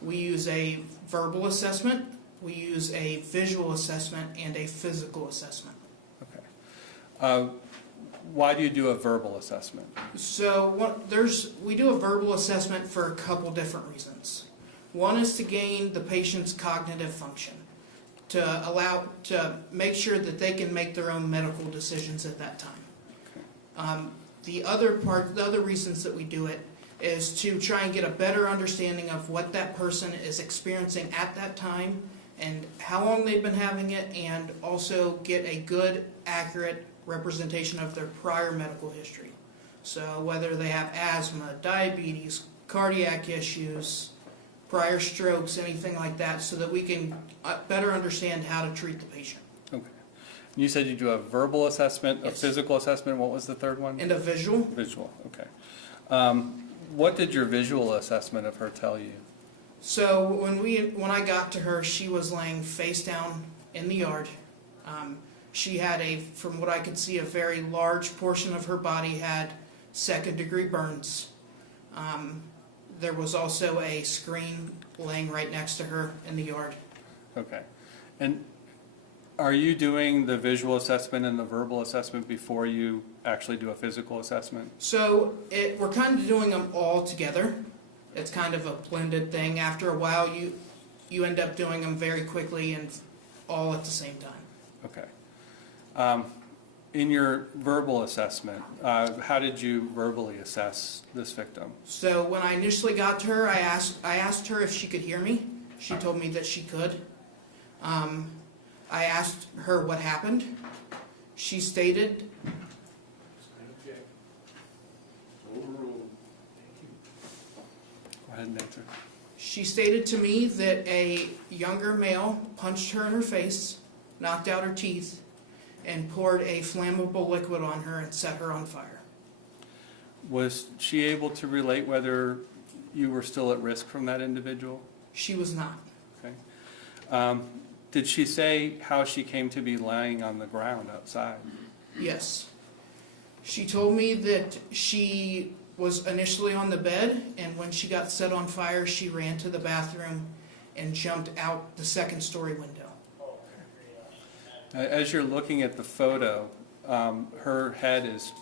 We use a verbal assessment, we use a visual assessment, and a physical assessment. Okay. Why do you do a verbal assessment? So we do a verbal assessment for a couple different reasons. One is to gain the patient's cognitive function, to make sure that they can make their own medical decisions at that time. The other reasons that we do it is to try and get a better understanding of what that person is experiencing at that time and how long they've been having it, and also get a good, accurate representation of their prior medical history. So whether they have asthma, diabetes, cardiac issues, prior strokes, anything like that, so that we can better understand how to treat the patient. Okay. You said you do a verbal assessment, a Yes. physical assessment. What was the third one? And a visual. Visual, okay. What did your visual assessment of her tell you? So when I got to her, she was laying face down in the yard. She had from what I could see, a very large portion of her body had second-degree burns. There was also a screen laying right next to her in the yard. Okay. And are you doing the visual assessment and the verbal assessment before you actually do a physical assessment? So we're kind of doing them all together. It's kind of a blended thing. After a while, you end up doing them very quickly and all at the same time. Okay. In your verbal assessment, how did you verbally assess this victim? So when I initially got to her, I asked her if she could hear me. She told me that she could. I asked her what happened. She stated, Overruled. Go ahead and answer. she stated to me that a younger male punched her in her face, knocked out her teeth, and poured a flammable liquid on her and set her on fire. Was she able to relate whether you were still at risk from that individual? She was not. Okay. Did she say how she came to be lying on the ground outside? Yes. She told me that she was initially on the bed, and when she got set on fire, she ran to the bathroom and jumped out the second-story window. As you're looking at the photo, her head is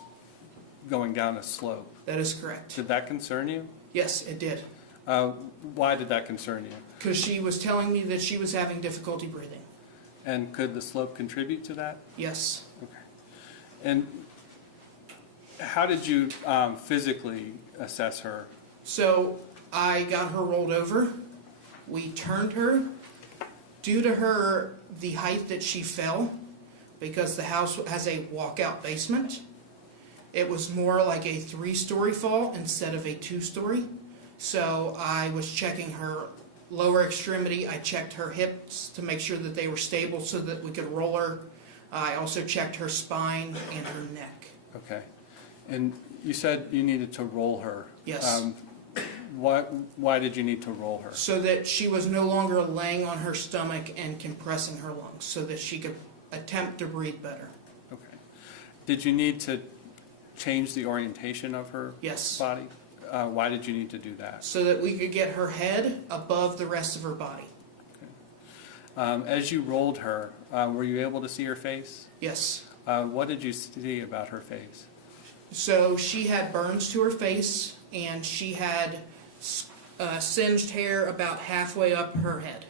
going down a slope. That is correct. Did that concern you? Yes, it did. Why did that concern you? Because she was telling me that she was having difficulty breathing. And could the slope contribute to that? Yes. Okay. And how did you physically assess her? So I got her rolled over. We turned her. Due to the height that she fell, because the house has a walkout basement, it was more like a 3-story fall instead of a 2-story. So I was checking her lower extremity. I checked her hips to make sure that they were stable so that we could roll her. I also checked her spine and her neck. Okay. And you said you needed to roll her. Yes. Why did you need to roll her? So that she was no longer laying on her stomach and compressing her lungs, so that she could attempt to breathe better. Okay. Did you need to change the orientation of her Yes. body? Why did you need to do that? So that we could get her head above the rest of her body. As you rolled her, were you able to see her face? Yes. What did you see about her face? So she had burns to her face, and she had singed hair about halfway up her head.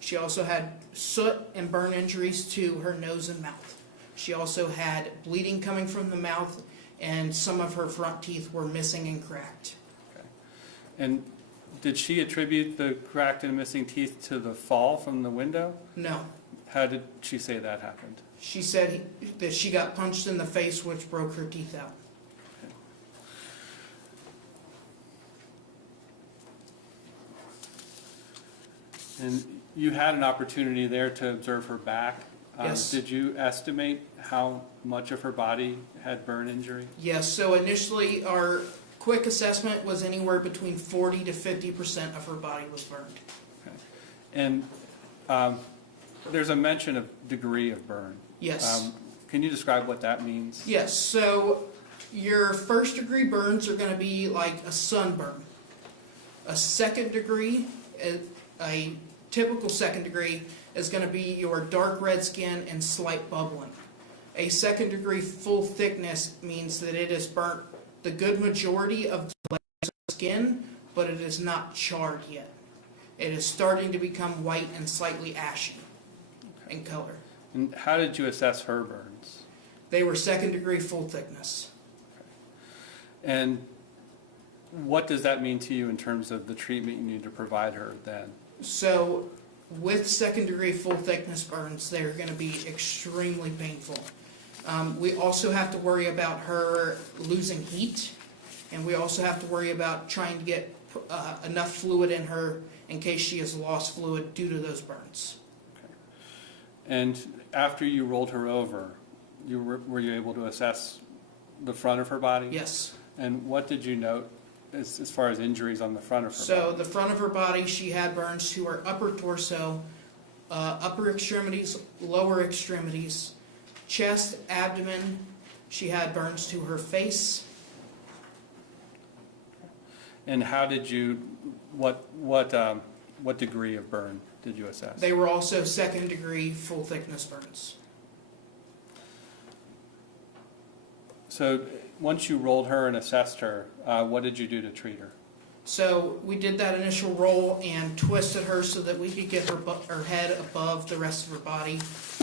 She also had soot and burn injuries to her nose and mouth. She also had bleeding coming from the mouth, and some of her front teeth were missing and cracked. Okay. And did she attribute the cracked and missing teeth to the fall from the window? No. How did she say that happened? She said that she got punched in the face, which broke her teeth out. And you had an opportunity there to observe her back. Yes. Did you estimate how much of her body had burn injury? Yes, so initially our quick assessment was anywhere between 40 to 50% of her body was burned. Okay. And there's a mention of degree of burn. Yes. Can you describe what that means? Yes, so your first degree burns are going to be like a sunburn. A second degree, a typical second degree, is going to be your dark red skin and slight bubbling. A second degree full thickness means that it is burnt the good majority of the skin, but it is not charred yet. It is starting to become white and slightly ashy in color. And how did you assess her burns? They were second degree full thickness. And what does that mean to you in terms of the treatment you need to provide her then? So with second degree full thickness burns, they're going to be extremely painful. We also have to worry about her losing heat, and we also have to worry about trying to get enough fluid in her in case she has lost fluid due to those burns. Okay. And after you rolled her over, were you able to assess the front of her body? Yes. And what did you note as far as injuries on the front of her body? So the front of her body, she had burns to her upper torso, upper extremities, lower extremities, chest, abdomen. She had burns to her face. And how did you, what degree of burn did you assess? They were also second degree full thickness burns. So once you rolled her and assessed her, what did you do to treat her? So we did that initial roll and twisted her so that we could get her head above the rest of her body.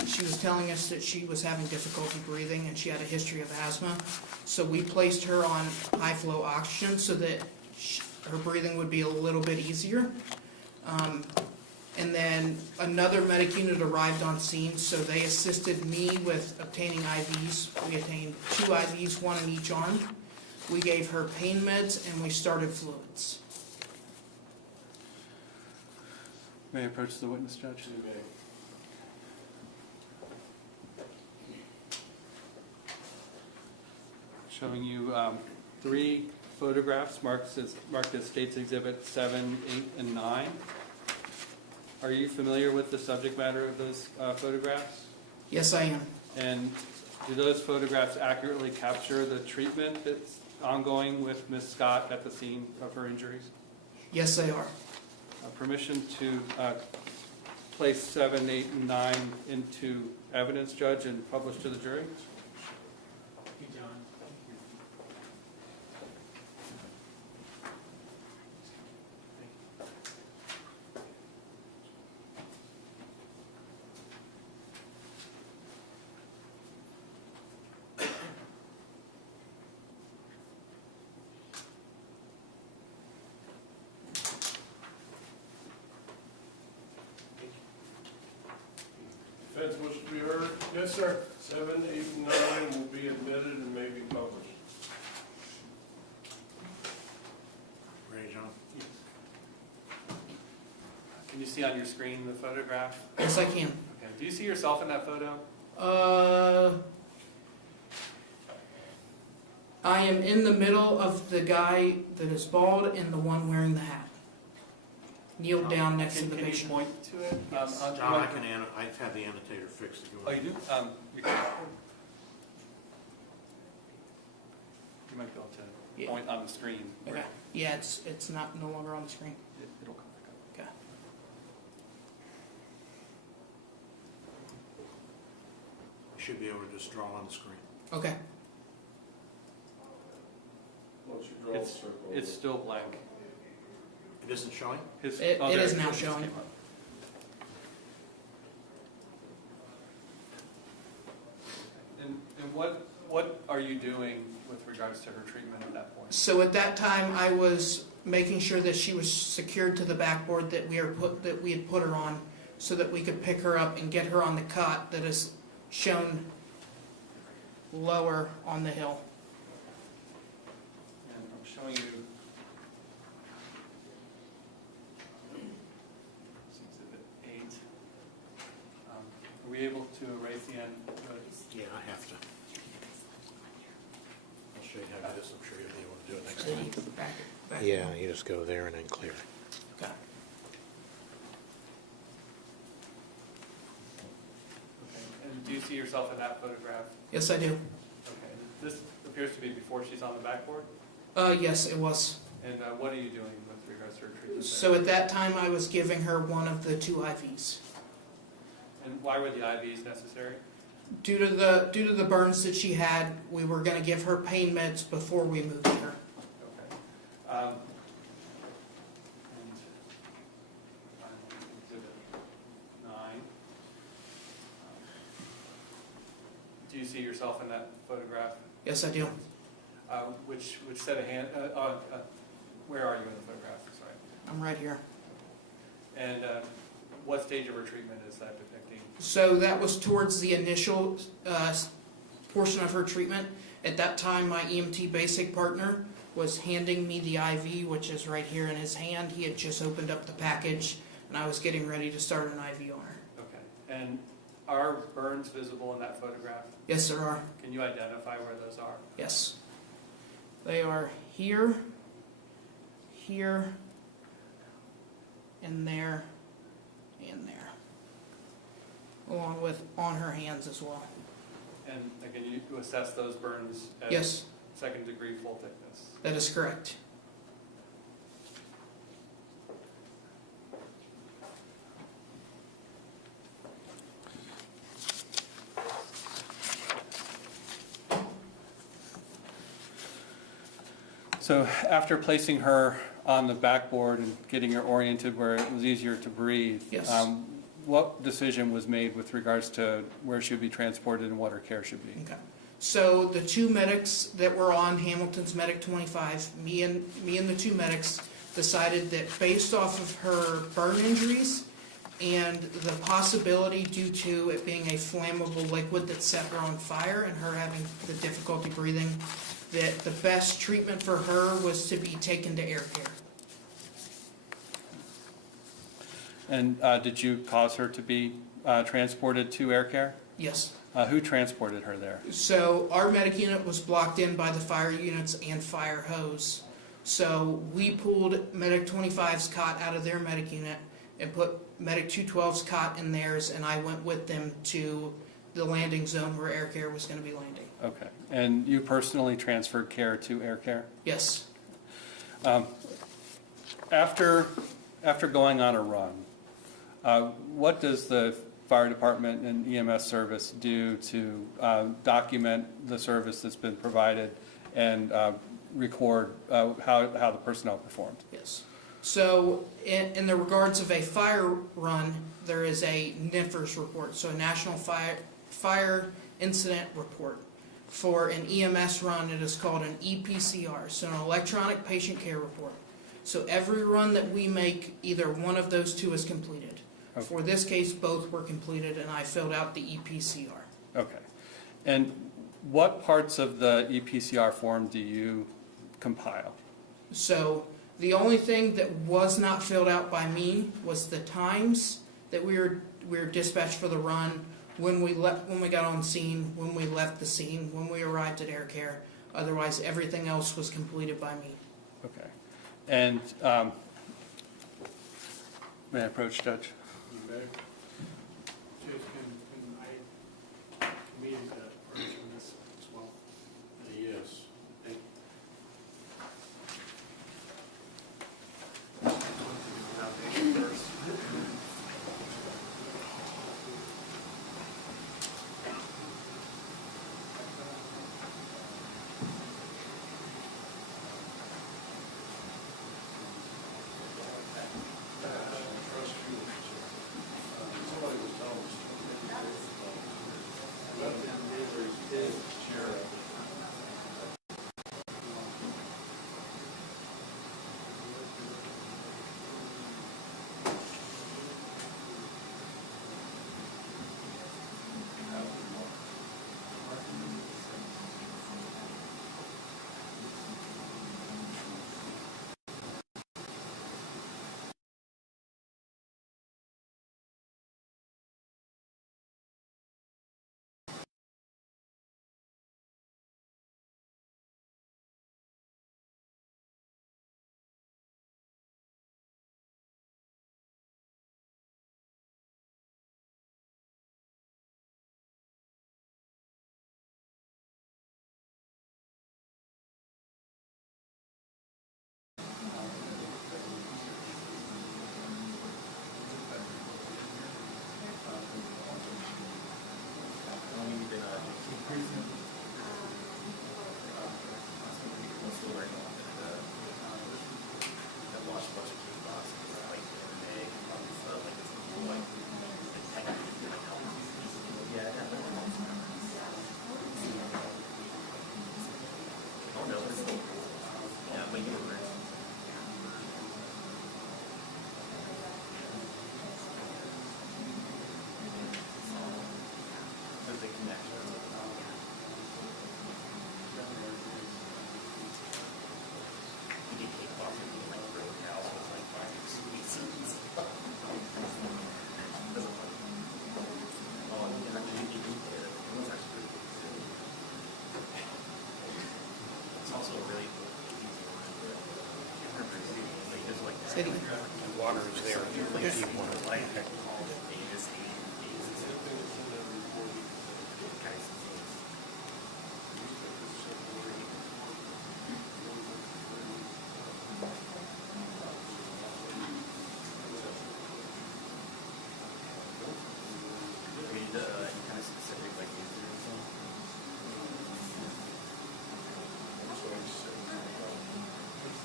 She was telling us that she was having difficulty breathing and she had a history of asthma. So we placed her on high flow oxygen so that her breathing would be a little bit easier. And then another medic unit arrived on scene, so they assisted me with obtaining IVs. We obtained 2 IVs, 1 in each arm. We gave her pain meds and we started fluids. May I approach the witness, Judge? You may. Showing you 3 photographs marked as State's Exhibit 7, 8, and 9. Are you familiar with the subject matter of those photographs? Yes, I am. And do those photographs accurately capture the treatment that's ongoing with Ms. Scott at the scene of her injuries? Yes, they are. Permission to place 7, 8, and 9 into evidence, Judge, and publish to the jury? Defense wish to be heard? Yes, sir. 7, 8, and 9 will be admitted and may be published. Ready, John? Can you see on your screen the photograph? Yes, I can. Okay. Do you see yourself in that photo? I am in the middle of the guy that is bald and the one wearing the hat. Kneeled down next to the Can you patient. point to it? Yes. John, I've had the annotator fix it. Oh, you do? You can- you might be able to Yeah. point on the screen. Okay. Yeah, it's not no longer on the screen. It'll come back up. Okay. You should be able to just draw on the screen. Okay. Once you draw the circle. It's still blank. It isn't showing? It It is now showing. And what are you doing with regards to her treatment at that point? So at that time, I was making sure that she was secured to the backboard that we had put her on, so that we could pick her up and get her on the cot that is shown lower on the hill. And I'm showing you Exhibit 8. Are we able to erase the end? Yeah, I have to. I'll show you how to do this. I'm sure you'll be able to do it next time. Back. Yeah, you just go there and then clear. Okay. Okay. And do you see yourself in that photograph? Yes, I do. Okay. This appears to be before she's on the backboard. Yes, it was. And what are you doing with regards to her treatment? So at that time, I was giving her one of the 2 IVs. And why were the IVs necessary? Due to the burns that she had, we were going to give her pain meds before we moved her. Okay. And Exhibit 9. Do you see yourself in that photograph? Yes, I do. Which set of hand? Where are you in the photograph? Sorry. I'm right here. And what stage of her treatment is that depicting? So that was towards the initial portion of her treatment. At that time, my EMT basic partner was handing me the IV, which is right here in his hand. He had just opened up the package, and I was getting ready to start an IV on her. Okay. And are burns visible in that photograph? Yes, there are. Can you identify where those are? Yes. They are here, here, and there, and there. Along with on her hands as well. And can you assess those burns as Yes, second degree full thickness? that is correct. So after placing her on the backboard and getting her oriented where it was easier to breathe. Yes. What decision was made with regards to where she would be transported and what her care should be? Okay. So the two medics that were on Hamilton's Medic 25, me and the two medics decided that based off of her burn injuries and the possibility due to it being a flammable liquid that set her on fire and her having the difficulty breathing, that the best treatment for her was to be taken to air care. And did you cause her to be transported to air care? Yes. Who transported her there? So our medic unit was blocked in by the fire units and fire hose. So we pulled Medic 25's cot out of their medic unit and put Medic 212's cot in theirs, and I went with them to the landing zone where air care was going to be landing. Okay. And you personally transferred care to air care? Yes. After going on a run, what does the fire department and EMS service do to document the service that's been provided and record how the personnel performed? Yes. So in the regards of a fire run, there is a NIFRS report, so a National Fire Incident Report. For an EMS run, it is called an EPCR, so an Electronic Patient Care Report. So every run that we make, either one of those two is completed. Okay. For this case, both were completed, and I filled out the EPCR. Okay. And what parts of the EPCR form do you compile? So the only thing that was not filled out by me was the times that we were dispatched for the run, when we got on scene, when we left the scene, when we arrived at air care. Otherwise, everything else was completed by me. Okay. And may I approach, Judge? You may. Judge, can I meet the approach on this as well? Yes. City. Water is there if you really keep one light.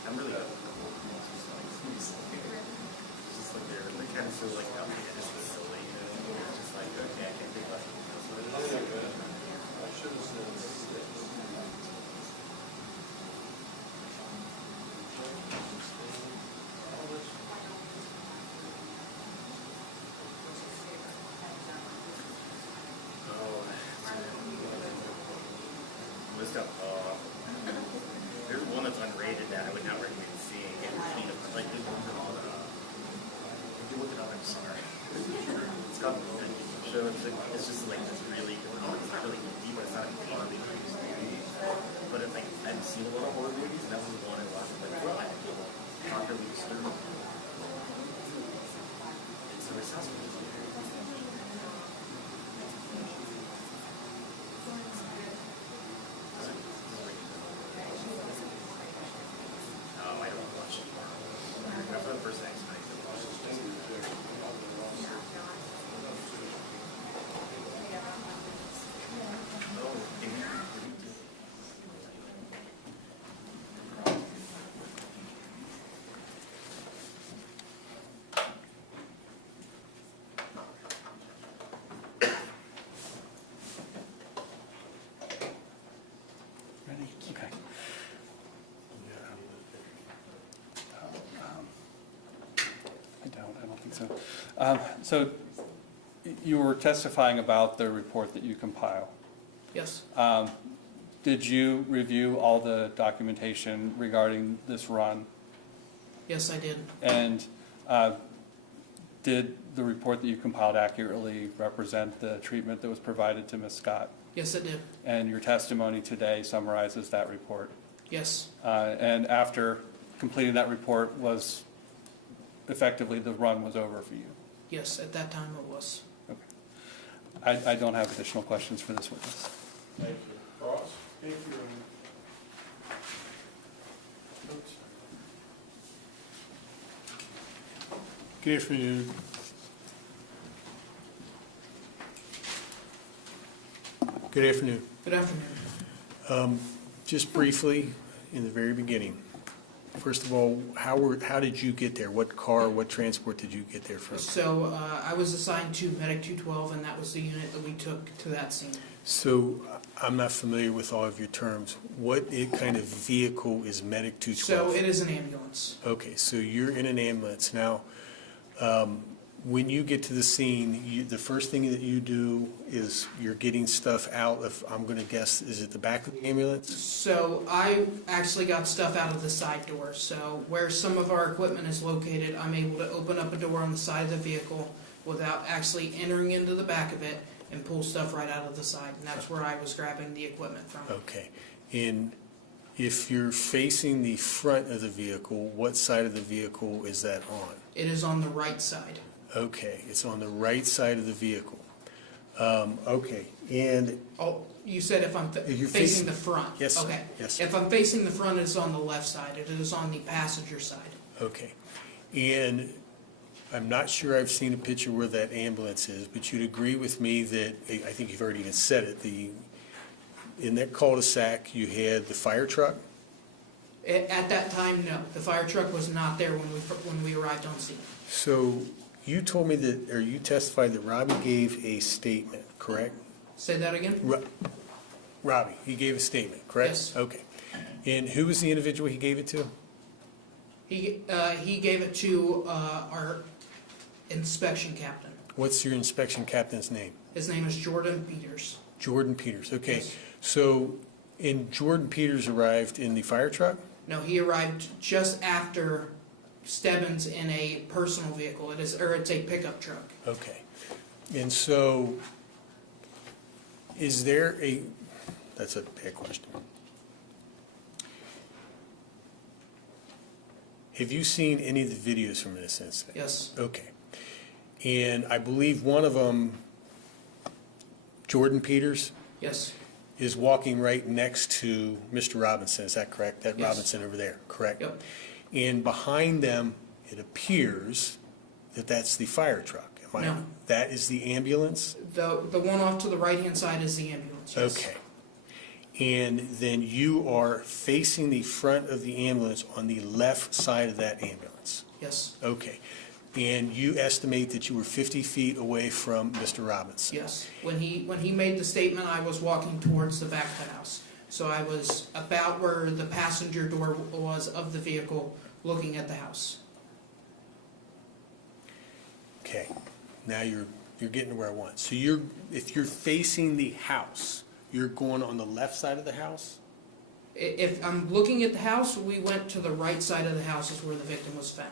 I'm really so like how big it is facility, it's just like, okay, I can think about it. That's what it is. I should have said 6. List up, there's one that's unrated that I would not recommend seeing. Like, if you look it up, I'm sorry. It's got the show, it's just like this really, it's not really deep, but it's not really deep. But it's like, I've seen a lot of horror movies, and that was the one I watched, like, well, I feel properly disturbed. It's a assessment. I don't watch it. That's the first thing I Ready? Okay. I don't think so. So you were testifying about the report that you compile. Yes. Did you review all the documentation regarding this run? Yes, I did. And did the report that you compiled accurately represent the treatment that was provided to Ms. Scott? Yes, it did. And your testimony today summarizes that report? Yes. And after completing that report, was effectively the run was over for you? Yes, at that time it was. Okay. I don't have additional questions for this witness. Thank you. Ross? Thank you. Good afternoon. Good afternoon. Good afternoon. Just briefly, in the very beginning, first of all, how did you get there? What car, what transport did you get there from? So I was assigned to Medic 212, and that was the unit that we took to that scene. So I'm not familiar with all of your terms. What kind of vehicle is Medic 212? So it is an ambulance. Okay, so you're in an ambulance. Now, when you get to the scene, the first thing that you do is you're getting stuff out of, I'm going to guess, is it the back of the ambulance? So I actually got stuff out of the side door. So where some of our equipment is located, I'm able to open up a door on the side of the vehicle without actually entering into the back of it and pull stuff right out of the side. And that's where I was grabbing the equipment from. Okay. And if you're facing the front of the vehicle, what side of the vehicle is that on? It is on the right side. Okay, it's on the right side of the vehicle. Okay, and Oh, you said if I'm You're facing the front? Yes, sir. Okay. Yes. If I'm facing the front, it's on the left side. It is on the passenger side. okay, and I'm not sure I've seen a picture where that ambulance is, but you'd agree with me that, I think you've already even said it, in that cul-de-sac, you had the fire truck? At that time, no. The fire truck was not there when we arrived on scene. So you told me that, or you testified that Robbie gave a statement, correct? Say that again? Robbie, he gave a statement, correct? Yes. Okay. And who was the individual he gave it to? He gave it to our inspection captain. What's your inspection captain's name? His name is Jordan Peters. Jordan Peters, okay. Yes. So, and Jordan Peters arrived in the fire truck? No, he arrived just after Stebbins in a personal vehicle. It's a pickup truck. Okay. And so, is there that's a bad question. Have you seen any of the videos from this incident? Yes. Okay. And I believe one of them, Jordan Peters, Yes. is walking right next to Mr. Robinson, is that correct? That Yes. Robinson over there, correct? Yep. And behind them, it appears that that's the fire truck. No. That is the ambulance? The one off to the right-hand side is the ambulance, yes. Okay. And then you are facing the front of the ambulance on the left side of that ambulance? Yes. Okay. And you estimate that you were 50 feet away from Mr. Robinson? Yes. When he made the statement, I was walking towards the back of the house. So I was about where the passenger door was of the vehicle, looking at the house. Okay, now you're getting to where I want. So if you're facing the house, you're going on the left side of the house? If I'm looking at the house, we went to the right side of the house is where the victim was found.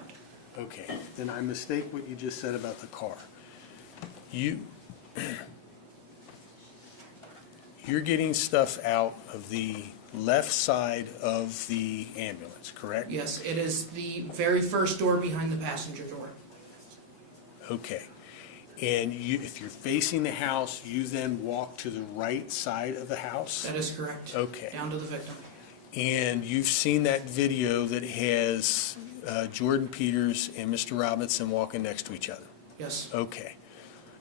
Okay, then I mistake what you just said about the car. You're getting stuff out of the left side of the ambulance, correct? Yes, it is the very first door behind the passenger door. Okay. And if you're facing the house, you then walk to the right side of the house? That is correct. Okay. Down to the victim. And you've seen that video that has Jordan Peters and Mr. Robinson walking next to each other? Yes. Okay.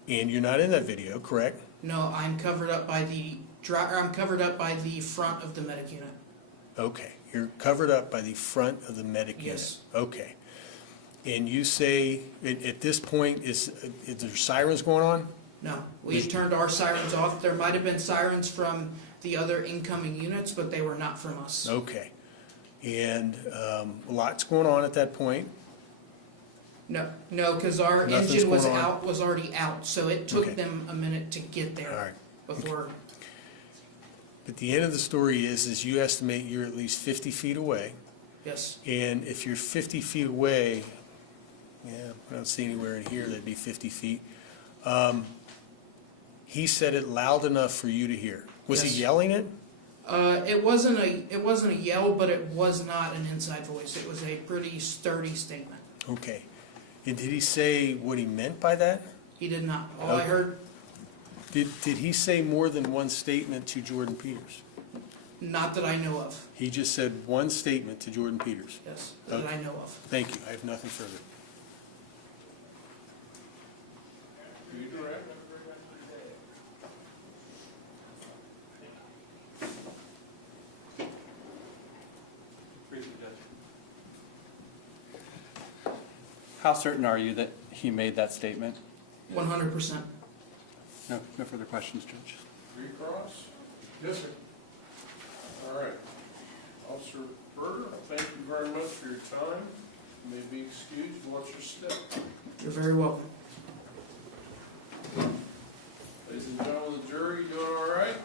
And you're not in that video, correct? No, I'm covered up by the front of the medic unit. Okay. You're covered up by the front of the medic unit? Yes. Okay. And you say, at this point, is there sirens going on? No, we turned our sirens off. There might have been sirens from the other incoming units, but they were not from us. Okay. And a lot's going on at that point? No, because our Nothing's engine was going on? out, was already out, so it took Okay. them a minute to get All there right. before. But the end of the story is you estimate you're at least 50 feet away. Yes, And if you're 50 feet away, yeah, I don't see anywhere in here that'd be 50 feet. He said it loud enough for you to hear. Was Yes. he yelling it? it wasn't a yell, but it was not an inside voice. It was a pretty sturdy statement. Okay. And did he say what he meant by that? He did not. All I Okay. heard, Did he say more than one statement to Jordan Peters? not that I know of. He just said one statement to Jordan Peters. Yes, that Okay. I know of. Thank you. I have nothing further. You direct? How certain are you that he made that statement? 100%. No further questions, Judge. Recross? Yes, sir. All right. Officer Berder, thank you very much for your time. You may be excused. Watch your step. You're very welcome. Ladies and gentlemen of the jury, you doing all right?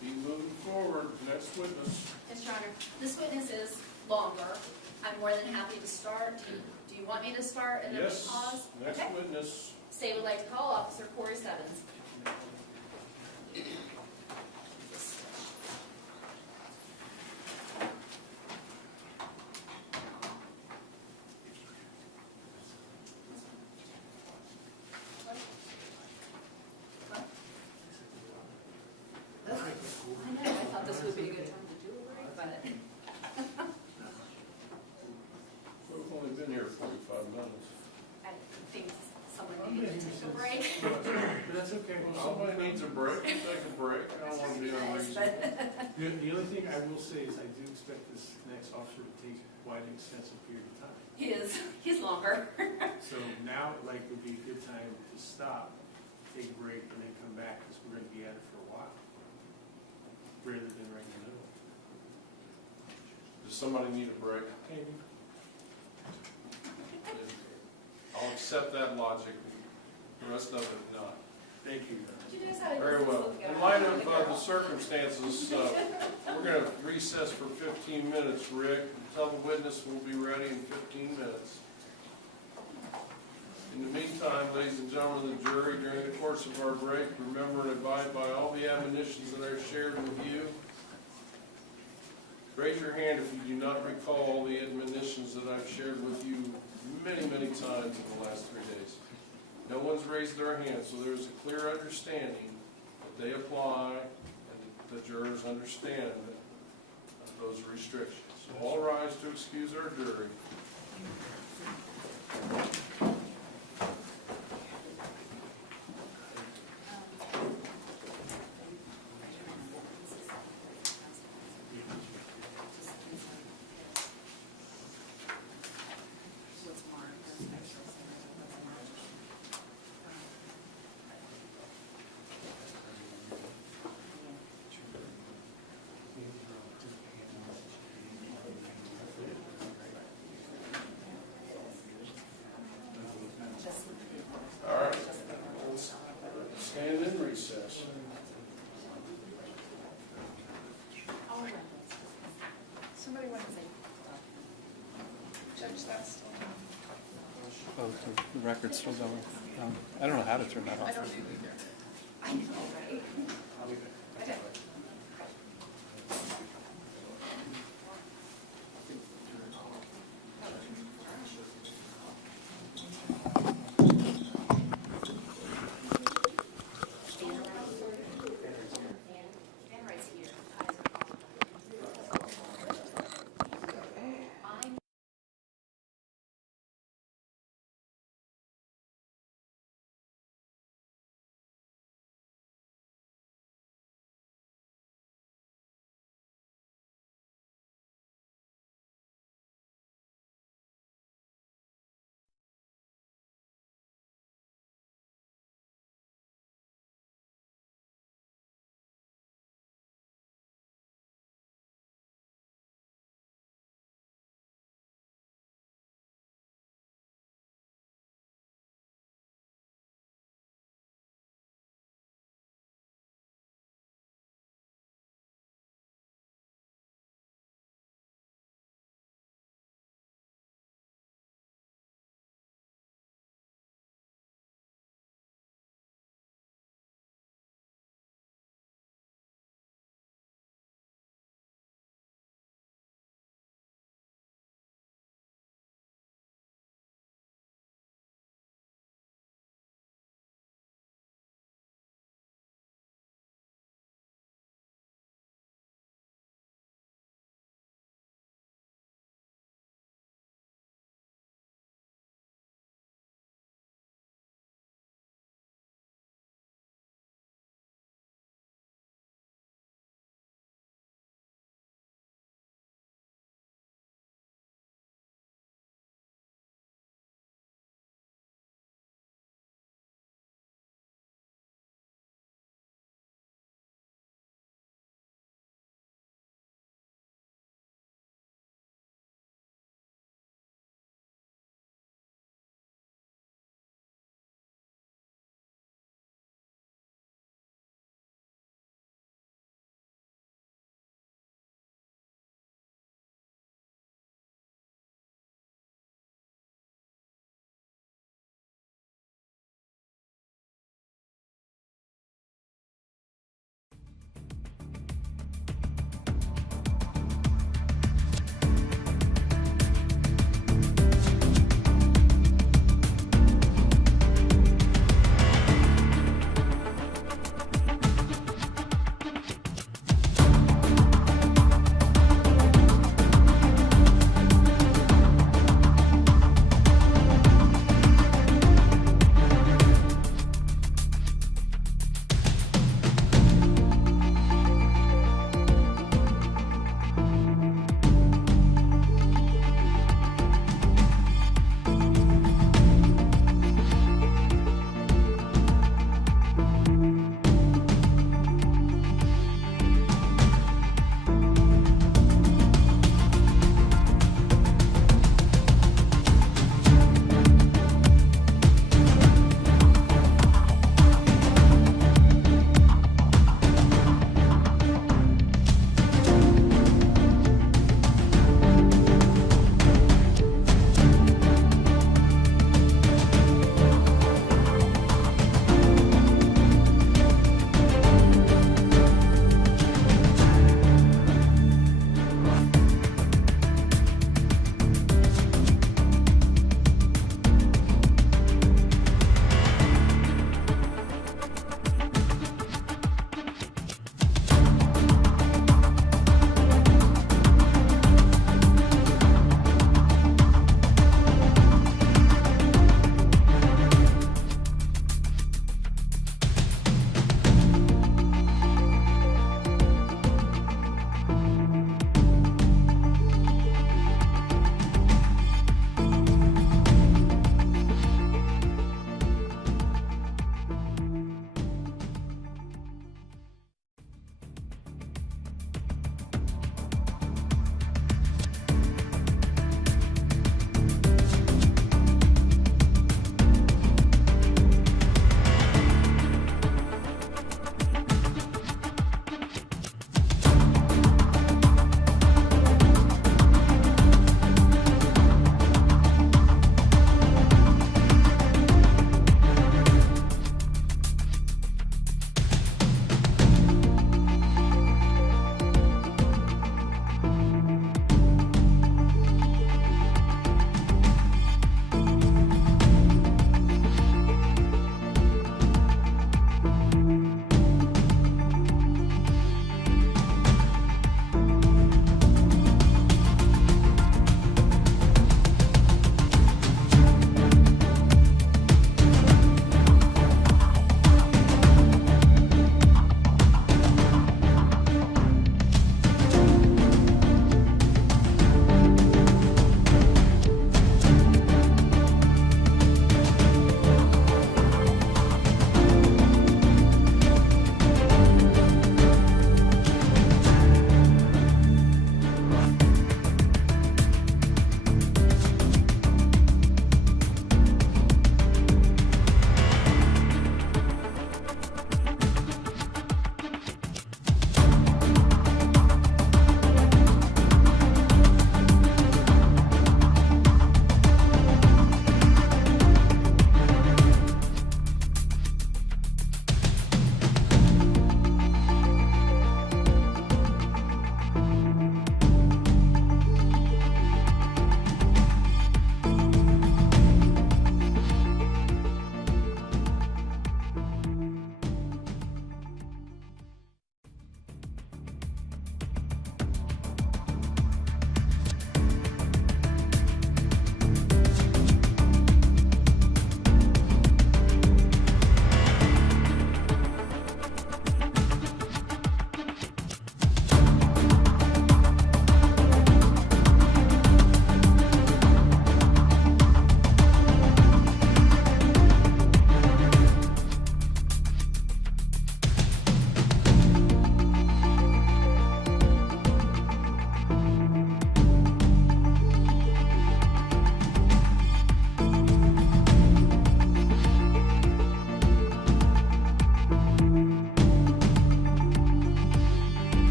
Be moving forward. Next witness. Mr. Honor, this witness is longer. I'm more than happy to start. Do you want me to start and then we Yes, pause? next Okay. witness. State would like to call Officer Cory Stebbins. I know, I thought this would be a good time to do a break, but We've only been here 45 minutes. I think someone needed to take a break. But that's okay. Somebody needs a break. Take a break. I don't want to be unreasonable. The only thing I will say is I do expect this next officer to take quite an extensive period of time. He's longer. So now, like, would be a good time to stop, take a break, and then come back, because we're gonna be at it for a while, rather than right in the middle. Does somebody need a break? I'll accept that logic. The rest of it, not. Thank you. You guys had a Very well. good In light of the circumstances, we're going to recess for 15 minutes. Rick, tell the witness we'll be ready in 15 minutes. In the meantime, ladies and gentlemen of the jury, during the course of our break, remember and abide by all the admonitions that I've shared with you. Raise your hand if you do not recall all the admonitions that I've shared with you many, many times in the last 3 days. No one's raised their hand, so there's a clear understanding that they apply and the jurors understand those restrictions. So all rise to excuse our jury. What's mine? Oh, the record's still going. I don't know how to turn that off. I don't either. I know, right? Okay.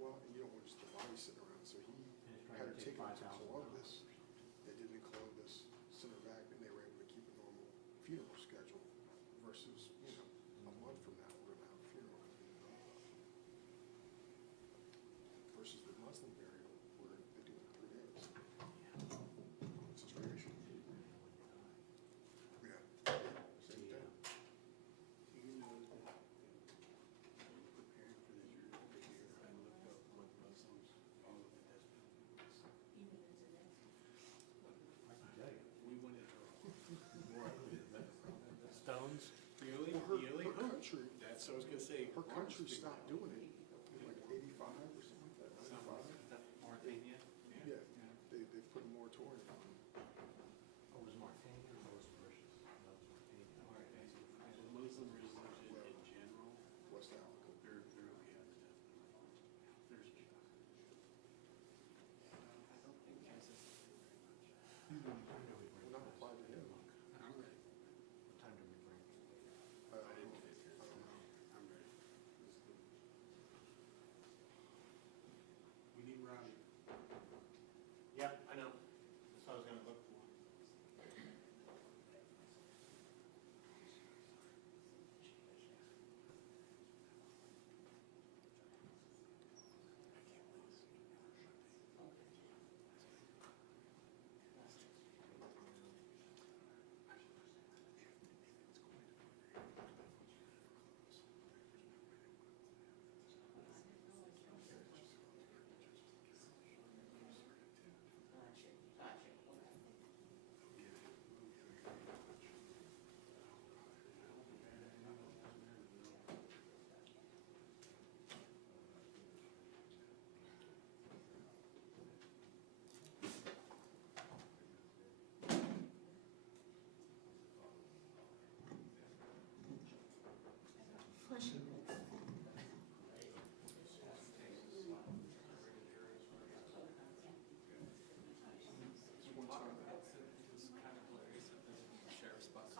Well, and you don't want just the body sitting around, so he had her taken to Columbus. They didn't in Columbus, sent her back, and they were able to keep a normal funeral schedule versus, you know, a month from now, we're gonna have a funeral. Versus the Muslim burial, where they do it in 3 days. It's a tradition. Yeah, same thing. Do you know that preparing for this year over here, I looked up what Muslims follow the death penalty. I can tell you. We went into Stones? Really? Well, her Really? country, That's what I was gonna say. her country stopped doing it in like 85 or something like that, 95. Mauritania? Yeah, they put a moratorium on it. Oh, was Mauritania or was Mauritius? No, it was Mauritania. So Muslim religion in general, West Africa. they're okay with the death penalty. There's I don't think Jesus is very much. Well, not applied to him. I'm ready. What time did we break? I didn't get here. I don't know. I'm ready. We need Robbie. Yep, I know. That's what I was gonna look for.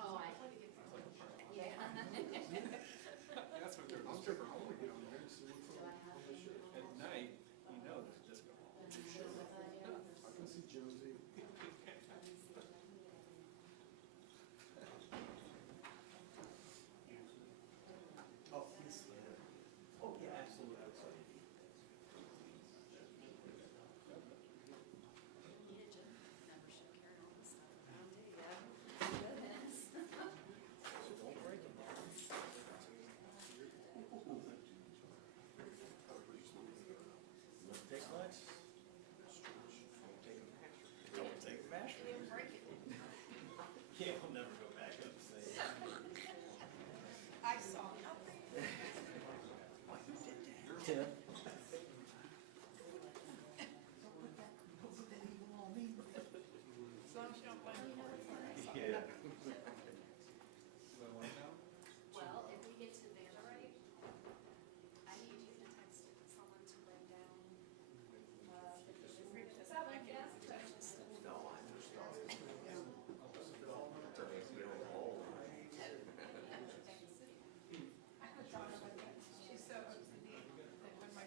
Oh, yeah. That's what they're, I'm tripping, I wanna get on there and see what's on the show. At night, you know there's disco. I can see Josie. Oh, he's, oh, yeah, absolutely. Take much? Take a mash. Yeah, we'll never go back up and say. I saw nothing. Tim? As long as you don't blame me. Yeah. Well, if we get to Vanderbilt, I need you to text someone to bring down, seven gas stations. No, I understand. She's so OCD that when my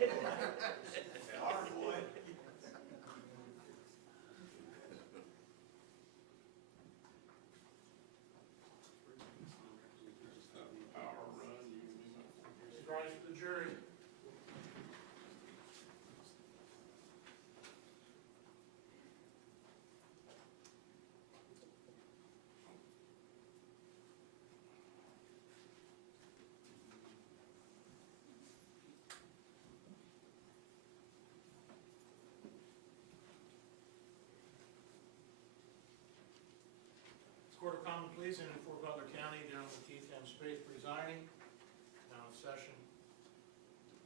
Hardwood. Power run, you Here's the rise for the jury. Court of Common Pleas in Fort Butler County, dealing with Keith M. Spaeth presiding. Now in session.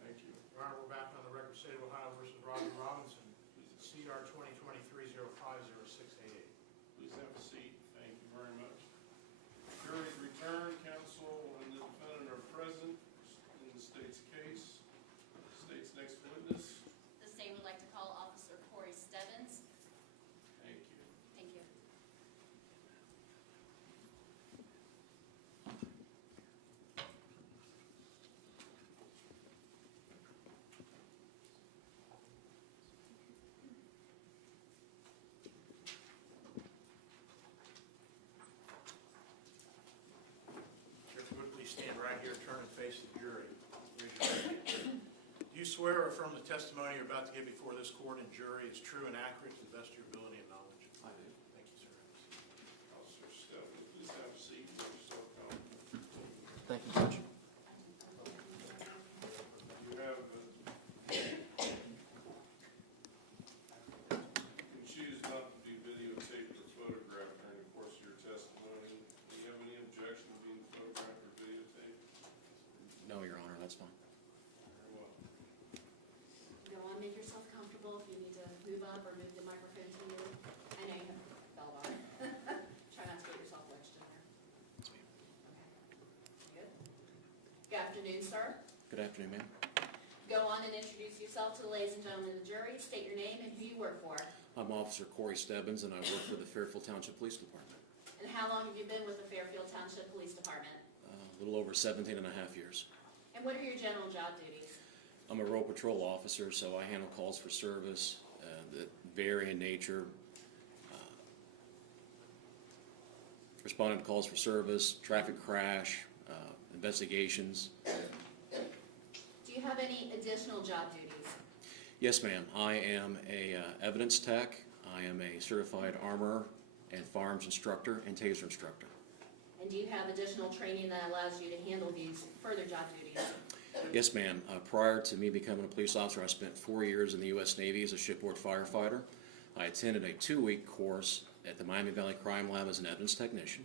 Thank you. Your Honor, we're back on the record, State of Ohio versus Robin Robinson, CR 2023-050688. Please have a seat. Thank you very much. Jury's returned. Counsel and the defendant are present in the state's case. State's next witness. The state would like to call Officer Cory Stebbins. Thank you. Thank you. Sheriff, would please stand right here, turn and face the jury. Raise your right hand. Do you swear or affirm the testimony you're about to give before this court and jury is true and accurate to the best of your ability and knowledge? I do. Thank you, sir. Officer Stebbins, please have a seat. Make yourself comfortable. Thank you, Judge. You have, you can choose not to be videotaped or photographed during the course of your testimony. Do you have any objection to being photographed or videotaped? No, Your Honor, that's fine. Very well. Go on, make yourself comfortable. If you need to move up or move the microphone to you. I know you have a belt on. Try not to get yourself wedged in there. That's me. Okay. Good. Good afternoon, sir. Good afternoon, ma'am. Go on and introduce yourself to the ladies and gentlemen of the jury. State your name and who you work for. I'm Officer Cory Stebbins, and I work for the Fairfield Township Police Department. And how long have you been with the Fairfield Township Police Department? A little over 17 and a half years. And what are your general job duties? I'm a road patrol officer, so I handle calls for service that vary in nature. Responding to calls for service, traffic crash, investigations. Do you have any additional job duties? Yes, ma'am. I am a evidence tech. I am a certified armorer and firearms instructor and taser instructor. And do you have additional training that allows you to handle these further job duties? Yes, ma'am. Prior to me becoming a police officer, I spent 4 years in the U.S. Navy as a shipboard firefighter. I attended a 2-week course at the Miami Valley Crime Lab as an evidence technician.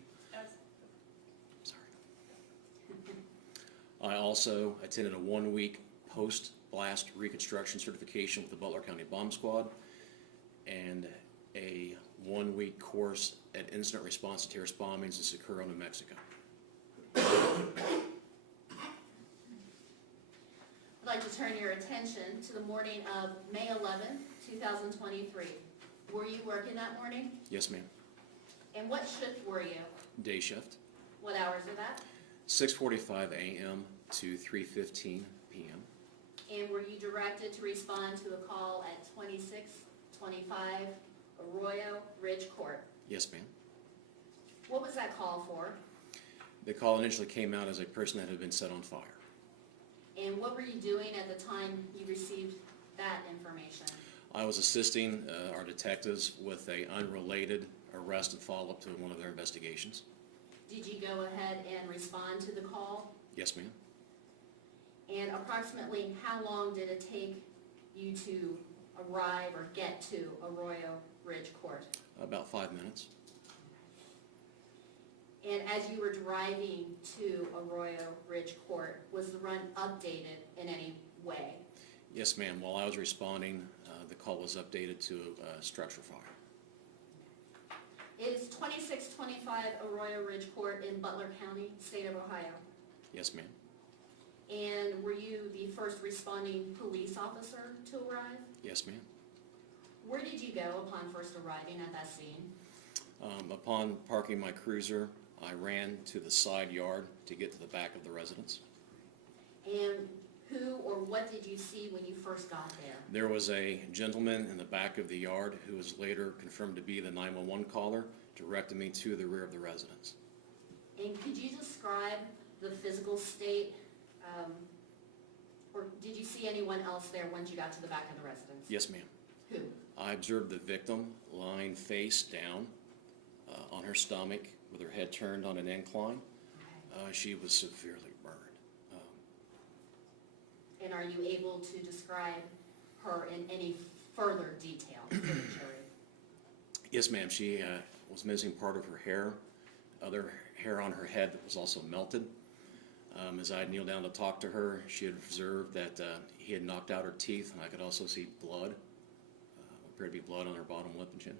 Sorry. I also attended a 1-week post-blast reconstruction certification with the Butler County Bomb Squad and a 1-week course at incident response to terrorist bombings in Socorro, New Mexico. I'd like to turn your attention to the morning of May 11, 2023. Were you working that morning? Yes, ma'am. And what shift were you? Day shift, What hours are that? 6:45 a.m. to 3:15 p.m. And were you directed to respond to a call at 2625 Arroyo Ridge Court? Yes, ma'am. What was that call for? The call initially came out as a person that had been set on fire. And what were you doing at the time you received that information? I was assisting our detectives with a unrelated arrest and follow-up to one of their investigations. Did you go ahead and respond to the call? Yes, ma'am. And approximately how long did it take you to arrive or get to Arroyo Ridge Court? About 5 minutes. And as you were driving to Arroyo Ridge Court, was the run updated in any way? Yes, ma'am. While I was responding, the call was updated to a structure fire. Is 2625 Arroyo Ridge Court in Butler County, state of Ohio? Yes, ma'am. And were you the first responding police officer to arrive? Yes, ma'am. Where did you go upon first arriving at that scene? Upon parking my cruiser, I ran to the side yard to get to the back of the residence. And Who or what did you see when you first got there? There was a gentleman in the back of the yard who was later confirmed to be the 911 caller, directed me to the rear of the residence. And could you describe the physical state, or did you see anyone else there once you got to the back of the residence? Yes, ma'am. Who? I observed the victim lying face down on her stomach with her head turned on an incline. She was severely burned. And are you able to describe her in any further detail to the jury? Yes, ma'am. She was missing part of her hair, other hair on her head that was also melted. As I kneeled down to talk to her, she had observed that he had knocked out her teeth, and I could also see blood. Appeared to be blood on her bottom lip and chin.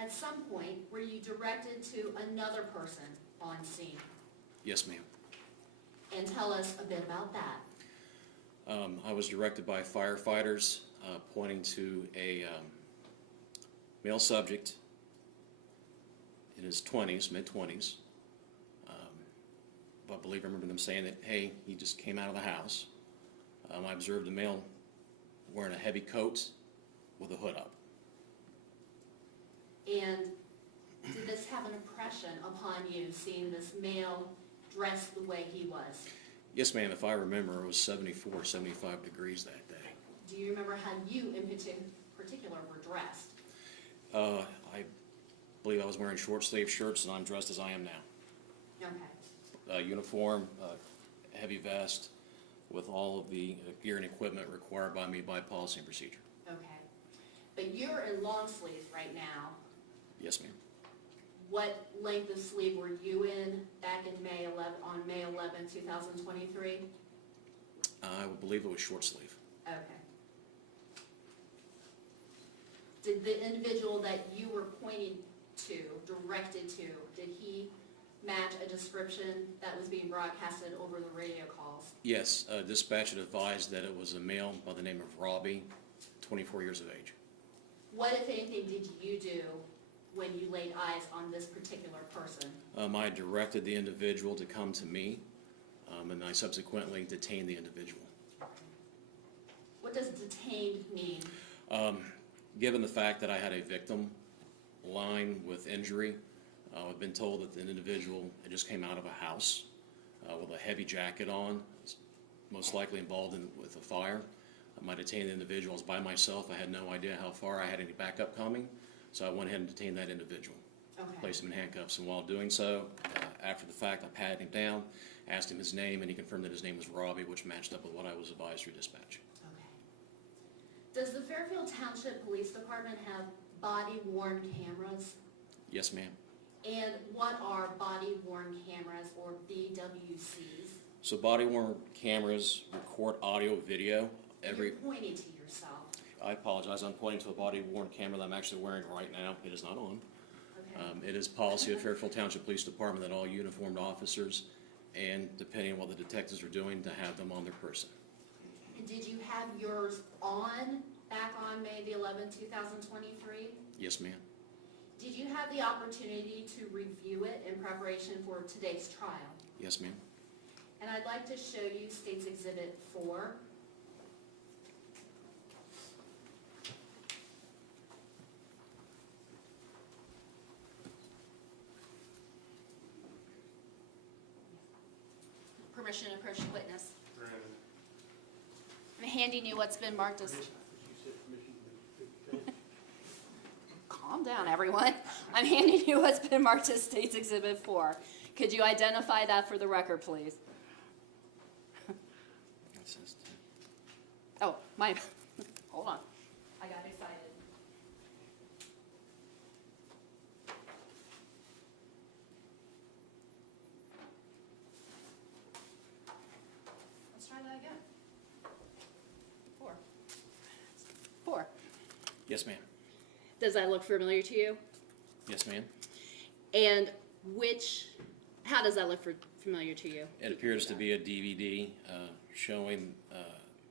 At some point, were you directed to another person on scene? Yes, ma'am. And tell us a bit about that. I was directed by firefighters pointing to a male subject in his 20s, mid-20s. I believe I remember them saying that, hey, he just came out of the house. I observed a male wearing a heavy coat with a hood up. And did this have an impression upon you, seeing this male dressed the way he was? Yes, ma'am. If I remember, it was 74, 75 degrees that day. Do you remember how you in particular were dressed? I believe I was wearing short-sleeve shirts, and I'm dressed as I am now. Okay. Uniform, heavy vest, with all of the gear and equipment required by me by policy and procedure. Okay. But you're in long sleeves right now. Yes, ma'am. What length of sleeve were you in back in on May 11, 2023? I would believe it was short sleeve. Okay. Did the individual that you were pointing to, directed to, did he match a description that was being broadcasted over the radio calls? Yes, dispatch had advised that it was a male by the name of Robbie, 24 years of age. What, if anything, did you do when you laid eyes on this particular person? I directed the individual to come to me, and I subsequently detained the individual. What does detained mean? Given the fact that I had a victim lying with injury, I've been told that the individual had just came out of a house with a heavy jacket on, most likely involved with a fire. I detained the individual. I was by myself. I had no idea how far I had any backup coming, so I went ahead and detained that individual. Okay. Placed him in handcuffs, and while doing so, after the fact, I patted him down, asked him his name, and he confirmed that his name was Robbie, which matched up with what I was advised through dispatch. Okay. Does the Fairfield Township Police Department have body-worn cameras? Yes, ma'am. And what are body-worn cameras, or BWCs? So body-worn cameras record audio, video. You're pointing to yourself. I apologize. I'm pointing to a body-worn camera that I'm actually wearing right now. It is not on. Okay. It is policy of Fairfield Township Police Department that all uniformed officers, and depending on what the detectives are doing, to have them on their person. And did you have yours on back on May the 11th, 2023? Yes, ma'am. Did you have the opportunity to review it in preparation for today's trial? Yes, ma'am. And I'd like to show you State's Exhibit 4. Permission to approach the witness. Brandon. I'm handing you what's been marked as... Calm down, everyone. I'm handing you what's been marked as State's Exhibit 4. Could you identify that for the record, please? Oh, my... Hold on. I got excited. Let's try that again. 4. 4. Yes, ma'am. Does that look familiar to you? Yes, ma'am. And how does that look familiar to you? It appears to be a DVD showing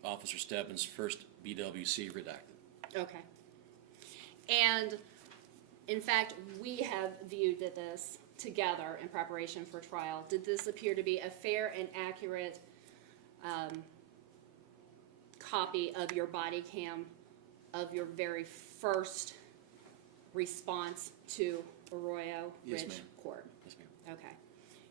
Officer Stebbins' first BWC redacted. Okay. And in fact, we have viewed this together in preparation for trial, did this appear to be a fair and accurate copy of your body cam of your very first response to Arroyo Yes, Ridge ma'am. Court? Yes, ma'am. Okay.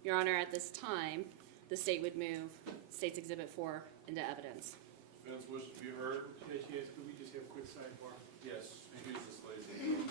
Your Honor, at this time, the state would move State's Exhibit 4 into evidence. Defense wishes to be heard. Yes, could we just have a quick sidebar? Yes, excuse us, ladies and gentlemen.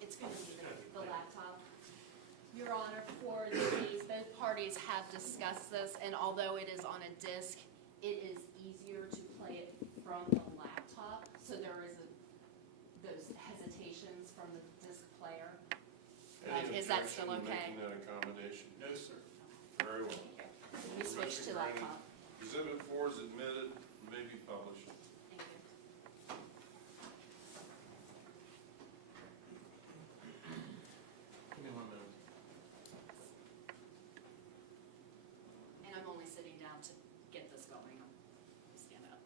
It's going to be the laptop. Your Honor, for the case, both parties have discussed this, and although it is on a disc, it is easier to play it from the laptop, so there isn't those hesitations from the disc player. Any Is that still objection to okay? making that accommodation? No, sir. Very well. We switch to laptop. Exhibit 4 is admitted, may be published. Thank you. Give me 1 minute. And I'm only sitting down to get this going. I'll stand up.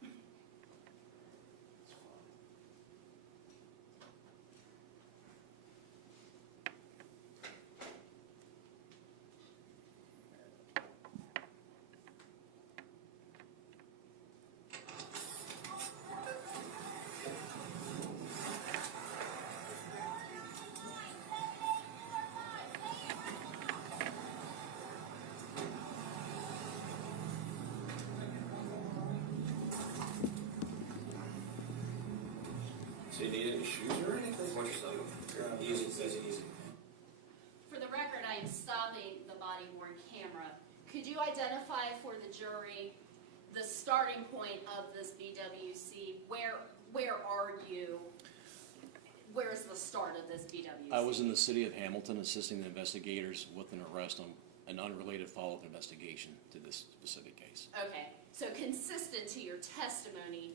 So you need any shoes or anything? Watch yourself. Easy, easy, easy. For the record, I am stopping the body-worn camera. Could you identify for the jury the starting point of this BWC? Where are you? Where is the start of this BWC? I was in the city of Hamilton assisting the investigators with an arrest on an unrelated follow-up investigation to this specific case. Okay, so consistent to your testimony,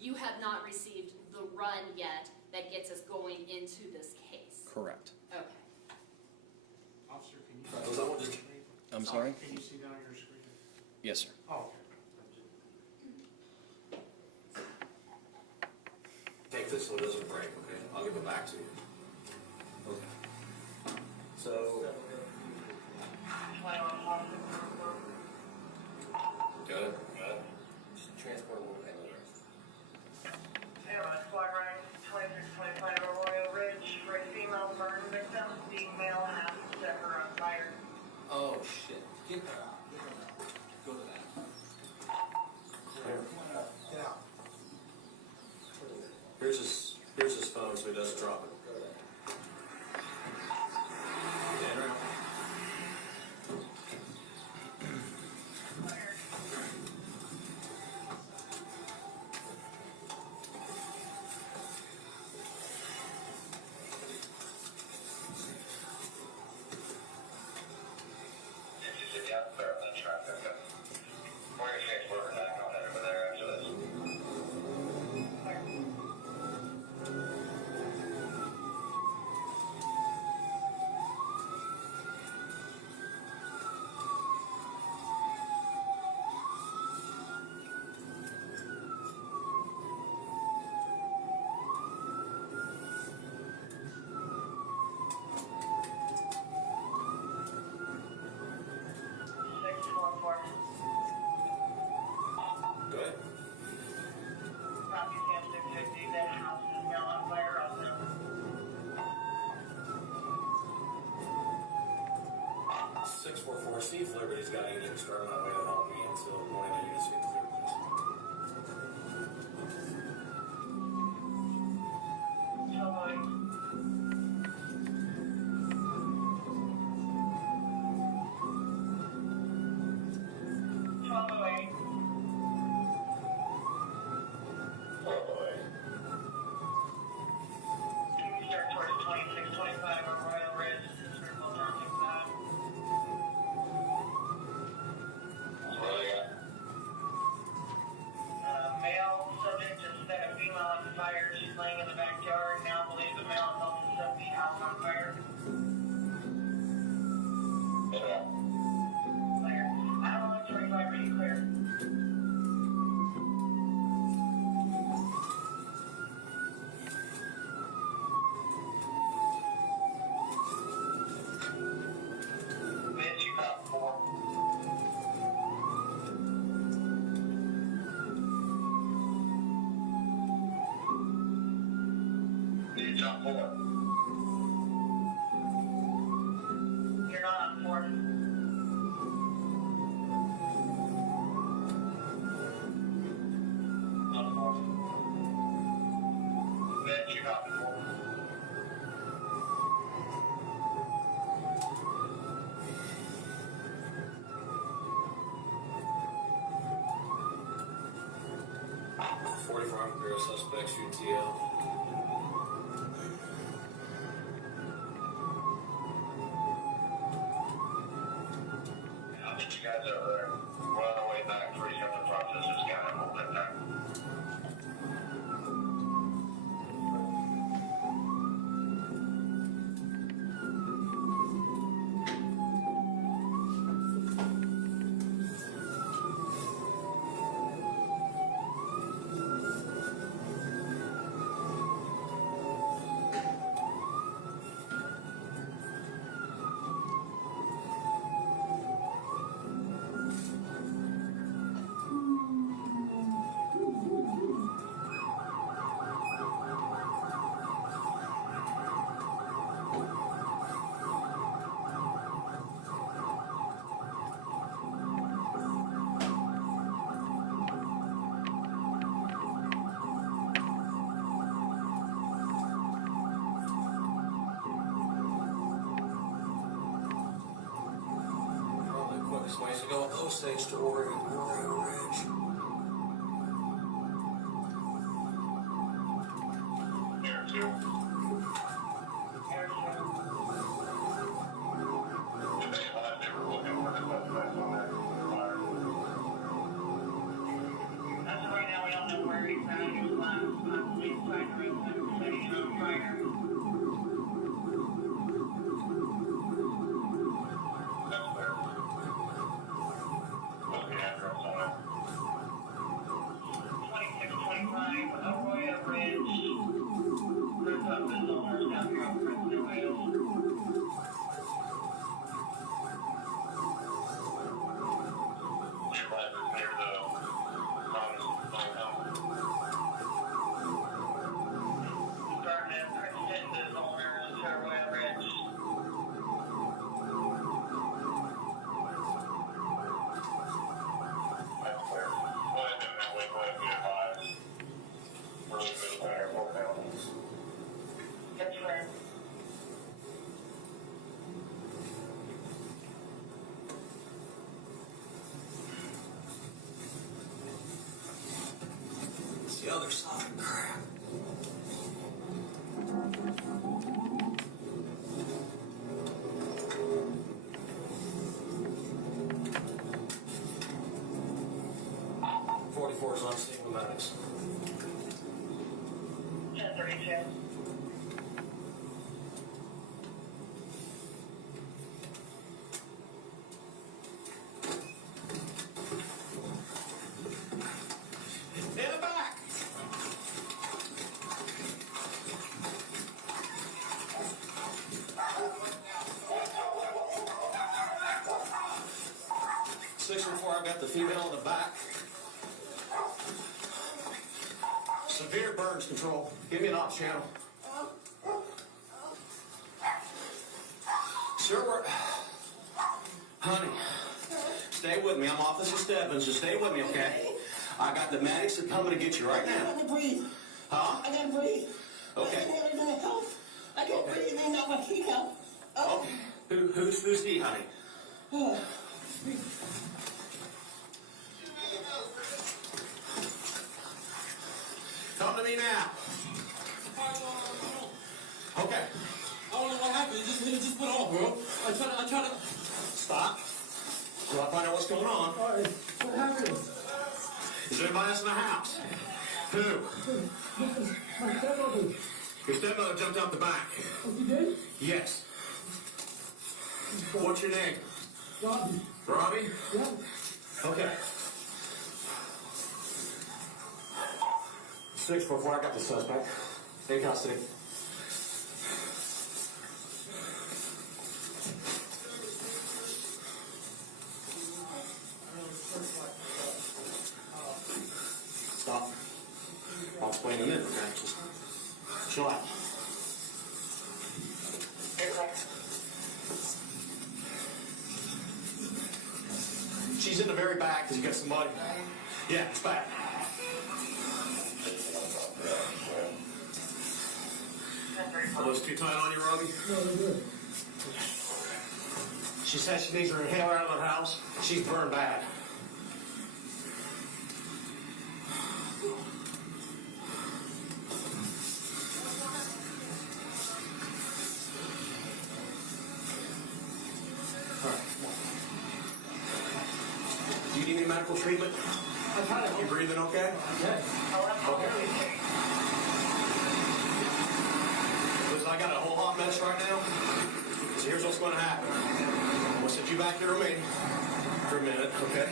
you have not received the run yet that gets us going into this case. Correct. Okay. Officer, can you Was see that that one on your just- screen? I'm sorry? Can you see that on your screen? Yes, sir. Oh, Take this so it doesn't break, okay? I'll give it back to you. Okay. So. Got it? Got it. Just transport a little bit. Squad right, 2625 Arroyo Ridge, for a female burn victim, being male and asked to set her on fire. Oh, shit. Get that. Go to that. Here. Get out. Here's his phone so he doesn't drop it. Go to that. Stand around. or see if Liberty's got anything started on that way to help me until morning that you just get clear, please. Male subject just set a female on fire. She's laying in the backyard. Now believes the male is holding set the house on fire. Clear. Avalon 25, ready, clear. Bitch, you got 4. Jump 4. You're not on 4. On 4. Bitch, you got 4. Suspects UTL. I'll meet you guys over there. We're on our way back to restart the process. Just kind of hold that time. Ways to go with those things to Oregon Ridge. Here, 2. Here, 2. They were looking for the suspects on that fire. As of right now, we don't know where he's at. He was on police side road, setting on fire. That's fair. Okay, address on it. 2625 Arroyo Ridge. Roof up business owners down here on Trenton, Wales. Your life is near the promised home. Starting at Trenton business owners, Arroyo Ridge. That's clear. Go ahead and that way, go ahead and be advised. Really good there, both counties. That's clear. It's the other side. Crap. Is on scene with medics. 1032. In the back! Six and four, I've got the female in the back. Severe burns control. Give me an off channel. Sure, we're... Honey. with me. I'm Officer Stebbins, so stay with me, okay? I got the medics that are coming to get you right now. I gotta breathe. Huh? I gotta breathe. Okay. I gotta help. I can't breathe. They know I can't help. Oh. Who's he, honey? Come to me now. Okay. I don't know what happened. It just went off, bro. I try to. Stop. Well, I find out what's going on. All right. What happened? Is there anybody else in the house? Who? My stepmother. Your stepmother jumped out the back. Oh, she did? Yes. What's your name? Robbie. Robbie? Yeah. Okay. 644, I got the suspect. In custody. Stop. I'll explain in a minute, okay? Just chill out. She's in the very back because you got somebody. Yeah, it's back. Are those too tight on you, Robbie? No, they're good. She says she needs her inhaler out of the house. She's burned bad. All right. Do you need any medical treatment? I tried to. You breathing okay? Yes. Okay. Listen, I got a whole hot mess right now. So here's what's going to happen. I'm going to sit you back here with me for a minute, okay?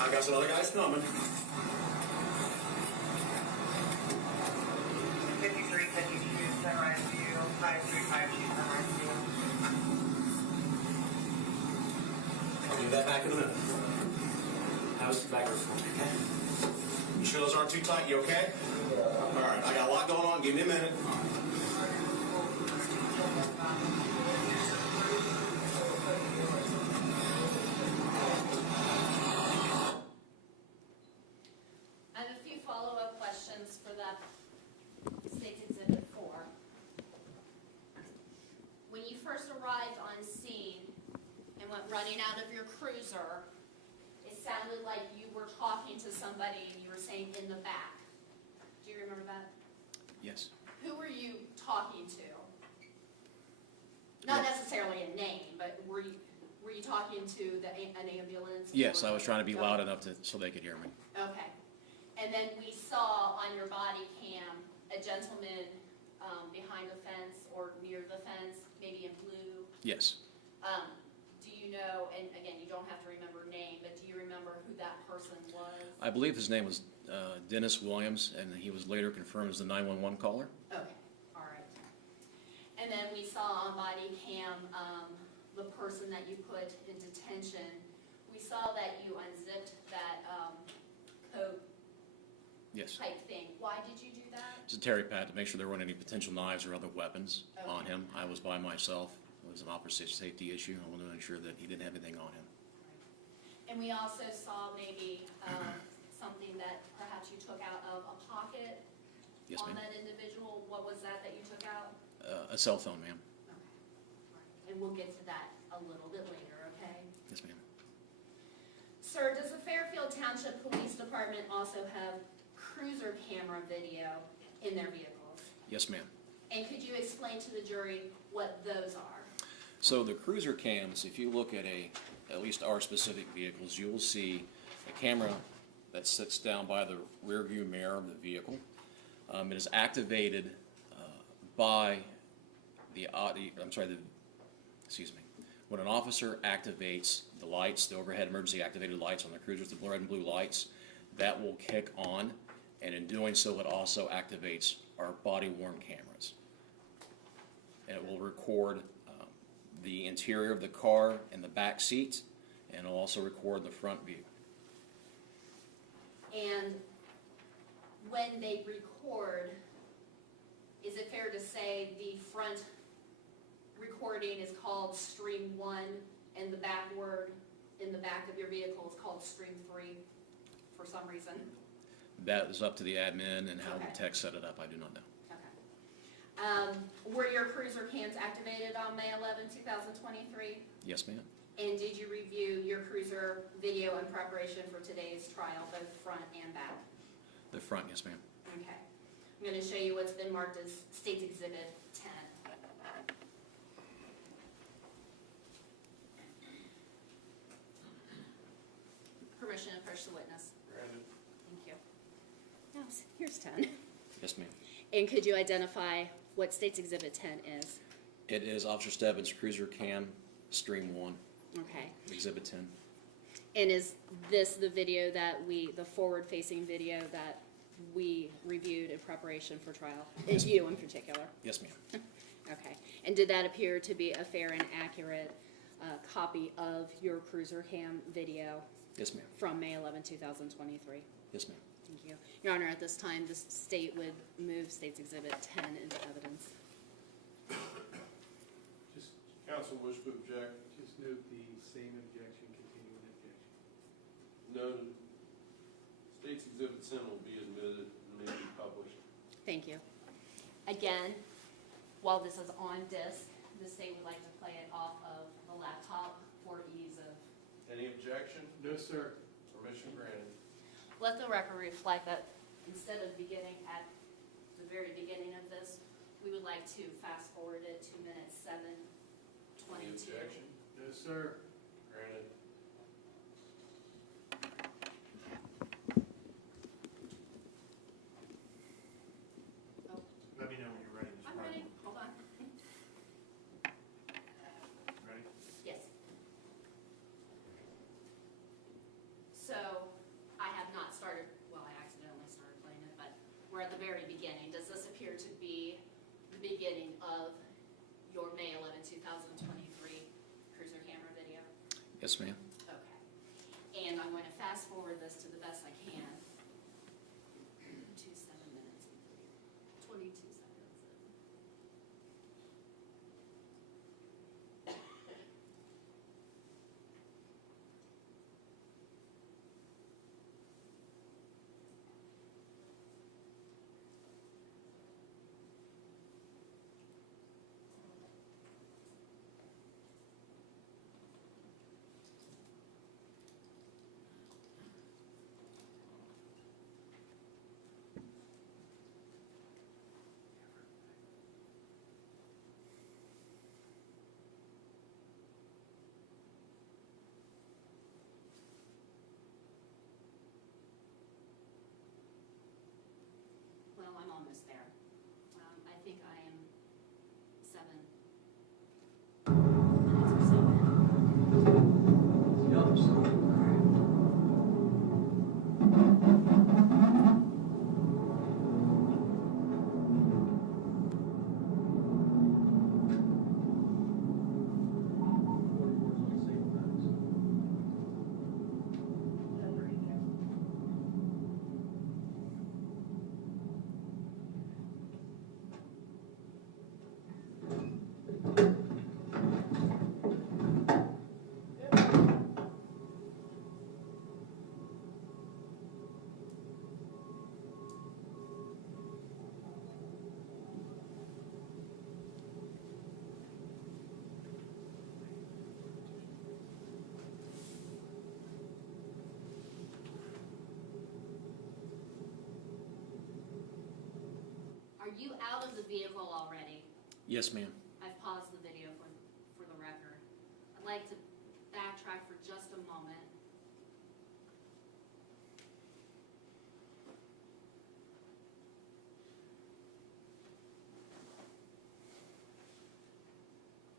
I got some other guys coming. 5352 Sunrise View, 5352 Sunrise View. I'll do that back in a minute. Have us back here for me, okay? You sure those aren't too tight? You okay? All right, I got a lot going on. Give me a minute. I have a few follow-up questions for that State's Exhibit 4. When you first arrived on scene and went running out of your cruiser, it sounded like you were talking to somebody and you were saying in the back. Do you remember that? Yes. Who were you talking to? Not necessarily a name, but were you talking to an ambulance? Yes, or- I was trying to be loud enough so they could hear me. Okay. And then we saw on your body cam a gentleman behind the fence or near the fence, maybe in blue. Yes. Do you know, and again, you don't have to remember name, but do you remember who that person was? I believe his name was Dennis Williams, and he was later confirmed as the 911 caller. Okay, all right. And then we saw on body cam the person that you put in detention. We saw that you unzipped that coat Yes. type thing. Why did you do that? It's a Terry pad to make sure there weren't any potential knives or other weapons on Okay. him. I was by myself. It was an officer safety issue. I wanted to ensure that he didn't have anything on him. And we also saw maybe something that perhaps you took out of a pocket Yes, on ma'am. that individual. What was that you took out? A cell phone, ma'am. Okay. And we'll get to that a little bit later, okay? Yes, ma'am. Sir, does the Fairfield Township Police Department also have cruiser camera video in their vehicles? Yes, ma'am. And could you explain to the jury what those are? So the cruiser cams, if you look at at least our specific vehicles, you will see a camera that sits down by the rear view mirror of the vehicle. It is activated by when an officer activates the lights, the overhead emergency activated lights on the cruisers, the red and blue lights, that will kick on, and in doing so, it also activates our body-worn cameras. And it will record the interior of the car and the back seat, and it'll also record the front view. And when they record, is it fair to say the front recording is called stream 1 and the backward in the back of your vehicle is called stream-free for some reason? That is up to the admin and how the Okay. tech set it up. I do not know. Okay. Were your cruiser cams activated on May 11, 2023? Yes, ma'am. And did you review your cruiser video in preparation for today's trial, both front and back? The front, yes, ma'am. Okay. I'm going to show you what's been marked as State's Exhibit 10. Permission to approach the witness. Granted. Thank you. Now, here's 10. Yes, ma'am. And could you identify what State's Exhibit 10 is? It is Officer Stebbins' cruiser cam, stream 1, Okay. exhibit 10. And is this the video that the forward-facing video that we reviewed in preparation for trial? Is you in particular? Yes, ma'am. Okay. And did that appear to be a fair and accurate copy of your cruiser cam video Yes, ma'am. from May 11, 2023? Yes, ma'am. Thank you. Your Honor, at this time, the state would move State's Exhibit 10 into evidence. Just, Counsel wish to object? just note the same objection, continuing objection. Noted. State's Exhibit 10 will be admitted and may be published. Thank you. Again, while this is on disc, the state would like to play it off of the laptop for ease of. Any objection? No, sir. Permission granted. Let the record reflect that instead of beginning at the very beginning of this, we would like to fast forward it to minutes 7:22. Any objection? No, sir. Granted. Oh, Let me know when you're ready, Ms. I'm Brianna. ready. Hold on. Ready? Yes. So, I have not started, well, I accidentally started playing it, but we're at the very beginning. Does this appear to be the beginning of your May 11, 2023 cruiser camera video? Yes, ma'am. Okay. And I'm going to fast forward this to the best I can. To 7 minutes and 22 seconds. Well, I'm almost there. I think I am 7 minutes or so in. Are you out of the vehicle already? Yes, ma'am. I've paused the video for the record. I'd like to backtrack for just a moment.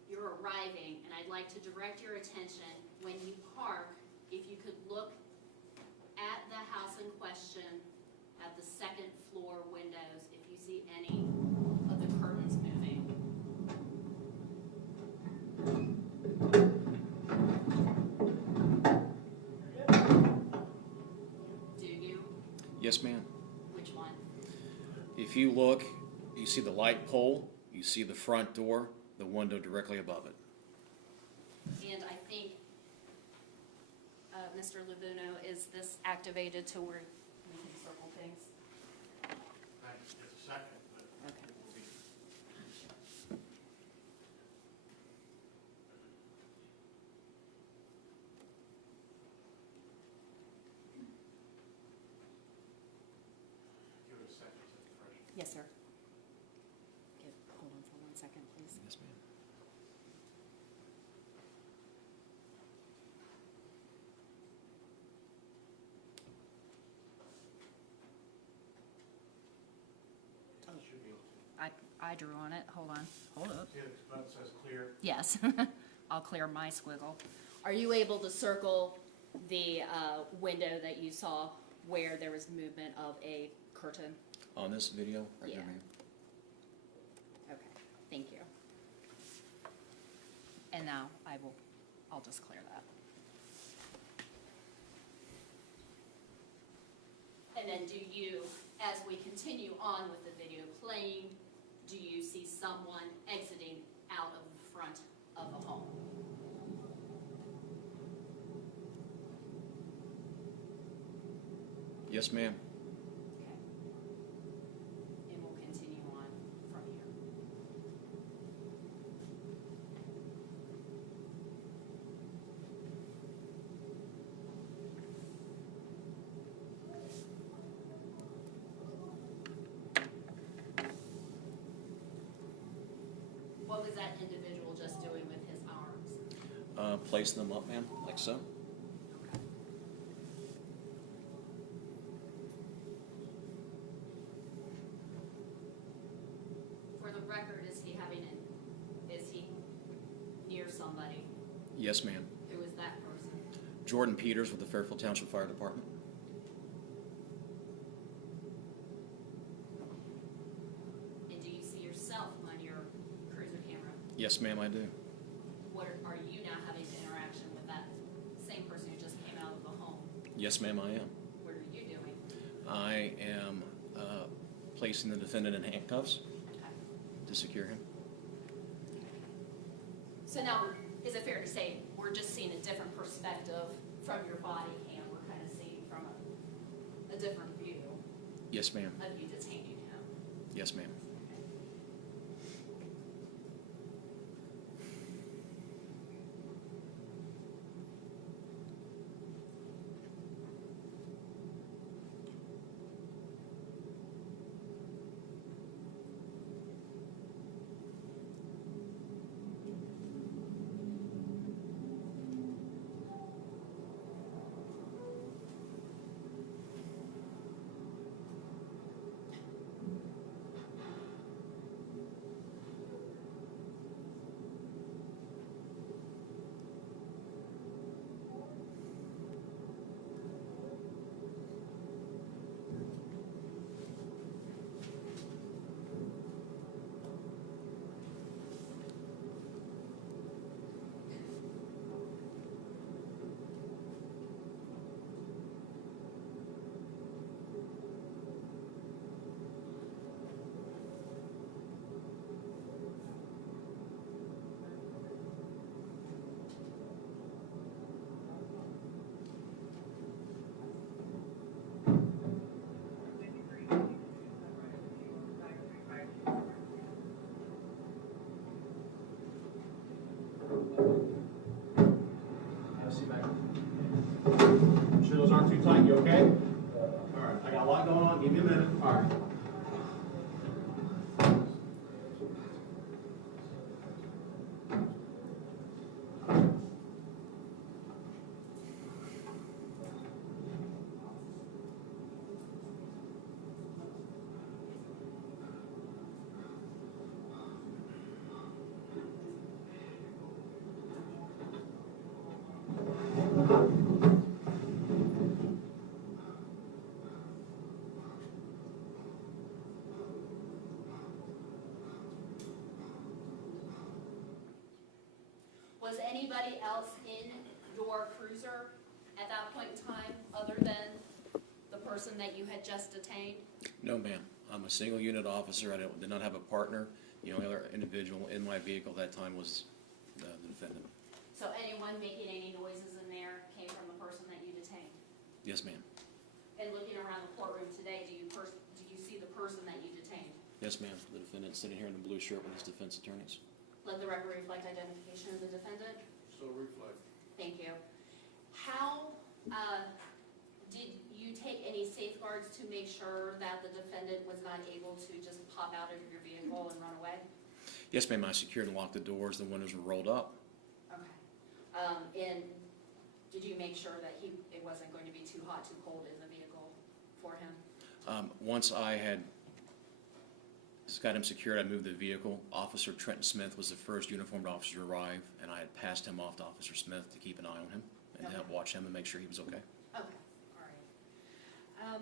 You're arriving, and I'd like to direct your attention, when you park, if you could look at the house in question, at the second floor windows, if you see any of the curtains moving. Do you? Yes, ma'am. Which one? If you look, you see the light pole, you see the front door, the window directly above it. And I think Mr. Lavuno, is this activated to where we can circle things? It's a second, but Okay. give it a second to refresh. Yes, sir. Okay, hold on for 1 second, please. Yes, ma'am. Should be able to. I drew on it. Hold on. Hold up. See, the button says clear. Yes. I'll clear my squiggle. Are you able to circle the window that you saw where there was movement of a curtain? On this video, right Yeah. there, ma'am. Okay, thank you. And now I'll just clear that. And then do you, as we continue on with the video playing, do you see someone exiting out of the front of the home? Yes, ma'am. Okay. And we'll continue on from here. What was that individual just doing with his arms? Placing them up, ma'am, like so. Okay. For the record, is he near somebody? Yes, ma'am. Who is that person? Jordan Peters with the Fairfield Township Fire Department. And do you see yourself on your cruiser camera? Yes, ma'am, I do. What are you now having an interaction with that same person who just came out of the home? Yes, ma'am, I am. What are you doing? I am placing the defendant in handcuffs Okay. to secure him. So now, is it fair to say we're just seeing a different perspective from your body cam? We're kind of seeing from a different view Yes, ma'am. of you detaining him. Yes, ma'am. Have a seat back. Sure those aren't too tight, you okay? All right, I got a lot going on, give me a minute. All right. Was anybody else in your cruiser at that point in time other than the person that you had just detained? No, ma'am. I'm a single unit officer. I did not have a partner. The only other individual in my vehicle at that time was the defendant. So anyone making any noises in there came from the person that you detained? Yes, ma'am. And looking around the courtroom today, do you see the person that you detained? Yes, ma'am. The defendant sitting here in the blue shirt with his defense attorneys. Let the record reflect identification of the defendant. So reflect. Thank you. How did you take any safeguards to make sure that the defendant was not able to just pop out of your vehicle and run away? Yes, ma'am. I secured and locked the doors. The windows were rolled up. Okay. And did you make sure that it wasn't going to be too hot, too cold in the vehicle for him? Once I had got him secured, I moved the vehicle. Officer Trenton Smith was the first uniformed officer to arrive, and I had passed him off to Officer Smith to keep an eye on him and help watch him and make sure he was okay. Okay, all right.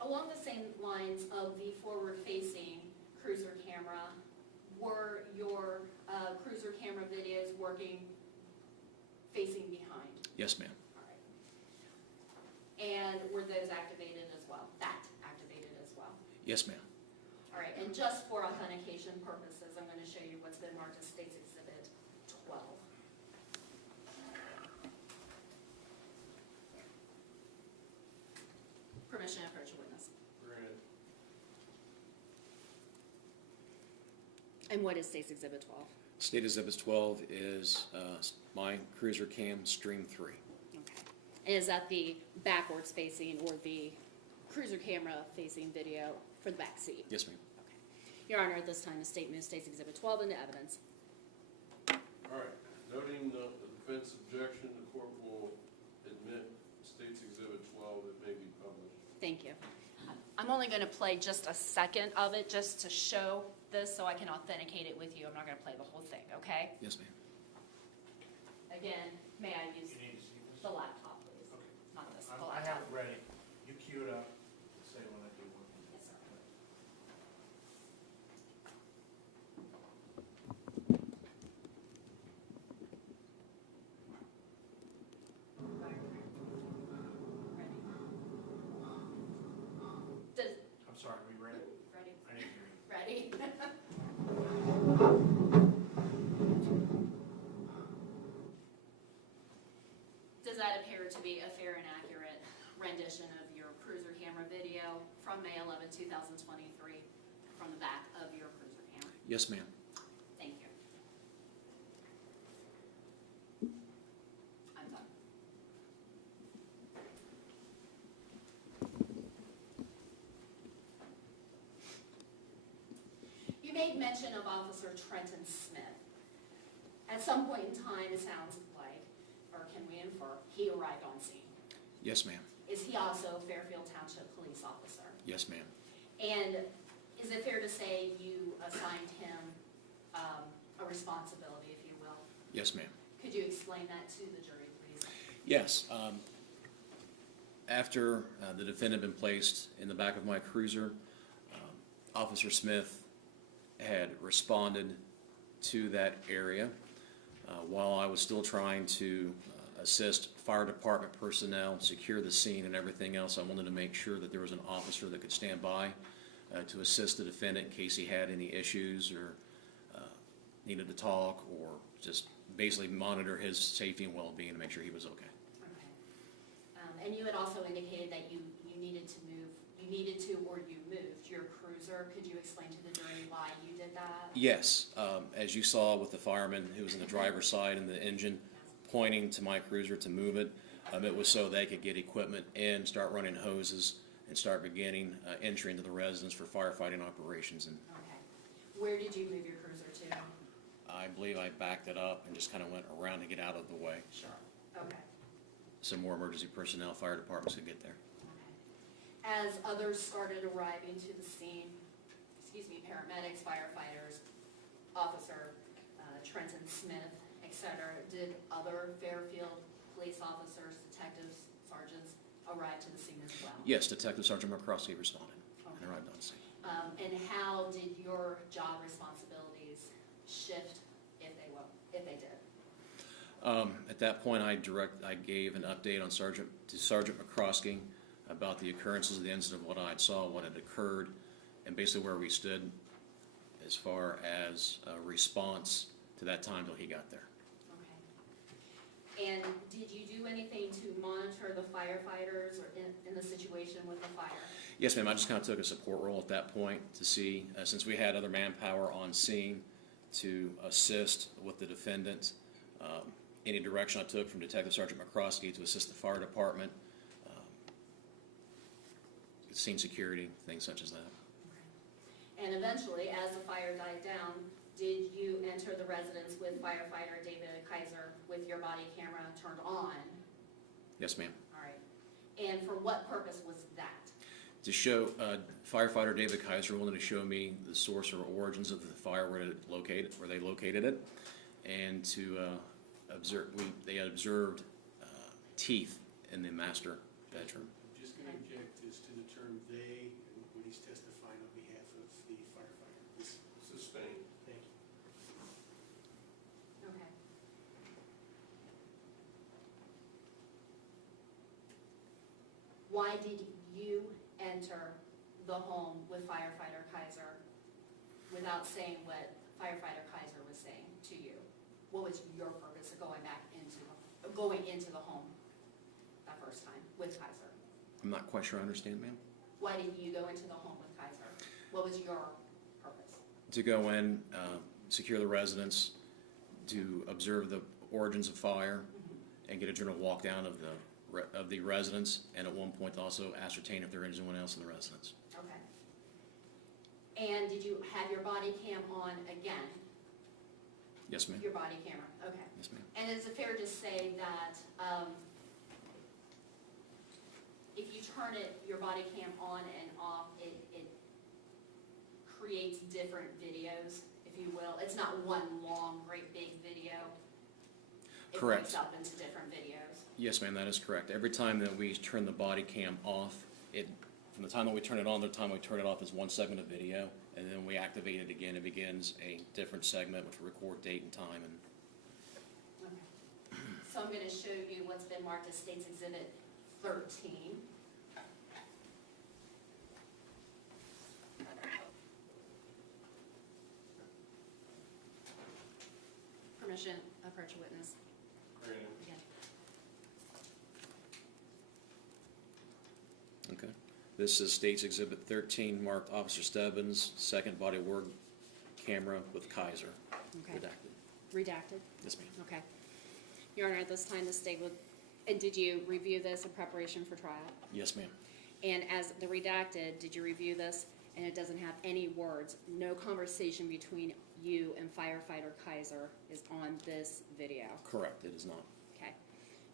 Along the same lines of the forward-facing cruiser camera, were your cruiser camera videos working facing behind? Yes, ma'am. All right. And were those activated as well? That activated as well? Yes, ma'am. All right, and just for authentication purposes, I'm going to show you what's been marked as State's Exhibit 12. Permission to approach a witness. Granted. And what is State's Exhibit 12? State Exhibit 12 is my cruiser cam stream 3. Okay. And is that the backwards facing or the cruiser camera facing video for the back seat? Yes, ma'am. Okay. Your Honor, at this time, the State moves State's Exhibit 12 into evidence. All right. Noting the defense objection, the court will admit State's Exhibit 12 that may be published. Thank you. I'm only going to play just a second of it just to show this so I can authenticate it with you. I'm not going to play the whole thing, okay? Yes, ma'am. Again, may I use the laptop, please? Okay. Not this, the I laptop. have it ready. You cue it up. Say when I do one. Yes, sir. Ready? I'm sorry, are we ready? Ready? I didn't hear you. Ready? Does that appear to be a fair and accurate rendition of your cruiser camera video from May 11, 2023, from the back of your cruiser camera? Yes, ma'am. Thank you. I'm done. You made mention of Officer Trenton Smith. At some point in time, it sounds like, or can we infer, he arrived on scene. Yes, ma'am. Is he also a Fairfield Township police officer? Yes, ma'am. And is it fair to say you assigned him a responsibility, if you will? Yes, ma'am. Could you explain that to the jury, please? Yes. After the defendant had been placed in the back of my cruiser, Officer Smith had responded to that area while I was still trying to assist fire department personnel, secure the scene and everything else. I wanted to make sure that there was an officer that could stand by to assist the defendant in case he had any issues or needed to talk, or just basically monitor his safety and well-being to make sure he was okay. Okay. And you had also indicated that you needed to move, or you moved your cruiser. Could you explain to the jury why you did that? Yes, as you saw with the fireman who was in the driver's side and the engine pointing to my cruiser to move it, it was so they could get equipment in, start running hoses, and start beginning entry into the residence for firefighting operations. And Okay. Where did you move your cruiser to? I believe I backed it up and just kind of went around to get out of the way. Sure. Okay. So more emergency personnel, fire departments could get there. Okay. As others started arriving to the scene, paramedics, firefighters, Officer Trenton Smith, etc., did other Fairfield police officers, detectives, sergeants arrive to the scene as well? Yes, Detective Sergeant McCroskey responded and arrived on scene. And how did your job responsibilities shift, if they did? At that point, I gave an update on Sergeant McCroskey about the occurrences of the incident, what I saw, what had occurred, and basically where we stood as far as a response to that time till he got there. Okay. And did you do anything to monitor the firefighters or in the situation with the fire? Yes, ma'am. I just kind of took a support role at that point to see, since we had other manpower on scene to assist with the defendant, any direction I took from Detective Sergeant McCroskey to assist the fire department, scene security, things such as that. And eventually, as the fire died down, did you enter the residence with firefighter David Kaiser with your body camera turned on? Yes, ma'am. All right. And for what purpose was that? To show firefighter David Kaiser wanted to show me the source or origins of the fire, where they located it, and to observe. They had observed teeth in the master bedroom. I'm just going to object as to the term "they" when he's testifying on behalf of the firefighter. Sustained. Thank you. Okay. Why did you enter the home with firefighter Kaiser without saying what firefighter Kaiser was saying to you? What was your purpose of going into the home that first time with Kaiser? I'm not quite sure I understand, ma'am. Why did you go into the home with Kaiser? What was your purpose? To go in, secure the residence, to observe the origins of fire, and get a general walk down of the residence, and at one point also ascertain if there is anyone else in the residence. Okay. And did you have your body cam on again? Yes, ma'am. Your body camera, okay. Yes, ma'am. And is it fair to say that if you turn your body cam on and off, it creates different videos, if you will? It's not one long, great big video. It Correct. breaks up into different videos. Yes, ma'am, that is correct. Every time that we turn the body cam off, from the time that we turn it on to the time we turn it off is one segment of video, and then we activate it again. It begins a different segment which will record date and time. And Okay. So I'm going to show you what's been marked as State's Exhibit 13. Permission, approach a witness. Granted. Again. okay. This is State's Exhibit 13, marked Officer Stebbins, second body worn camera with Kaiser. Okay. Redacted. Redacted? Yes, ma'am. Okay. Your Honor, at this time, the State would, and did you review this in preparation for trial? Yes, ma'am. And as the redacted, did you review this? And it doesn't have any words, no conversation between you and firefighter Kaiser is on this video? Correct, it is not. Okay.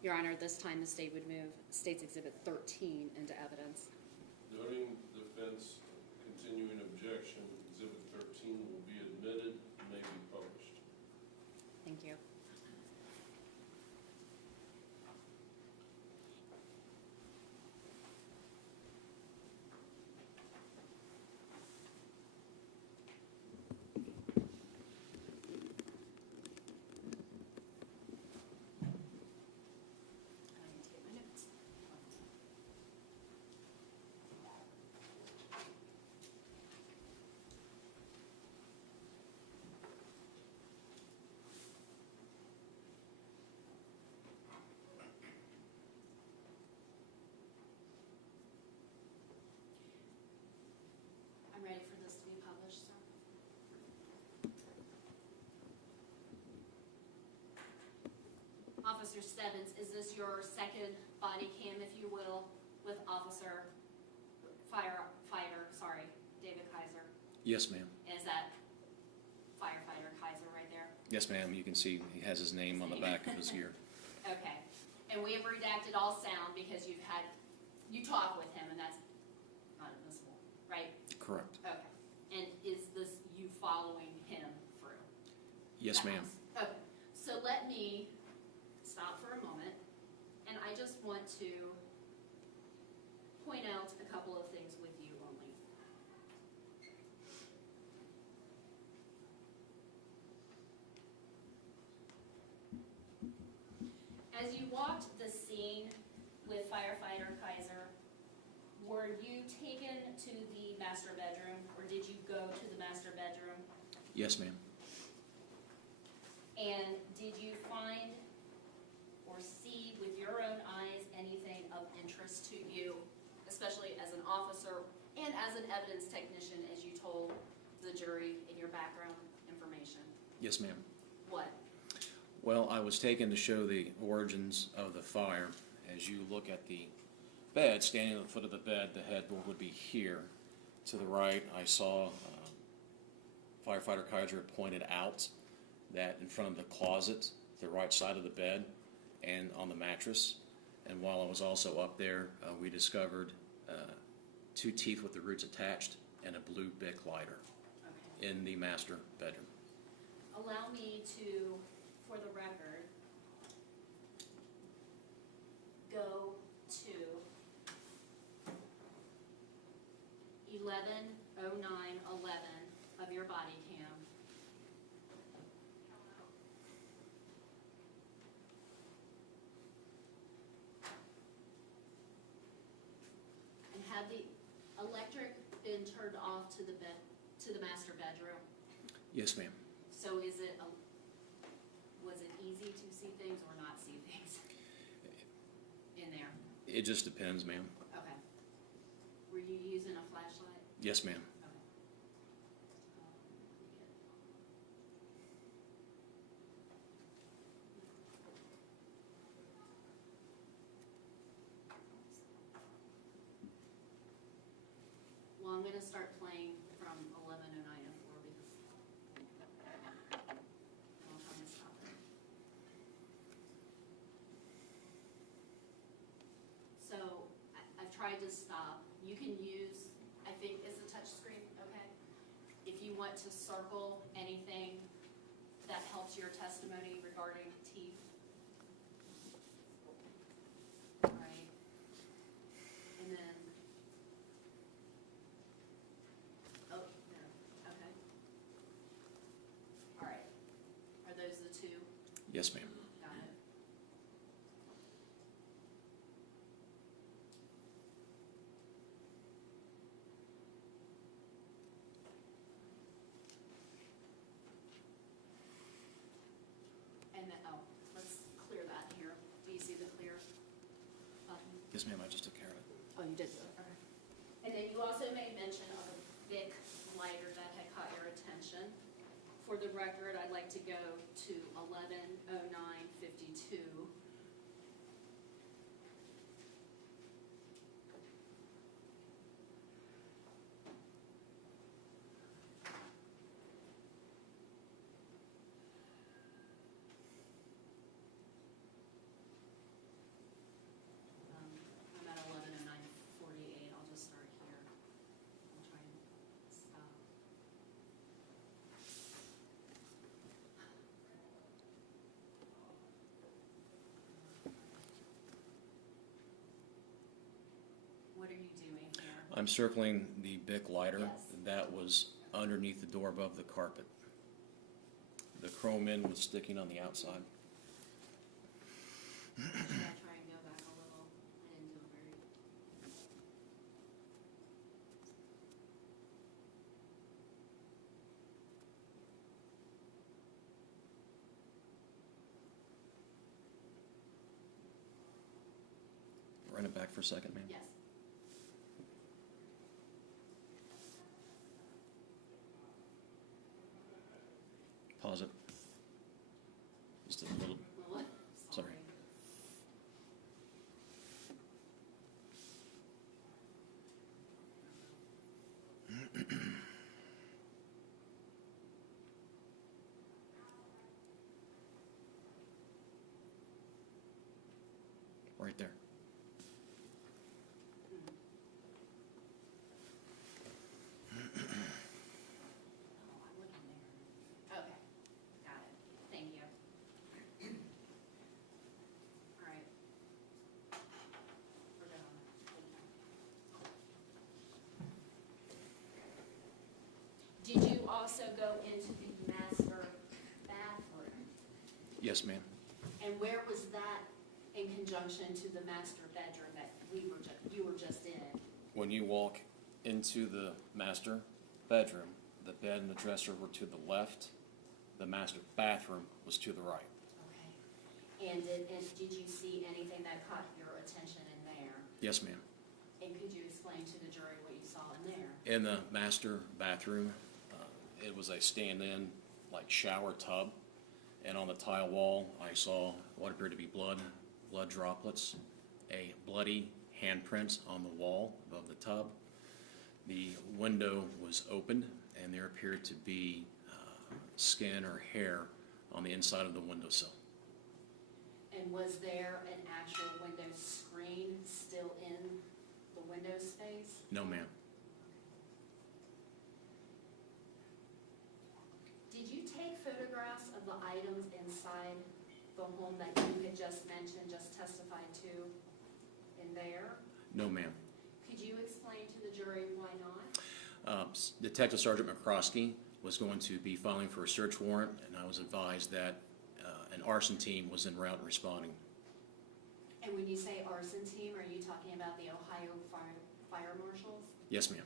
Your Honor, at this time, the State would move State's Exhibit 13 into evidence. Noting defense continuing objection, Exhibit 13 will be admitted and may be published. Thank you. I need to get my notes. I'm ready for this to be published, sir. Officer Stebbins, is this your second body cam, if you will, with firefighter David Kaiser? Yes, ma'am. And is that firefighter Kaiser right there? Yes, ma'am. You can see he has his name on the back of his gear. Okay. And we have redacted all sound because you talk with him and that's not admissible, right? Correct. Okay. And is this you following him through? Yes, ma'am. Okay. So let me stop for a moment, and I just want to point out a couple of things with you only. As you walked the scene with firefighter Kaiser, were you taken to the master bedroom, or did you go to the master bedroom? Yes, ma'am. And did you find or interest to you, especially as an officer and as an evidence technician, as you told the jury in your background information? Yes, ma'am. What? Well, I was taken to show the origins of the fire. As you look at the bed, standing at the foot of the bed, the headboard would be here. To the right, I saw firefighter Kaiser pointed out that in front of the closet, the right side of the bed, and on the mattress. And while I was also up there, we discovered 2 teeth with the roots attached and a blue Bic lighter in the master bedroom. Allow me to, for the record, go to 11:09:11 of your body cam. And have the electric been turned off to the master bedroom? Yes, ma'am. So was it easy to see things or not see things in there? It just depends, ma'am. Okay. Were you using a flashlight? Yes, ma'am. Okay. Well, I'm gonna start playing from 11:09:04 because I'm trying to stop it. So I've tried to stop. You can use, I think, is the touch screen okay? If you want to circle anything that helps your testimony regarding teeth. All right. And then, oh, no, okay. All right. Are those the 2? Yes, ma'am. Got it. And then, oh, let's clear that here. Do you see the clear button? Yes, ma'am. I just took care of it. Oh, you did. Okay. And then you also made mention of a Bic lighter that had caught your attention. For the record, I'd like to go to 11:09:52. I'm at 11:09:48. I'll just start here. I'll try and stop. What are you doing here? I'm circling the Bic lighter Yes. that was underneath the door above the carpet. The chrome end was sticking on the outside. Should I try and go back a little? I didn't do a very. Run it back for a second, ma'am. Yes. Pause it. Just a little. Well, Sorry. Right there. Okay, got it. Thank you. All right. We're done. Did you also go into the master bathroom? Yes, ma'am. And where was that in conjunction to the master bedroom that you were just in? When you walk into the master bedroom, the bed and the dresser were to the left. The master bathroom was to the right. Okay. And did you see anything that caught your attention in there? Yes, ma'am. And could you explain to the jury what you saw in there? In the master bathroom, it was a stand-in, like shower tub, and on the tile wall, I saw what appeared to be blood droplets, a bloody handprint on the wall above the tub. The window was opened, and there appeared to be skin or hair on the inside of the windowsill. And was there an actual window screen still in the window space? No, ma'am. Did you take photographs of the items inside the home that you had just mentioned, just testified to in there? No, ma'am. Could you explain to the jury why not? Detective Sergeant McCroskey was going to be filing for a search warrant, and I was advised that an arson team was en route and responding. And when you say arson team, are you talking about the Ohio Fire Marshals? Yes, ma'am.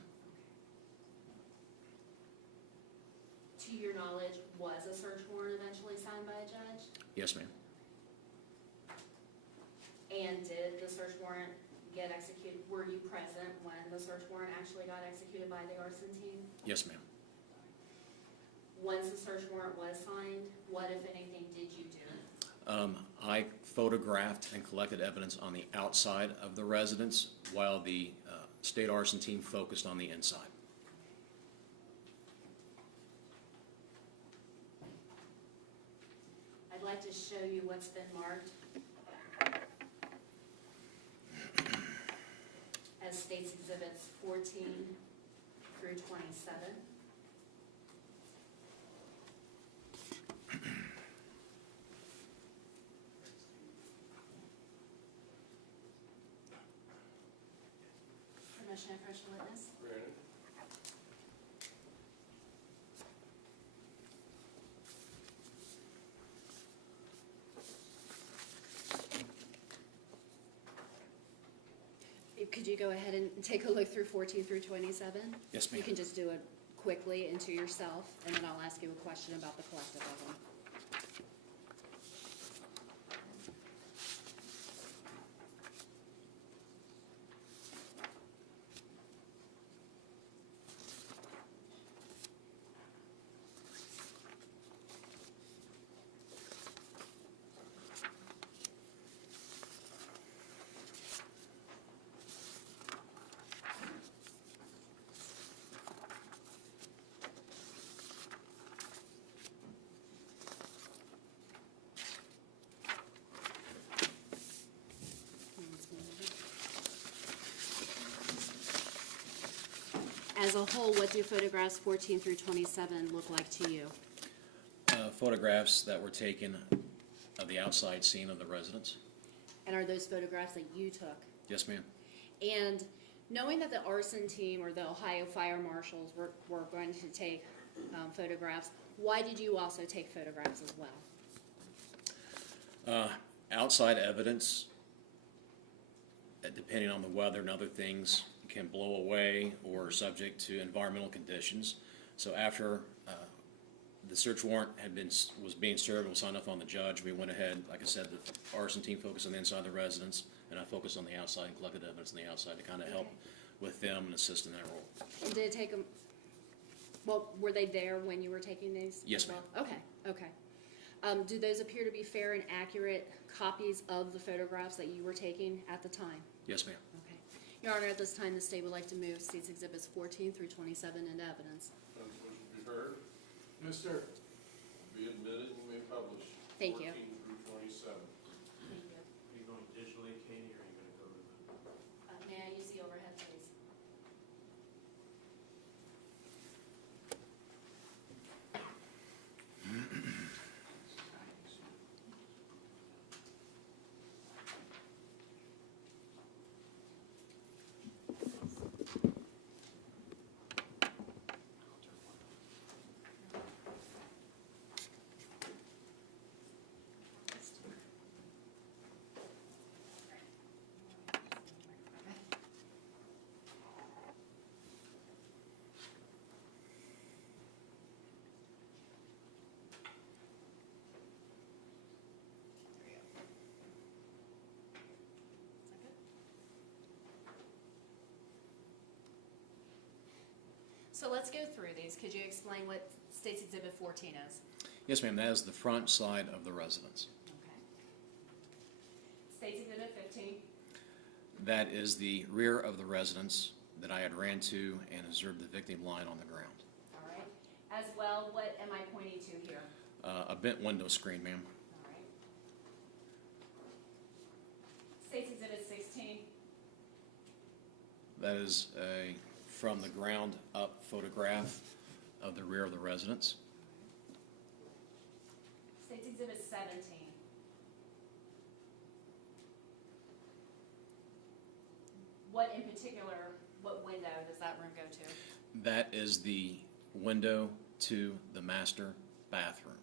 To your knowledge, was a search warrant eventually signed by a judge? Yes, ma'am. And did the search warrant get executed? Were you present when the search warrant actually got executed by the arson team? Yes, ma'am. Once the search warrant was signed, what, if anything, did you do? I photographed and collected evidence on the outside of the residence while the state arson team focused on the inside. I'd like to show you what's been marked as State's Exhibits 14 through 27. Permission to approach the witness? Brandon? Could you go ahead and take a look through 14 through 27? Yes, ma'am. You can just do it quickly and to yourself, and then I'll ask you a question about the collective of them. As a whole, what do photographs 14 through 27 look like to you? Photographs that were taken of the outside scene of the residence. And are those photographs that you took? Yes, ma'am. And knowing that the arson team or the Ohio Fire Marshals were going to take photographs, why did you also take photographs as well? Outside evidence, depending on the weather and other things, can blow away or subject to environmental conditions. So after the search warrant was being served and was signed off on the judge, we went ahead, like I said, the arson team focused on the inside of the residence, and I focused on the outside and collected evidence on the outside to kind of help with them and assist in that role. And did it take them, well, were they there when you were taking these? Yes, as well? ma'am. Okay. Do those appear to be fair and accurate copies of the photographs that you were taking at the time? Yes, ma'am. Okay. Your Honor, at this time, the state would like to move State's Exhibits 14 through 27 into evidence. Judge, wish to be heard? Yes, sir. Be admitted, you may publish. Thank you. 14 through 27. Thank you. Are you going digitally, Katie, or are you going to go to the? May I use the overhead, please? So let's go through these. Could you explain what State's Exhibit 14 is? Yes, ma'am, that is the front side of the residence. Okay. State's Exhibit 15. That is the rear of the residence that I had ran to and observed the victim lying on the ground. All right. As well, what am I pointing to here? A bent window screen, ma'am. All right. State's Exhibit 16. That is a from the ground up photograph of the rear of the residence. State's Exhibit 17. What in particular, what window does that room go to? That is the window to the master bathroom.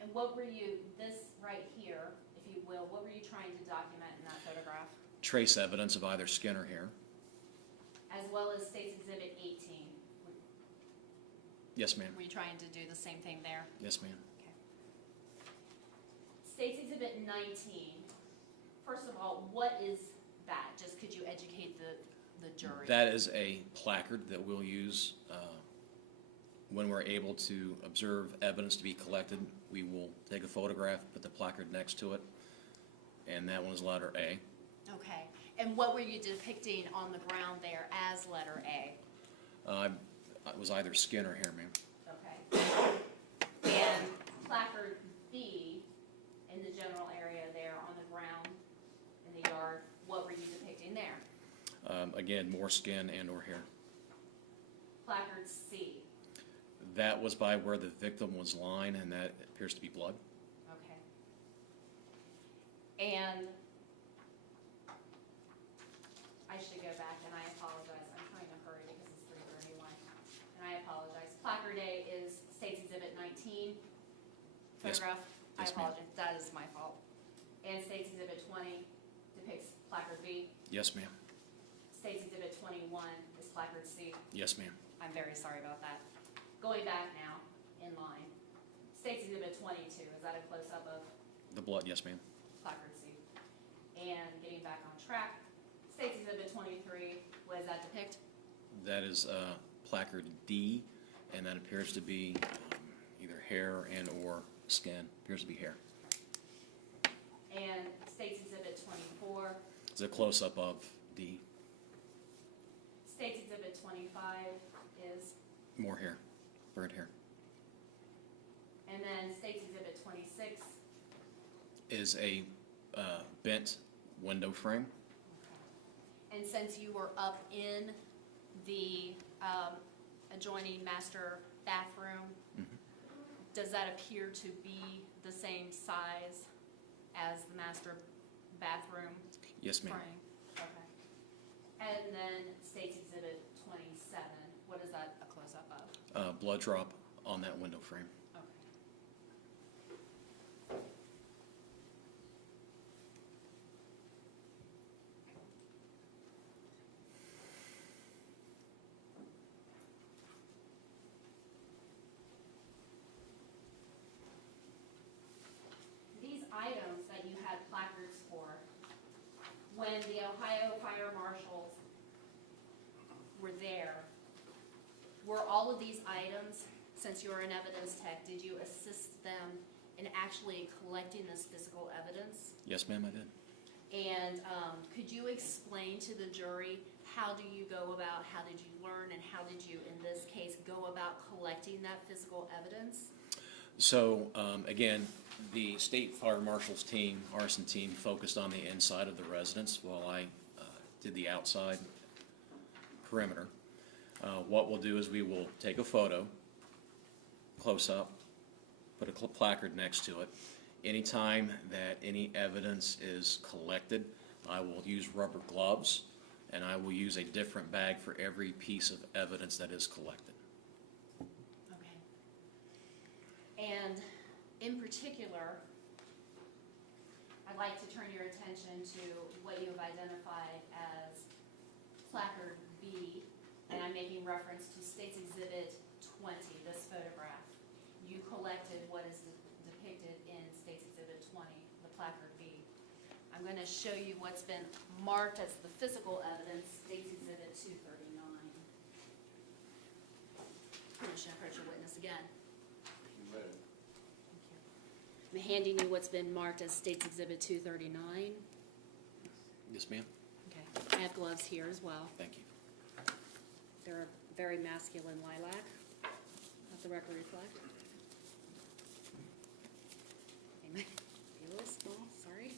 And what were you, this right here, if you will, what were you trying to document in that photograph? Trace evidence of either skin or hair. As well as State's Exhibit 18. Yes, ma'am. Were you trying to do the same thing there? Yes, ma'am. Okay. State's Exhibit 19. First of all, what is that? Just could you educate the jury? That is a placard that we'll use when we're able to observe evidence to be collected. We will take a photograph, put the placard next to it, and that one is letter A. Okay. And what were you depicting on the ground there as letter A? It was either skin or hair, ma'am. Okay. And placard B in the general area there on the ground in the yard, what were you depicting there? Again, more skin and or hair. Placard C. That was by where the victim was lying, and that appears to be blood. Okay. And I should go back, and I apologize. I'm trying to hurry because it's 3:31, and I apologize. Placard A is State's Exhibit 19 Yes. photograph. Yes, I ma'am. apologize. That is my fault. And State's Exhibit 20 depicts placard B. Yes, ma'am. State's Exhibit 21 is placard C. Yes, ma'am. I'm very sorry about that. Going back now, in line. State's Exhibit 22, is that a close-up of The blood, yes, ma'am. placard C? And getting back on track, State's Exhibit 23, what does that depict? That is placard D, and that appears to be either hair and or skin. Appears to be hair. And State's Exhibit 24, It's a close-up of D. State's Exhibit 25 is, More hair, burnt hair. and then State's Exhibit 26, Is a bent window frame. and since you were up in the adjoining master bathroom, does that appear to be the same size as the master bathroom Yes, ma'am. frame? Okay. And then State's Exhibit 27, what is that a close-up of? Blood drop on that window frame. Okay. These items that you had placards for, when the Ohio Fire Marshals were there, were all of these items, since you're an evidence tech, did you assist them in actually collecting this physical evidence? Yes, ma'am, I did. And could you explain to the jury, how do you go about, how did you learn, and how did you, in this case, go about collecting that physical evidence? So, again, the state fire marshal's team, arson team, focused on the inside of the residence while I did the outside perimeter. What we'll do is we will take a photo, close up, put a placard next to it. Anytime that any evidence is collected, I will use rubber gloves, and I will use a different bag for every piece of evidence that is collected. Okay. And in particular, I'd like to turn your attention to what you have identified as placard B, and I'm making reference to State's Exhibit 20, this photograph. You collected what is depicted in State's Exhibit 20, the placard B. I'm going to show you what's been marked as the physical evidence, State's Exhibit 239. Permission to approach the witness again. You may. I'm handing you what's been marked as State's Exhibit 239. Yes, ma'am. Okay, I have gloves here as well. Thank you. They're a very masculine lilac. Let the record reflect. They might be a little small, sorry.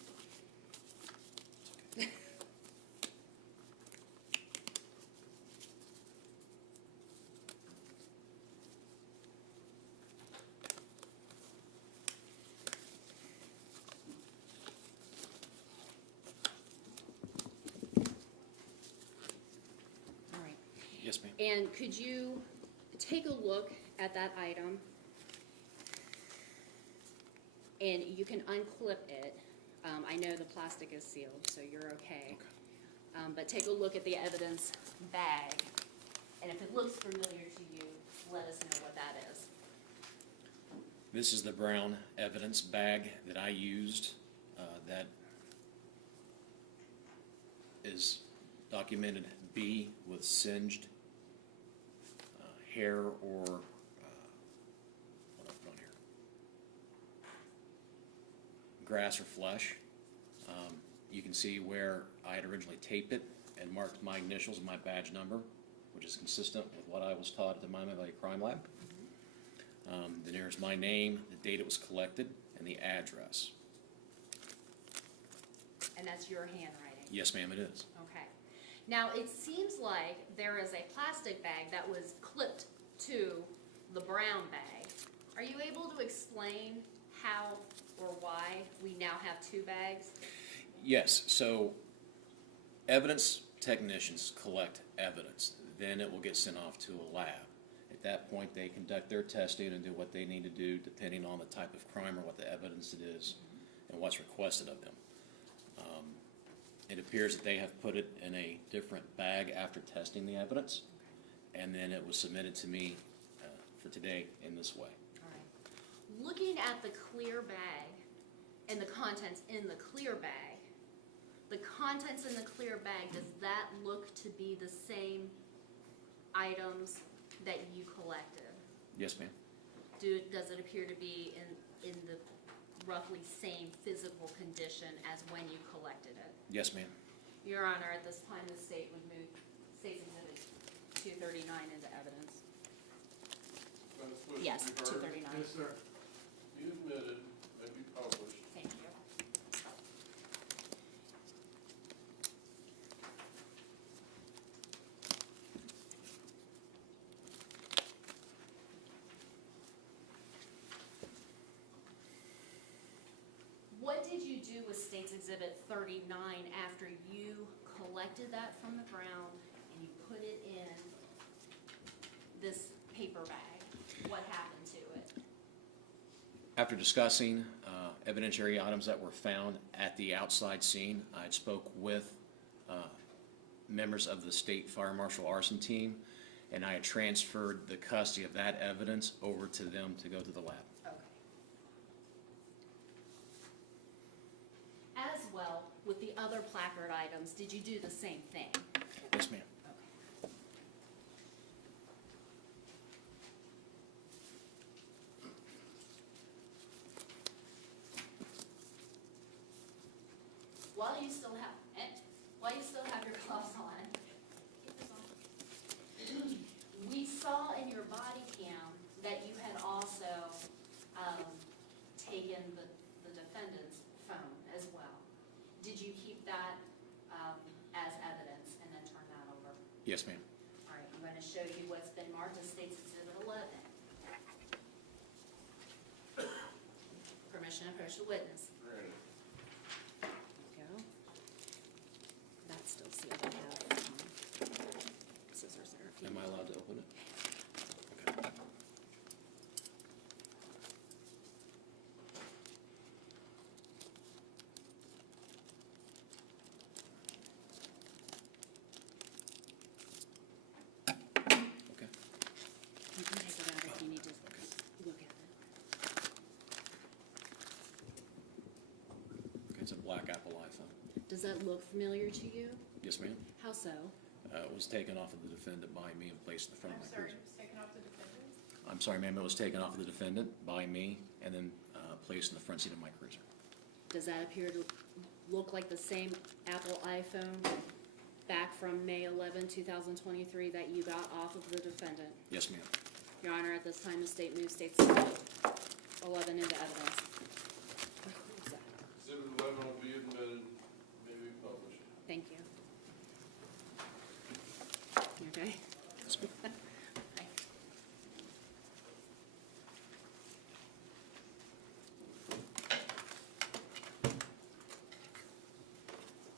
All right. Yes, ma'am. And could you take a look at that item? And you can unclip it. I know the plastic is sealed, so you're okay. But take a look at the evidence bag. And if it looks familiar to you, let us know what that is. This is the brown evidence bag that I used that is documented B with singed hair or what I put on here, grass or flesh. You can see where I had originally taped it and marked my initials and my badge number, which is consistent with what I was taught at the Miami Valley Crime Lab. Then there's my name, the date it was collected, and the address. And that's your handwriting? Yes, ma'am, it is. Okay. Now, it seems like there is a plastic bag that was clipped to the brown bag. Are you able to explain how or why we now have two bags? Yes, so evidence technicians collect evidence. Then it will get sent off to a lab. At that point, they conduct their testing and do what they need to do depending on the type of crime or what the evidence it is and what's requested of them. It appears that they have put it in a different bag after testing the evidence, and then it was submitted to me for today in this way. All right. Looking at the clear bag and the contents in the clear bag, the contents in the clear bag, does that look to be the same items that you collected? Yes, ma'am. Does it appear to be in the roughly same physical condition as when you collected it? Yes, ma'am. Your Honor, at this time, the state would move State's Exhibit 239 into evidence. That's what Yes, you heard. 239. Yes, sir. You admitted, may be published. Thank you. What did you do with State's Exhibit 39 after you collected that from the ground and you put it in this paper bag? What happened to it? After discussing evidentiary items that were found at the outside scene, I spoke with members of the State Fire Marshal Arson team, and I had transferred the custody of that evidence over to them to go to the lab. Okay. As well, with the other placard items, did you do the same thing? Yes, ma'am. Okay. While you still have your gloves on, keep this on. We saw in your body cam that you had also taken the defendant's phone as well. Did you keep that as evidence and then turn that over? Yes, ma'am. All right, I'm going to show you what's been marked as State's Exhibit 11. Permission to approach the witness. Granted. There you go. That's still sealed. I have scissors there. Am I allowed to open it? Okay. Okay. You can take it out if you need to look at it. Okay, it's a black Apple iPhone. Does that look familiar to you? Yes, ma'am. How so? It was taken off of the defendant by me and placed in the front of my cruiser. Taken off the defendant? I'm sorry, ma'am, it was taken off of the defendant by me and then placed in the front seat of my cruiser. Does that appear to look like the same Apple iPhone back from May 11, 2023 that you got off of the defendant? Yes, ma'am. Your Honor, at this time, the state moves States 11 into evidence. Exhibit 11 will be admitted, may be published. Thank you. You okay?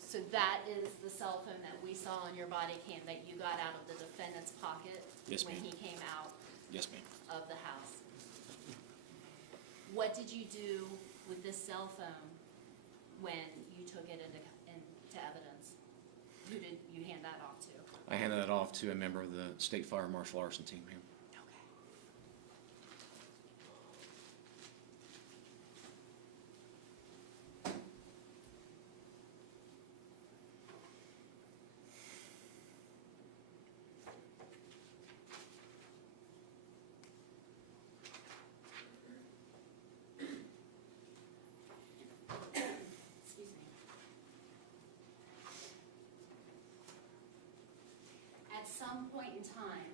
So that is the cell phone that we saw on your body cam that you got out of the defendant's pocket? Yes, when ma'am. he came out Yes, ma'am. of the house. What did you do with this cell phone when you took it into evidence? Who did you hand that off to? I handed that off to a member of the State Fire Martial Arson team, ma'am. Okay. Excuse me. At some point in time,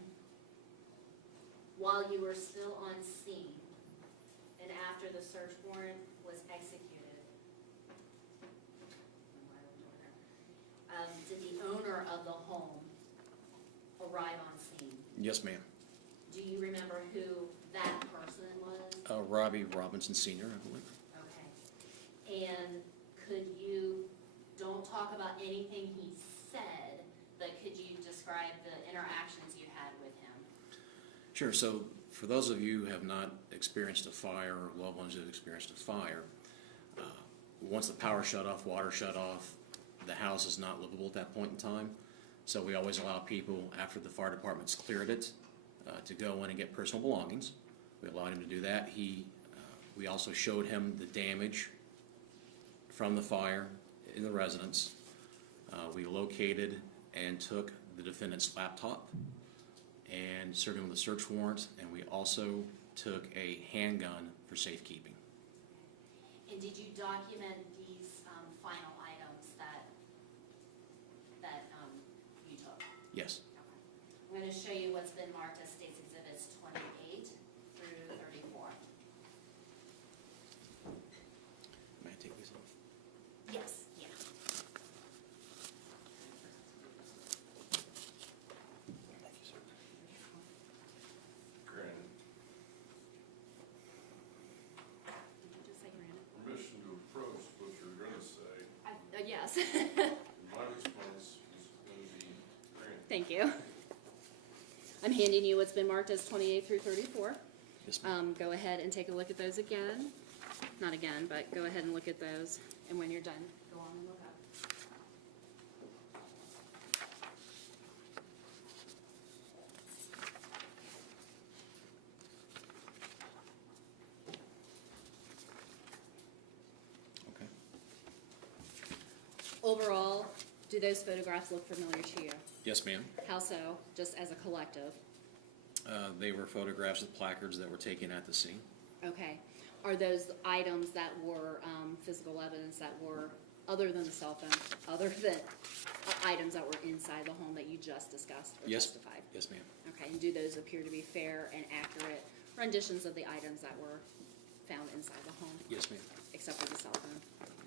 while you were still on scene, and after the search warrant was executed, did the owner of the home arrive on scene? Yes, ma'am. Do you remember who that person was? Robbie Robinson Sr., I believe. Okay. And could you, don't talk about anything he said, but could you describe the interactions you had with him? Sure. So for those of you who have not experienced a fire or loved ones who have experienced a fire, once the power shut off, water shut off, the house is not livable at that point in time. So we always allow people, after the fire department's cleared it, to go in and get personal belongings. We allowed him to do that. We also showed him the damage from the fire in the residence. We located and took the defendant's laptop and served him with a search warrant, and we also took a handgun for safekeeping. And did you document these final items that you took? Yes. Okay. I'm going to show you what's been marked as State's Exhibits 28 through 34. May I take these off? Yes, yeah. Thank you, sir. Granted. Did you just say granted? Permission to approach what you're going to say, Yes. in my response is going to be granted. Thank you. I'm handing you what's been marked as 28 through 34. Yes, ma'am. Go ahead and take a look at those again. Not again, but go ahead and look at those. And when you're done, go on and look up. Okay. Overall, do those photographs look familiar to you? Yes, ma'am. How so, just as a collective? They were photographs with placards that were taken at the scene. Okay. Are those items that were physical evidence that were, other than the cell phone, other than items that were inside the home that you just discussed or Yes. testified? Yes, ma'am. Okay, and do those appear to be fair and accurate renditions of the items that were found inside the home, Yes, ma'am. except for the cell phone?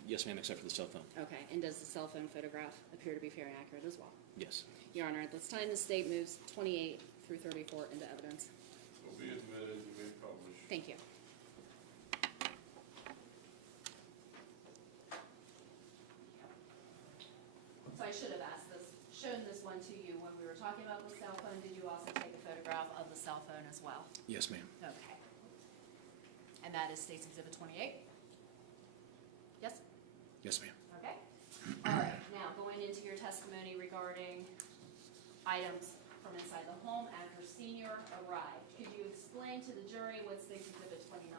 Yes, ma'am, except for the cell phone. Okay, and does the cell phone photograph appear to be fair and accurate as well? Yes. Your Honor, at this time, the state moves 28 through 34 into evidence. Will be admitted, you may publish. Thank you. So I should have asked this, shown this one to you when we were talking about the cell phone. Did you also take a photograph of the cell phone as well? Yes, ma'am. Okay. And that is State's Exhibit 28? Yes? Yes, ma'am. Okay. All right, now going into your testimony regarding items from inside the home after Senior arrived. Could you explain to the jury what State's Exhibit 29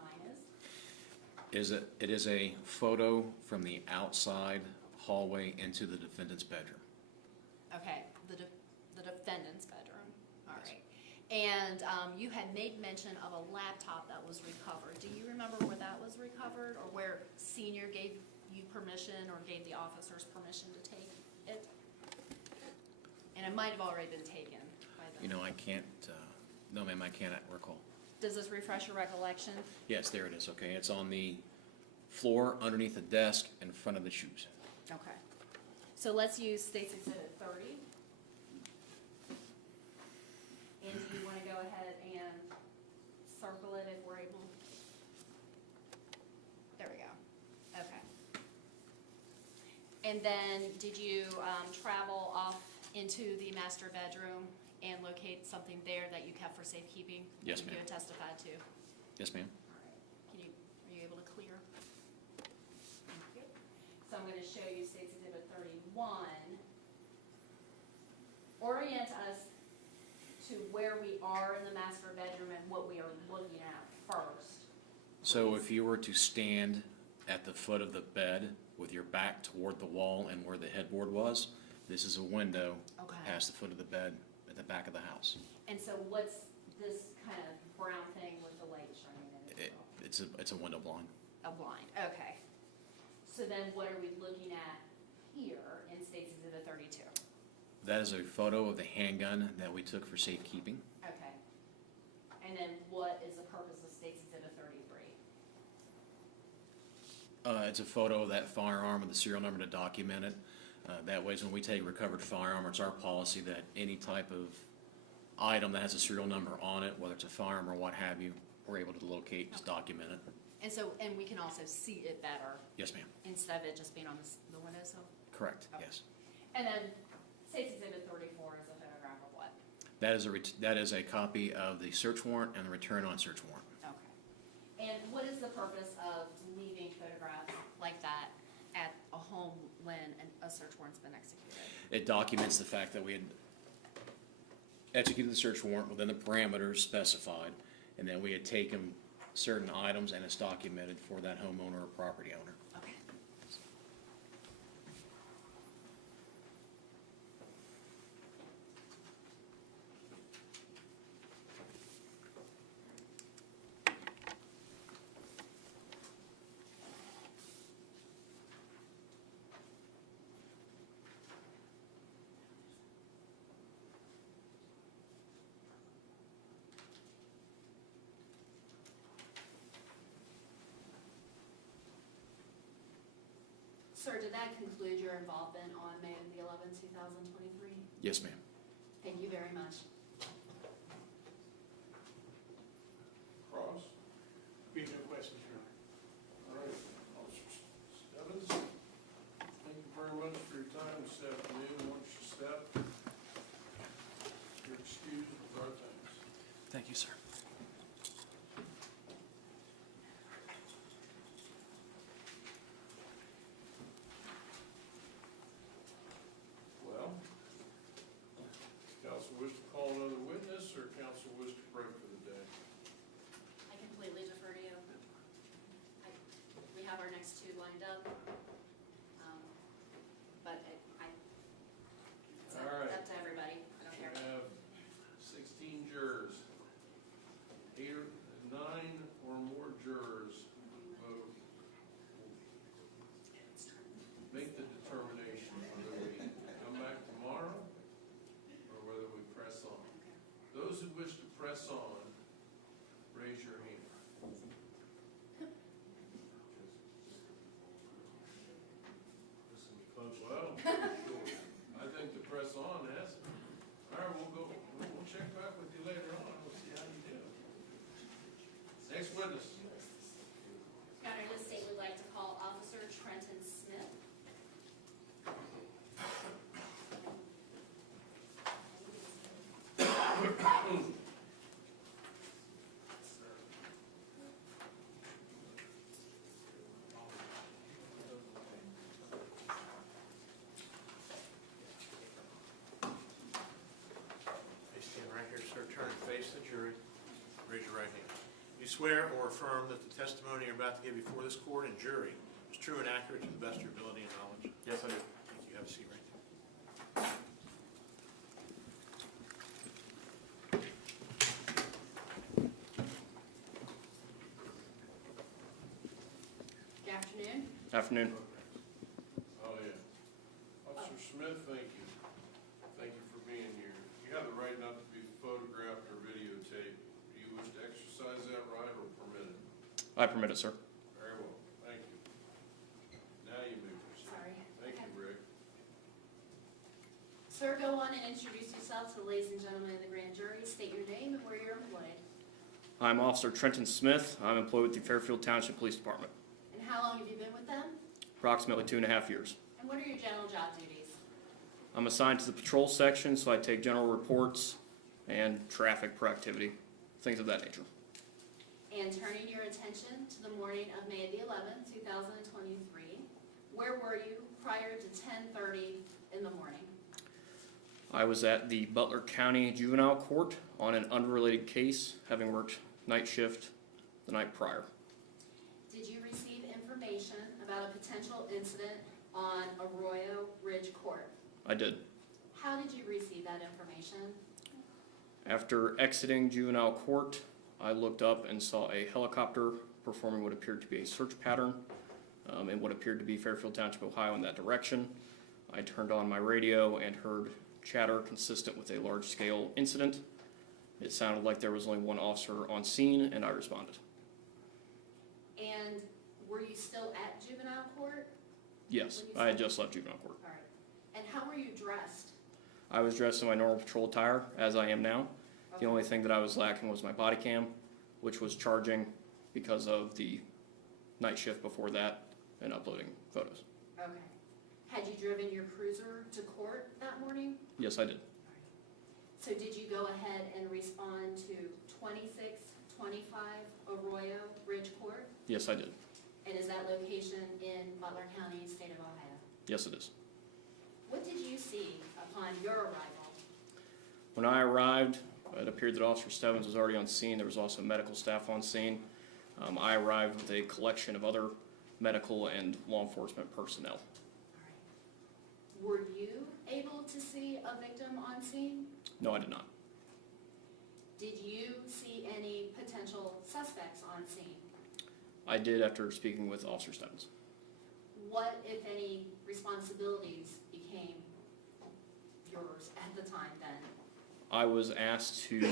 is? It is a photo from the outside hallway into the defendant's bedroom. Okay, the defendant's bedroom. All right. And you had made mention of a laptop that was recovered. Do you remember where that was recovered, or where senior gave you permission or gave the officers permission to take it? And it might have already been taken by them. You know, I can't, no ma'am, I cannot recall. Does this refresh your recollection? Yes, there it is, okay. It's on the floor, underneath the desk, in front of the shoes. Okay. So let's use State's Exhibit 30. And do you want to go ahead and circle it if we're able? There we go. Okay. And then did you travel off into the master bedroom and locate something there that you kept for safekeeping? Yes, that ma'am. You had testified to? Yes, ma'am. All right. Are you able to clear? Thank you. So I'm going to show you State's Exhibit 31. Orient us to where we are in the master bedroom and what we are looking at first. So if you were to stand at the foot of the bed with your back toward the wall and where the headboard was, this is a window Okay. past the foot of the bed at the back of the house. And so what's this kind of brown thing with the light shining in it? It's a window blind. A blind, okay. So then what are we looking at here in State's Exhibit 32? That is a photo of the handgun that we took for safekeeping. Okay. And then what is the purpose of State's Exhibit 33? It's a photo of that firearm with the serial number to document it. That way, when we take recovered firearm, it's our policy that any type of item that has a serial number on it, whether it's a firearm or what have you, we're able to locate, just document it. And so, and we can also see it better Yes, ma'am. instead of it just being on the windowsill? Correct, Okay. yes. And then State's Exhibit 34 is a photograph of what? That is a copy of the search warrant and the return on search warrant. Okay. And what is the purpose of leaving photographs like that at a home when a search warrant's been executed? It documents the fact that we had executed the search warrant within the parameters specified, and then we had taken certain items, and it's documented for that homeowner or property owner. Okay. Sir, did that conclude your involvement on May the 11th, 2023? Yes, ma'am. Thank you very much. Cross? We have no questions, Your Honor. All right, Officer Stebbins, thank you very much for your time this afternoon. Once you step, you're excused with our thanks. Thank you, sir. Well, council wish to call another witness, or council wish to break for the day? I completely defer to you. We have our next two lined up. But it's All right. up to everybody. I don't care. We have 16 jurors. 9 or more jurors vote. Make the determination whether we come back tomorrow or whether we press on. Those who wish to press on, raise your hand. Well, I think the press on has it. All right, we'll check back with you later on. We'll see how you do. Next witness. Your Honor, this state would like to call Officer Trenton Smith. Please stand right here, sir. Turn and face the jury. Raise your right hand. You swear or affirm that the testimony you're about to give before this court and jury is true and accurate to the best of your ability and knowledge? Yes, I do. Thank you. Have a seat right there. Afternoon. Oh, yeah. Officer Smith, thank you. Thank you for being here. You have the right not to be photographed or videotaped. Do you wish to exercise that right or permit it? I permit it, sir. Very well, thank you. Now you may proceed. Sorry. Thank you, Rick. Sir, go on and introduce yourself to the ladies and gentlemen of the grand jury. State your name and where you're employed. I'm Officer Trenton Smith. I'm employed with the Fairfield Township Police Department. And how long have you been with them? Approximately 2.5 years. And what are your general job duties? I'm assigned to the patrol section, so I take general reports and traffic proactivity, things of that nature. And turning your attention to the morning of May the 11th, 2023, where were you prior to 10:30 in the morning? I was at the Butler County Juvenile Court on an unrelated case, having worked night shift the night prior. Did you receive information about a potential incident on Arroyo Ridge Court? I did. How did you receive that information? After exiting juvenile court, I looked up and saw a helicopter performing what appeared to be a search pattern in what appeared to be Fairfield Township, Ohio in that direction. I turned on my radio and heard chatter consistent with a large-scale incident. It sounded like there was only one officer on scene, and I responded. And were you still at juvenile court? Yes, When you I had said- just left juvenile court. All right. And how were you dressed? I was dressed in my normal patrol attire, as I am now. The only thing that I was lacking was my body cam, which was charging because of the night shift before that and uploading photos. Okay. Had you driven your cruiser to court that morning? Yes, I did. So did you go ahead and respond to 2625 Arroyo Ridge Court? Yes, I did. And is that location in Butler County, state of Ohio? Yes, it is. What did you see upon your arrival? When I arrived, it appeared that Officer Stebbins was already on scene. There was also medical staff on scene. I arrived with a collection of other medical and law enforcement personnel. Were you able to see a victim on scene? No, I did not. Did you see any potential suspects on scene? I did after speaking with Officer Stebbins. What, if any, responsibilities became yours at the time then? I was asked to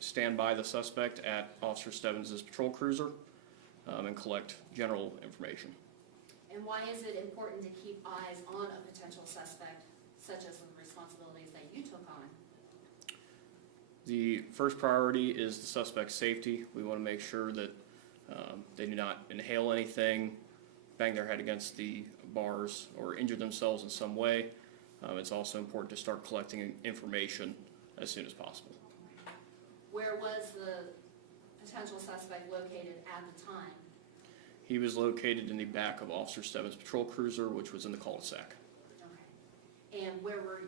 stand by the suspect at Officer Stebbins' patrol cruiser and collect general information. And why is it important to keep eyes on a potential suspect, such as the responsibilities that you took on? The first priority is the suspect's safety. We want to make sure that they do not inhale anything, bang their head against the bars, or injure themselves in some way. It's also important to start collecting information as soon as possible. Where was the potential suspect located at the time? He was located in the back of Officer Stebbins' patrol cruiser, which was in the cul-de-sac. Okay. And where were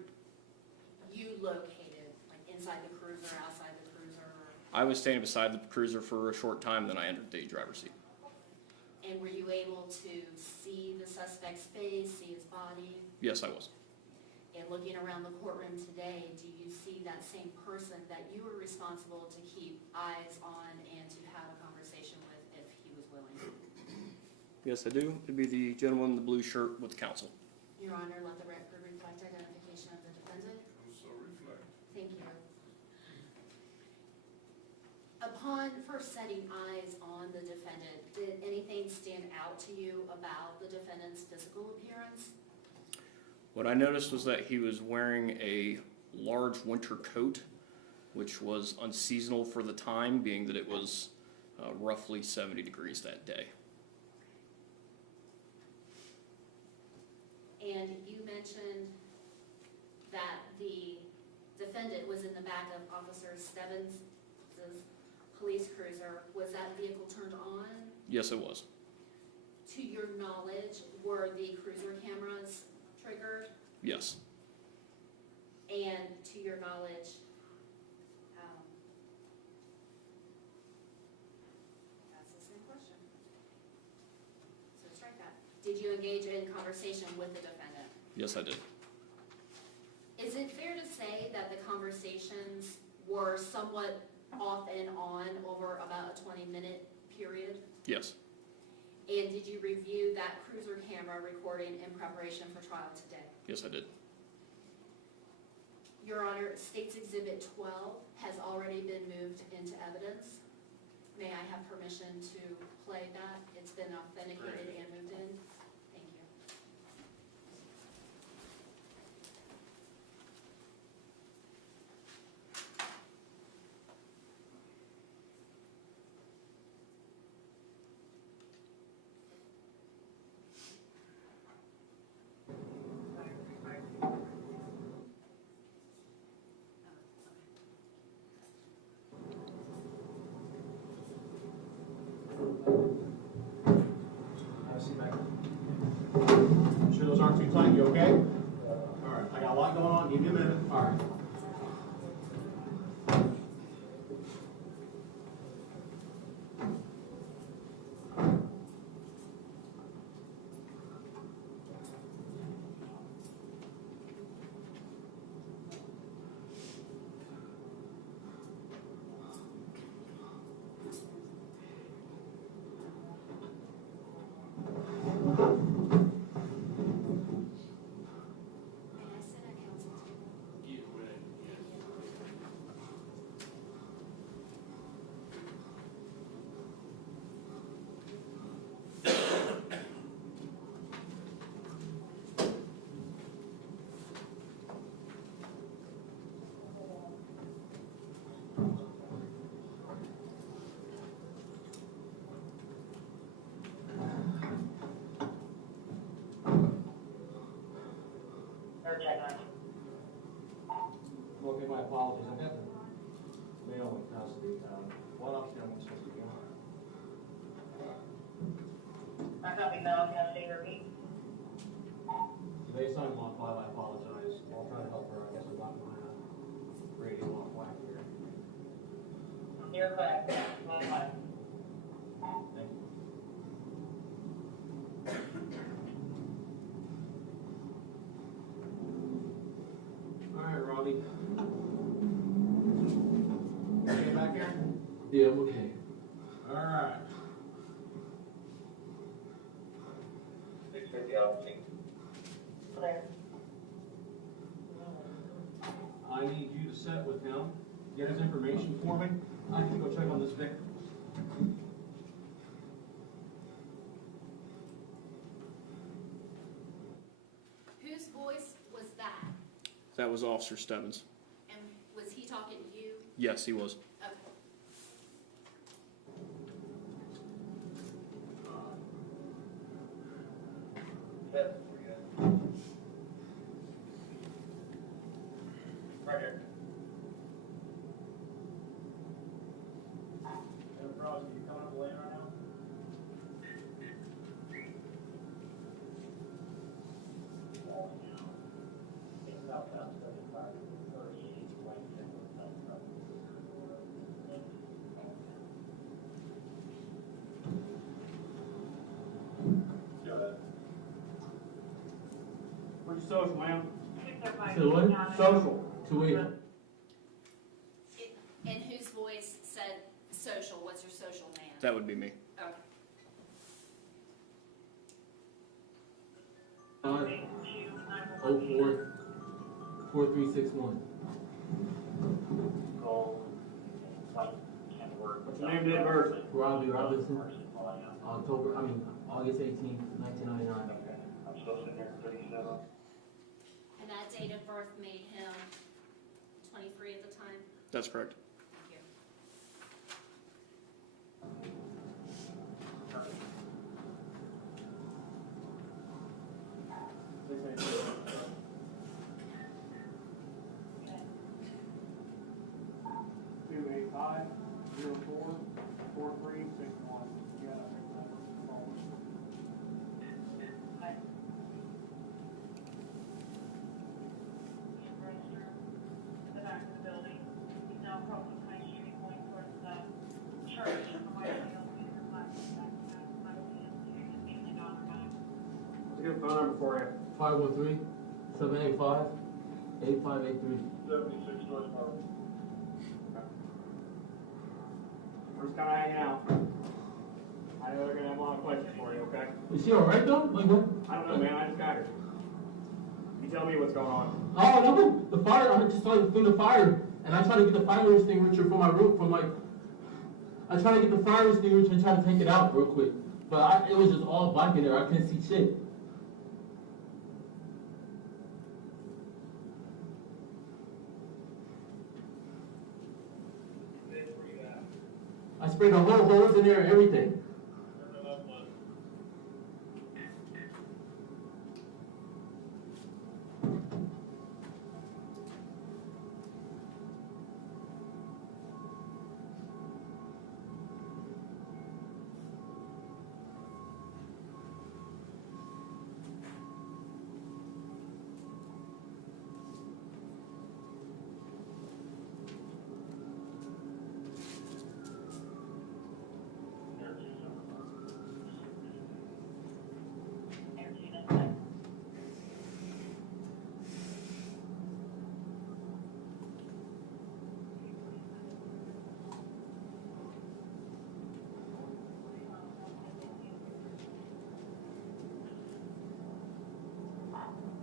you located? Like inside the cruiser, outside the cruiser? I was standing beside the cruiser for a short time, then I entered the driver's seat. And were you able to see the suspect's face, see his body? Yes, I was. And looking around the courtroom today, do you see that same person that you were responsible to keep eyes on and to have a conversation with if he was willing? Yes, I do. It'd be the gentleman in the blue shirt with the counsel. Your Honor, let the record reflect identification of the defendant. So reflect. Thank you. Upon first setting eyes on the defendant, did anything stand out to you about the defendant's physical appearance? What I noticed was that he was wearing a large winter coat, which was unseasonal for the time, being that it was roughly 70 degrees that day. And you mentioned that the defendant was in the back of Officer Stebbins' police cruiser. Was that vehicle turned on? Yes, it was. To your knowledge, were the cruiser cameras triggered? Yes. And to your knowledge, that's the same question. So strike that. Did you engage in conversation with the defendant? Yes, I did. Is it fair to say that the conversations were somewhat off and on over about a 20-minute period? Yes. And did you review that cruiser camera recording in preparation for trial today? Yes, I did. Your Honor, State's Exhibit 12 has already been moved into evidence. May I have permission to play that? It's been authenticated and moved in. Thank you. Sure those aren't too tight, you okay? All right, I got a lot going on, give me a minute. All right. May I sit at council table? Okay, my apologies, I got the mail in custody. What else do I want to say? I copy Mel, can I say repeat? Today's time on file, I apologize. I'll try to help her. I guess I got my radio off whack here. You're correct. Well, fine. Thank you. All right, Robbie. Okay back here? Yeah, I'm okay. All right. 650 officer. Clear. I need you to sit with him, get his information for me. I need to go check on this victim. Whose voice was that? That was Officer Stebbins. And was he talking to you? Yes, he was. Okay. Right here. Enterprise, you coming up lane right now? Where's your social, ma'am? So what? Social. To wait. And whose voice said social? What's your social man? That would be me. Okay. 04 4361. What's your name, date of birth? Robbie Robinson. August 18th, 1999. I'm still sitting here 37. And that date of birth made him 23 at the time? That's correct. Thank you. The back of the building. He's now crossing High Street going towards the church on the way to the elevator. What's a good phone number for you? 513 785 8583. 76 North Harvard. Where's kind of hanging out? I know they're gonna have a lot of questions for you, okay? Is she alright though? Like what? I don't know, man, I just got her. You tell me what's going on. Oh no, the fire, I just saw the thing, the fire, and I tried to get the fire extinguisher from my room, I tried to get the fire extinguisher and try to take it out real quick. But it was just all black in there, I couldn't see shit. I sprayed the whole holes in there and everything.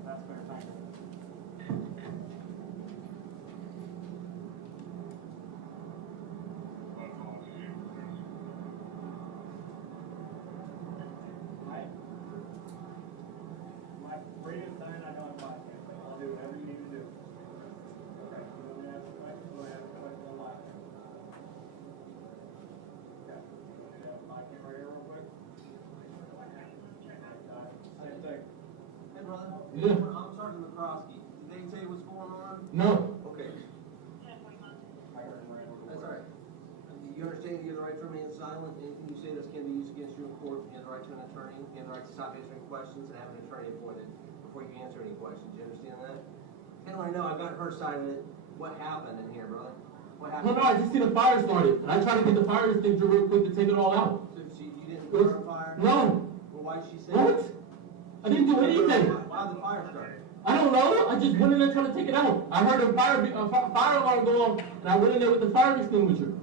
That's better, thank you. My radio's dying, I know I'm podcast, but I'll do whatever you need to do. Okay, you want me to ask a question? You want to ask a question on live? Okay, you want me to have my camera here real quick? Same thing. Hey, brother. Yeah. I'm Sergeant McCroskey. Did they tell you what's going on? No. Okay. That's all right. You understand you have the right to remain silent. Anything you say that's can be used against you in court. You have the right to an attorney. You have the right to stop answering questions and have an attorney appointed before you can answer any questions. You understand that? Kind of want to know, I've got her side of it. What happened in here, brother? What happened? No, I just seen the fire started, and I tried to get the fire extinguisher real quick to take it all out. So you didn't put her on fire? No. Well, why did she say What? I didn't do anything. Why did the fire start? I don't know. I just went in there trying to take it out. I heard a fire alarm go off, and I went in there with the fire extinguisher.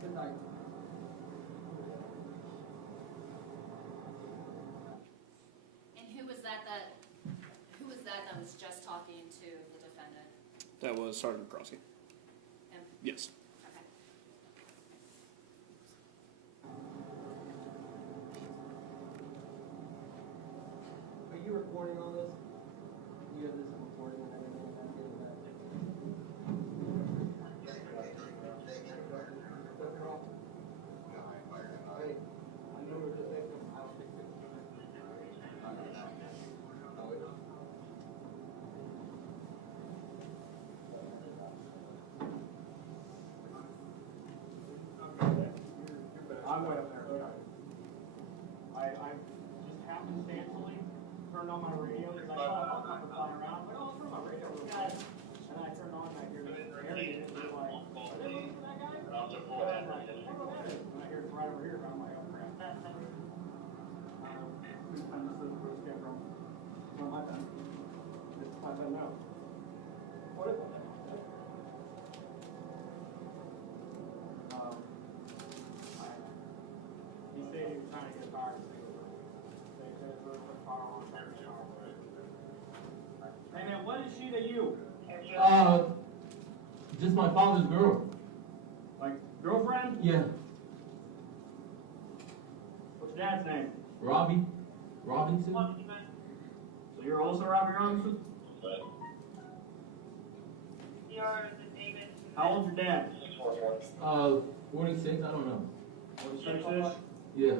Sit tight. And who was that that was just talking to the defendant? That was Sergeant McCroskey. Him? Yes. Okay. Are you recording all this? You have this recording and everything back in the back. Hey, I know we're just making, I don't think it's. I'm way up there. I just happenstantly turned on my radio because I saw a helicopter flying around. I'm like, oh, let's turn my radio real quick. And I turned on and I hear this area and it's like, are they looking for that guy? And I'm like, I don't know what that is. And I hear it's right over here, but I'm like, oh crap. I'm just looking for this guy from my time. Just I don't know. What is it? He said he was trying to get a fire extinguisher. They said it's really put fire on. Hey man, what is she to you? Just my father's girl. Like, girlfriend? Yeah. What's your dad's name? Robbie Robinson. So you're also Robbie Robinson? How old's your dad? 46, I don't know. 46-ish? Yeah.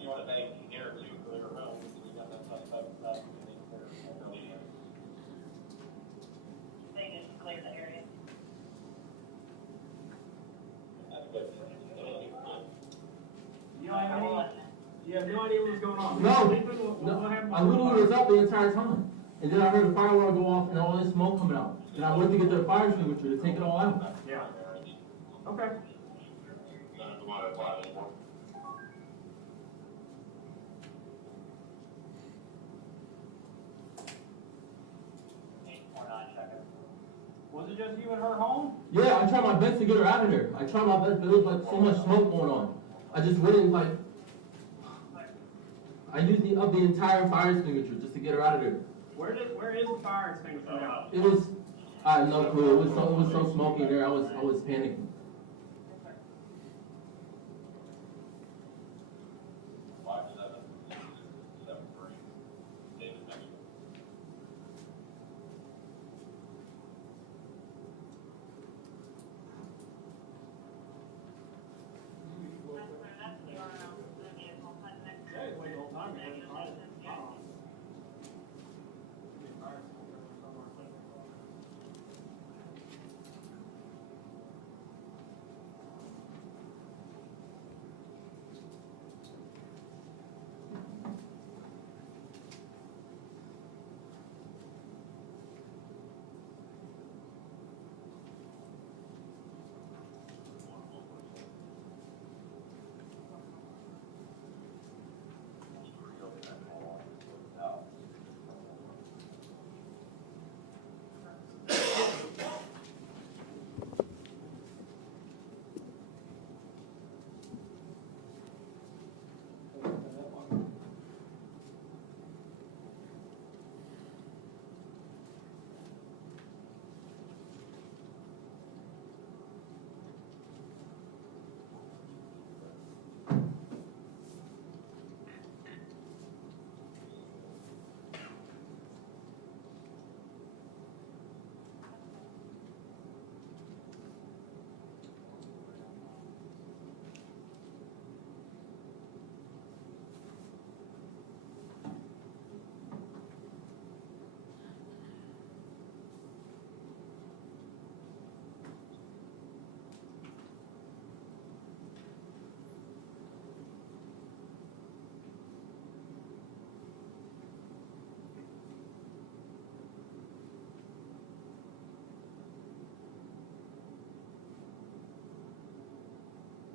You want to make here too, clear home, you got that stuff. They just clear the area. That's good. You have no idea what's going on? No, What happened? I literally was up the entire time. And then I heard the fire alarm go off and all this smoke coming out. And I went to get the fire extinguisher to take it all out. Yeah. Okay. Seconds. Was it just you and her home? Yeah, I tried my best to get her out of there. I tried my best, but it was like so much smoke going on. I just went and like, I used the entire fire extinguisher just to get her out of there. Where is the fire extinguisher now? It was, I had no clue. It was so smoky there. I was panicking.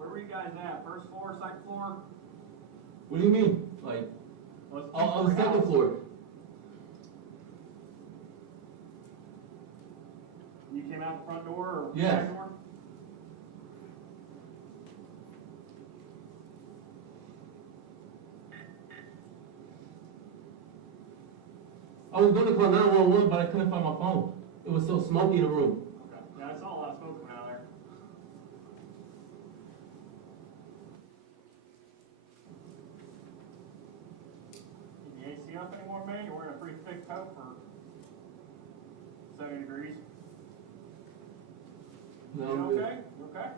Where were you guys at? First floor, second floor? What do you mean? Like, on the second floor. You came out the front door or Yes. back door? I was going to call 911, but I couldn't find my phone. It was so smoky in the room. Okay. Yeah, I saw a lot of smoke coming out of there. Is the AC up anymore, man? You're wearing a pretty thick coat for 70 degrees. No, You I'm good. okay? You okay?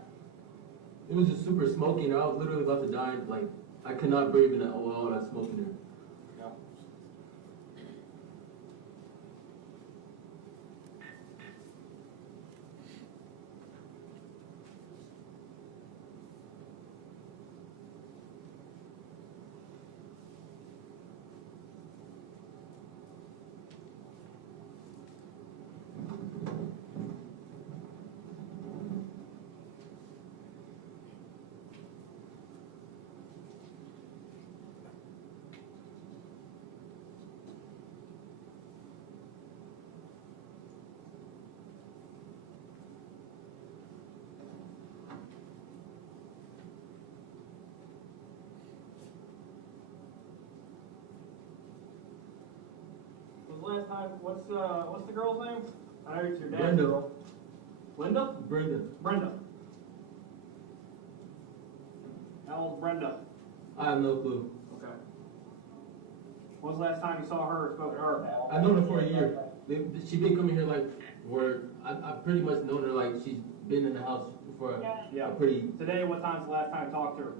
It was just super smoky, and I was literally about to die. Like, I could not breathe in all that smoke in there. Yeah. Last time, what's the girl's name? I know it's your dad's Brenda. girl. Linda? Brenda. Brenda. How old's Brenda? I have no clue. Okay. When's the last time you saw her or spoke to her? I've known her for a year. She been coming here like where I pretty much known her like she's been in the house for a pretty. Today, what time's the last time you talked to her?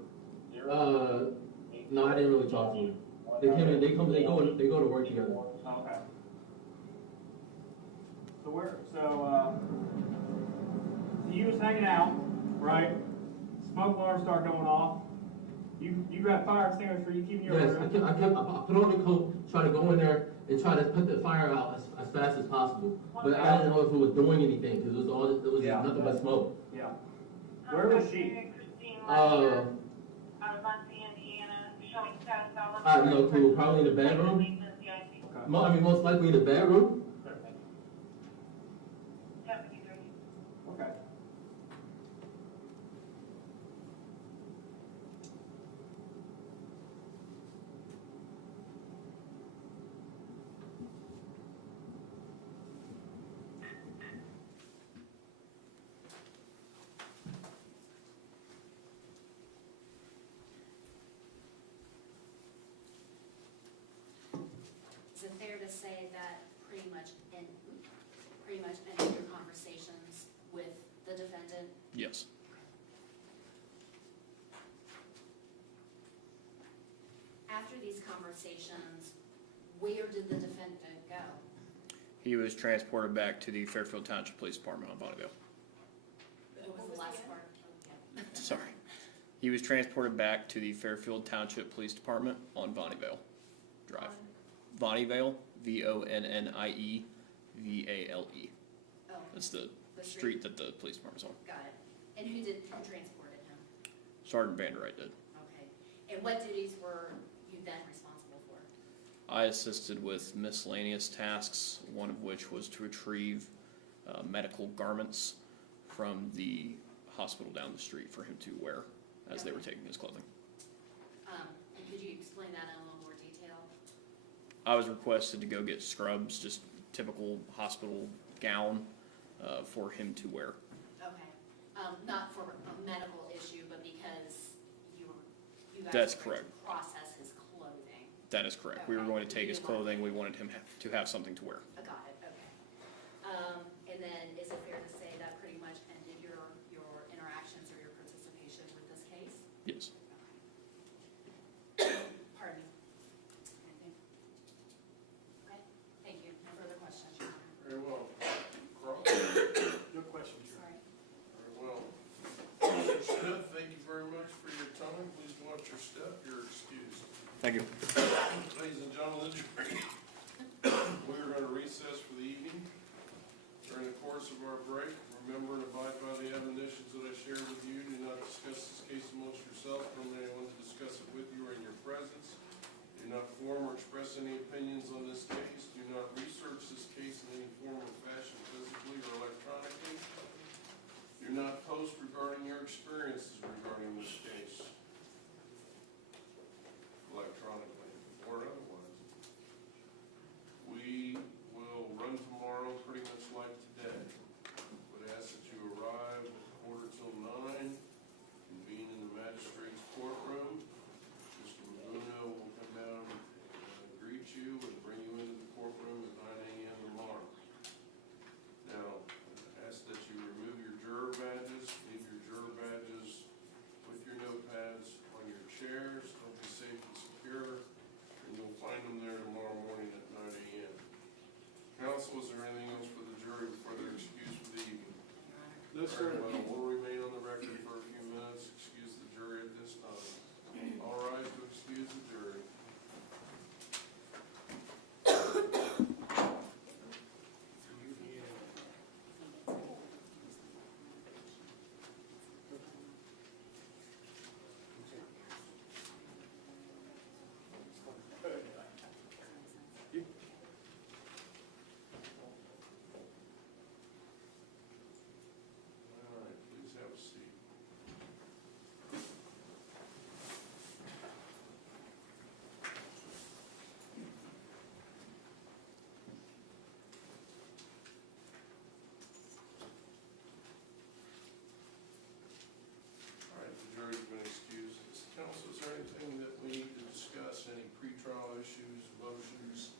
No, I didn't really talk to her. They came in. They go to work together. Okay. So you was hanging out, right? Smoke alarms start going off. You got fire extinguisher. You keeping your Yes, I put on the coat, try to go in there and try to put the fire out as fast as possible. But I didn't know if it was doing anything because it was just nothing but smoke. Yeah. Where was she? Out of Muncie, Indiana, showing status all I have no clue. Probably in the bedroom. I mean, most likely in the bedroom. to say that pretty much ended your conversations with the defendant? Yes. After these conversations, where did the defendant go? He was transported back to the Fairfield Township Police Department on Bonneville. What was the last part? Sorry. He was transported back to the Fairfield Township Police Department on Bonneville Drive. Bonneville, Vonnievale. Oh, That's the street that the police department's on. got it. And who transported him? Sergeant Vanderwright did. Okay. And what duties were you then responsible for? I assisted with miscellaneous tasks, one of which was to retrieve medical garments from the hospital down the street for him to wear as they were taking his clothing. And could you explain that in a little more detail? I was requested to go get scrubs, just typical hospital gown for him to wear. Okay. Not for a medical issue, but because you guys That's were going correct. to process his clothing. That is correct. We were Okay. going to take his clothing. We wanted him to have something to wear. I got it, okay. And then is it fair to say that pretty much ended your interactions or your participation with this case? Yes. Pardon me. Anything? Okay, thank you. No further questions, Your Honor. Very well. Carl? No questions, Your Sorry. Very well. Mr. Smith, thank you very much for your time. Please watch your step. You're excused. Thank you. Ladies and gentlemen, we are going to recess for the evening. During the course of our break, remember and abide by the admonitions that I shared with you. Do not discuss this case amongst yourselves, permit anyone to discuss it with you or in your presence. Do not form or express any opinions on this case. Do not research this case in any form or fashion, physically or electronically. Do not post regarding your experiences regarding this case, electronically or otherwise. We will run tomorrow pretty much like today. Would ask that you arrive at 8:45, convene in the magistrate's courtroom. Mr. Laguna will come down and greet you and bring you into the courtroom at 9 a.m. tomorrow. Now, I ask that you remove your juror badges, leave your juror badges with your notepads on your chairs. They'll be safe and secure, and you'll find them there tomorrow morning at 9 a.m. Counsel, is there anything else for the jury before they're excused for the evening? No, sir. Very well, we'll remain on the record for a few minutes, excuse the jury at this time. All rise to excuse the jury. All right, please have a seat. All right, the jury's been excused. Counsel, is there anything that we need to discuss, any pretrial issues, motions,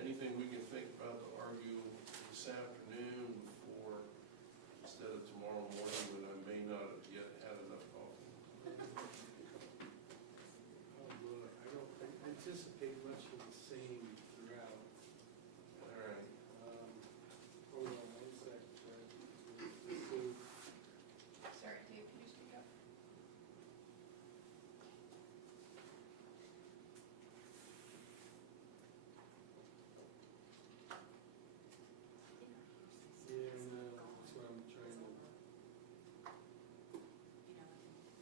anything we can think about to argue this afternoon before, instead of tomorrow morning when I may not have yet had enough coffee? Oh, look, I don't anticipate much of the same throughout. All right. Hold on one second, Brad. Sorry, Dave, can you speak up? Yeah, no, that's what I'm trying to.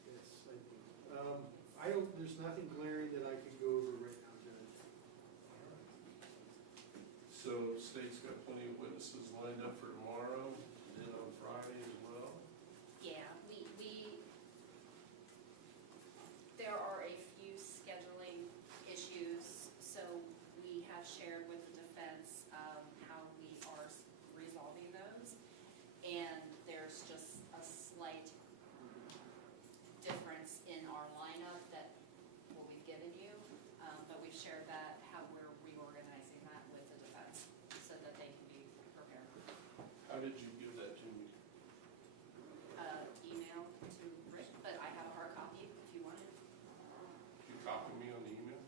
Yes, I do. There's nothing glaring that I could go over right now, Judge. So state's got plenty of witnesses lined up for tomorrow, and then on Friday as well? Yeah, there are a few scheduling issues, so we have shared with the defense how we are resolving those. And there's just a slight difference in our lineup that what we've given you, but we've shared that, how we're reorganizing that How did you give that to me? Email to Rick, but I have a hard copy if you want it. You copied me on the email?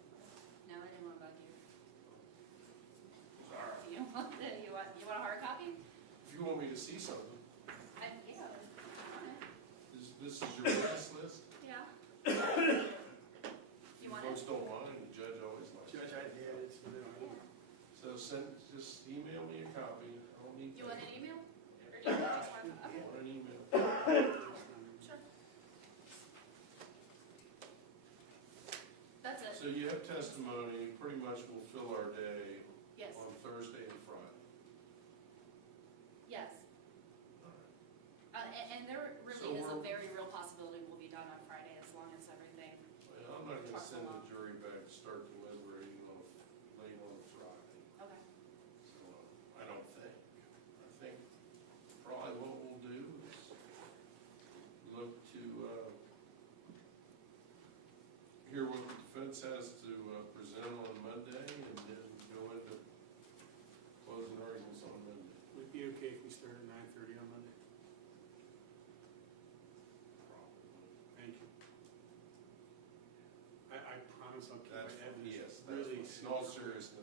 No, I didn't want to bug you. Sorry. Do you want, you want a hard copy? If you want me to see something, Yeah, if you want it. this is your witness list? Yeah. You want Folks it? don't mind, the judge always likes it. Judge, I did, it's, So just email me a copy. I don't need. You want an email? Or do you just want a I okay. want an email. Sure. That's it. So you have testimony, pretty much will fill our day Yes. on Thursday and Friday. Yes. And there So really is a we're- very real possibility we'll be done on Friday as long as everything. Well, I'm not gonna trucks send along. the jury back to start deliberating late on Friday. Okay. So I don't think. I think probably what we'll do is look to hear what the defense has to present on Monday and then go into closing arguments on Monday. would it be okay if we start at 9:30 on Monday? Thank you. I promise I'll keep my That's, evidence yes, really in all seriousness,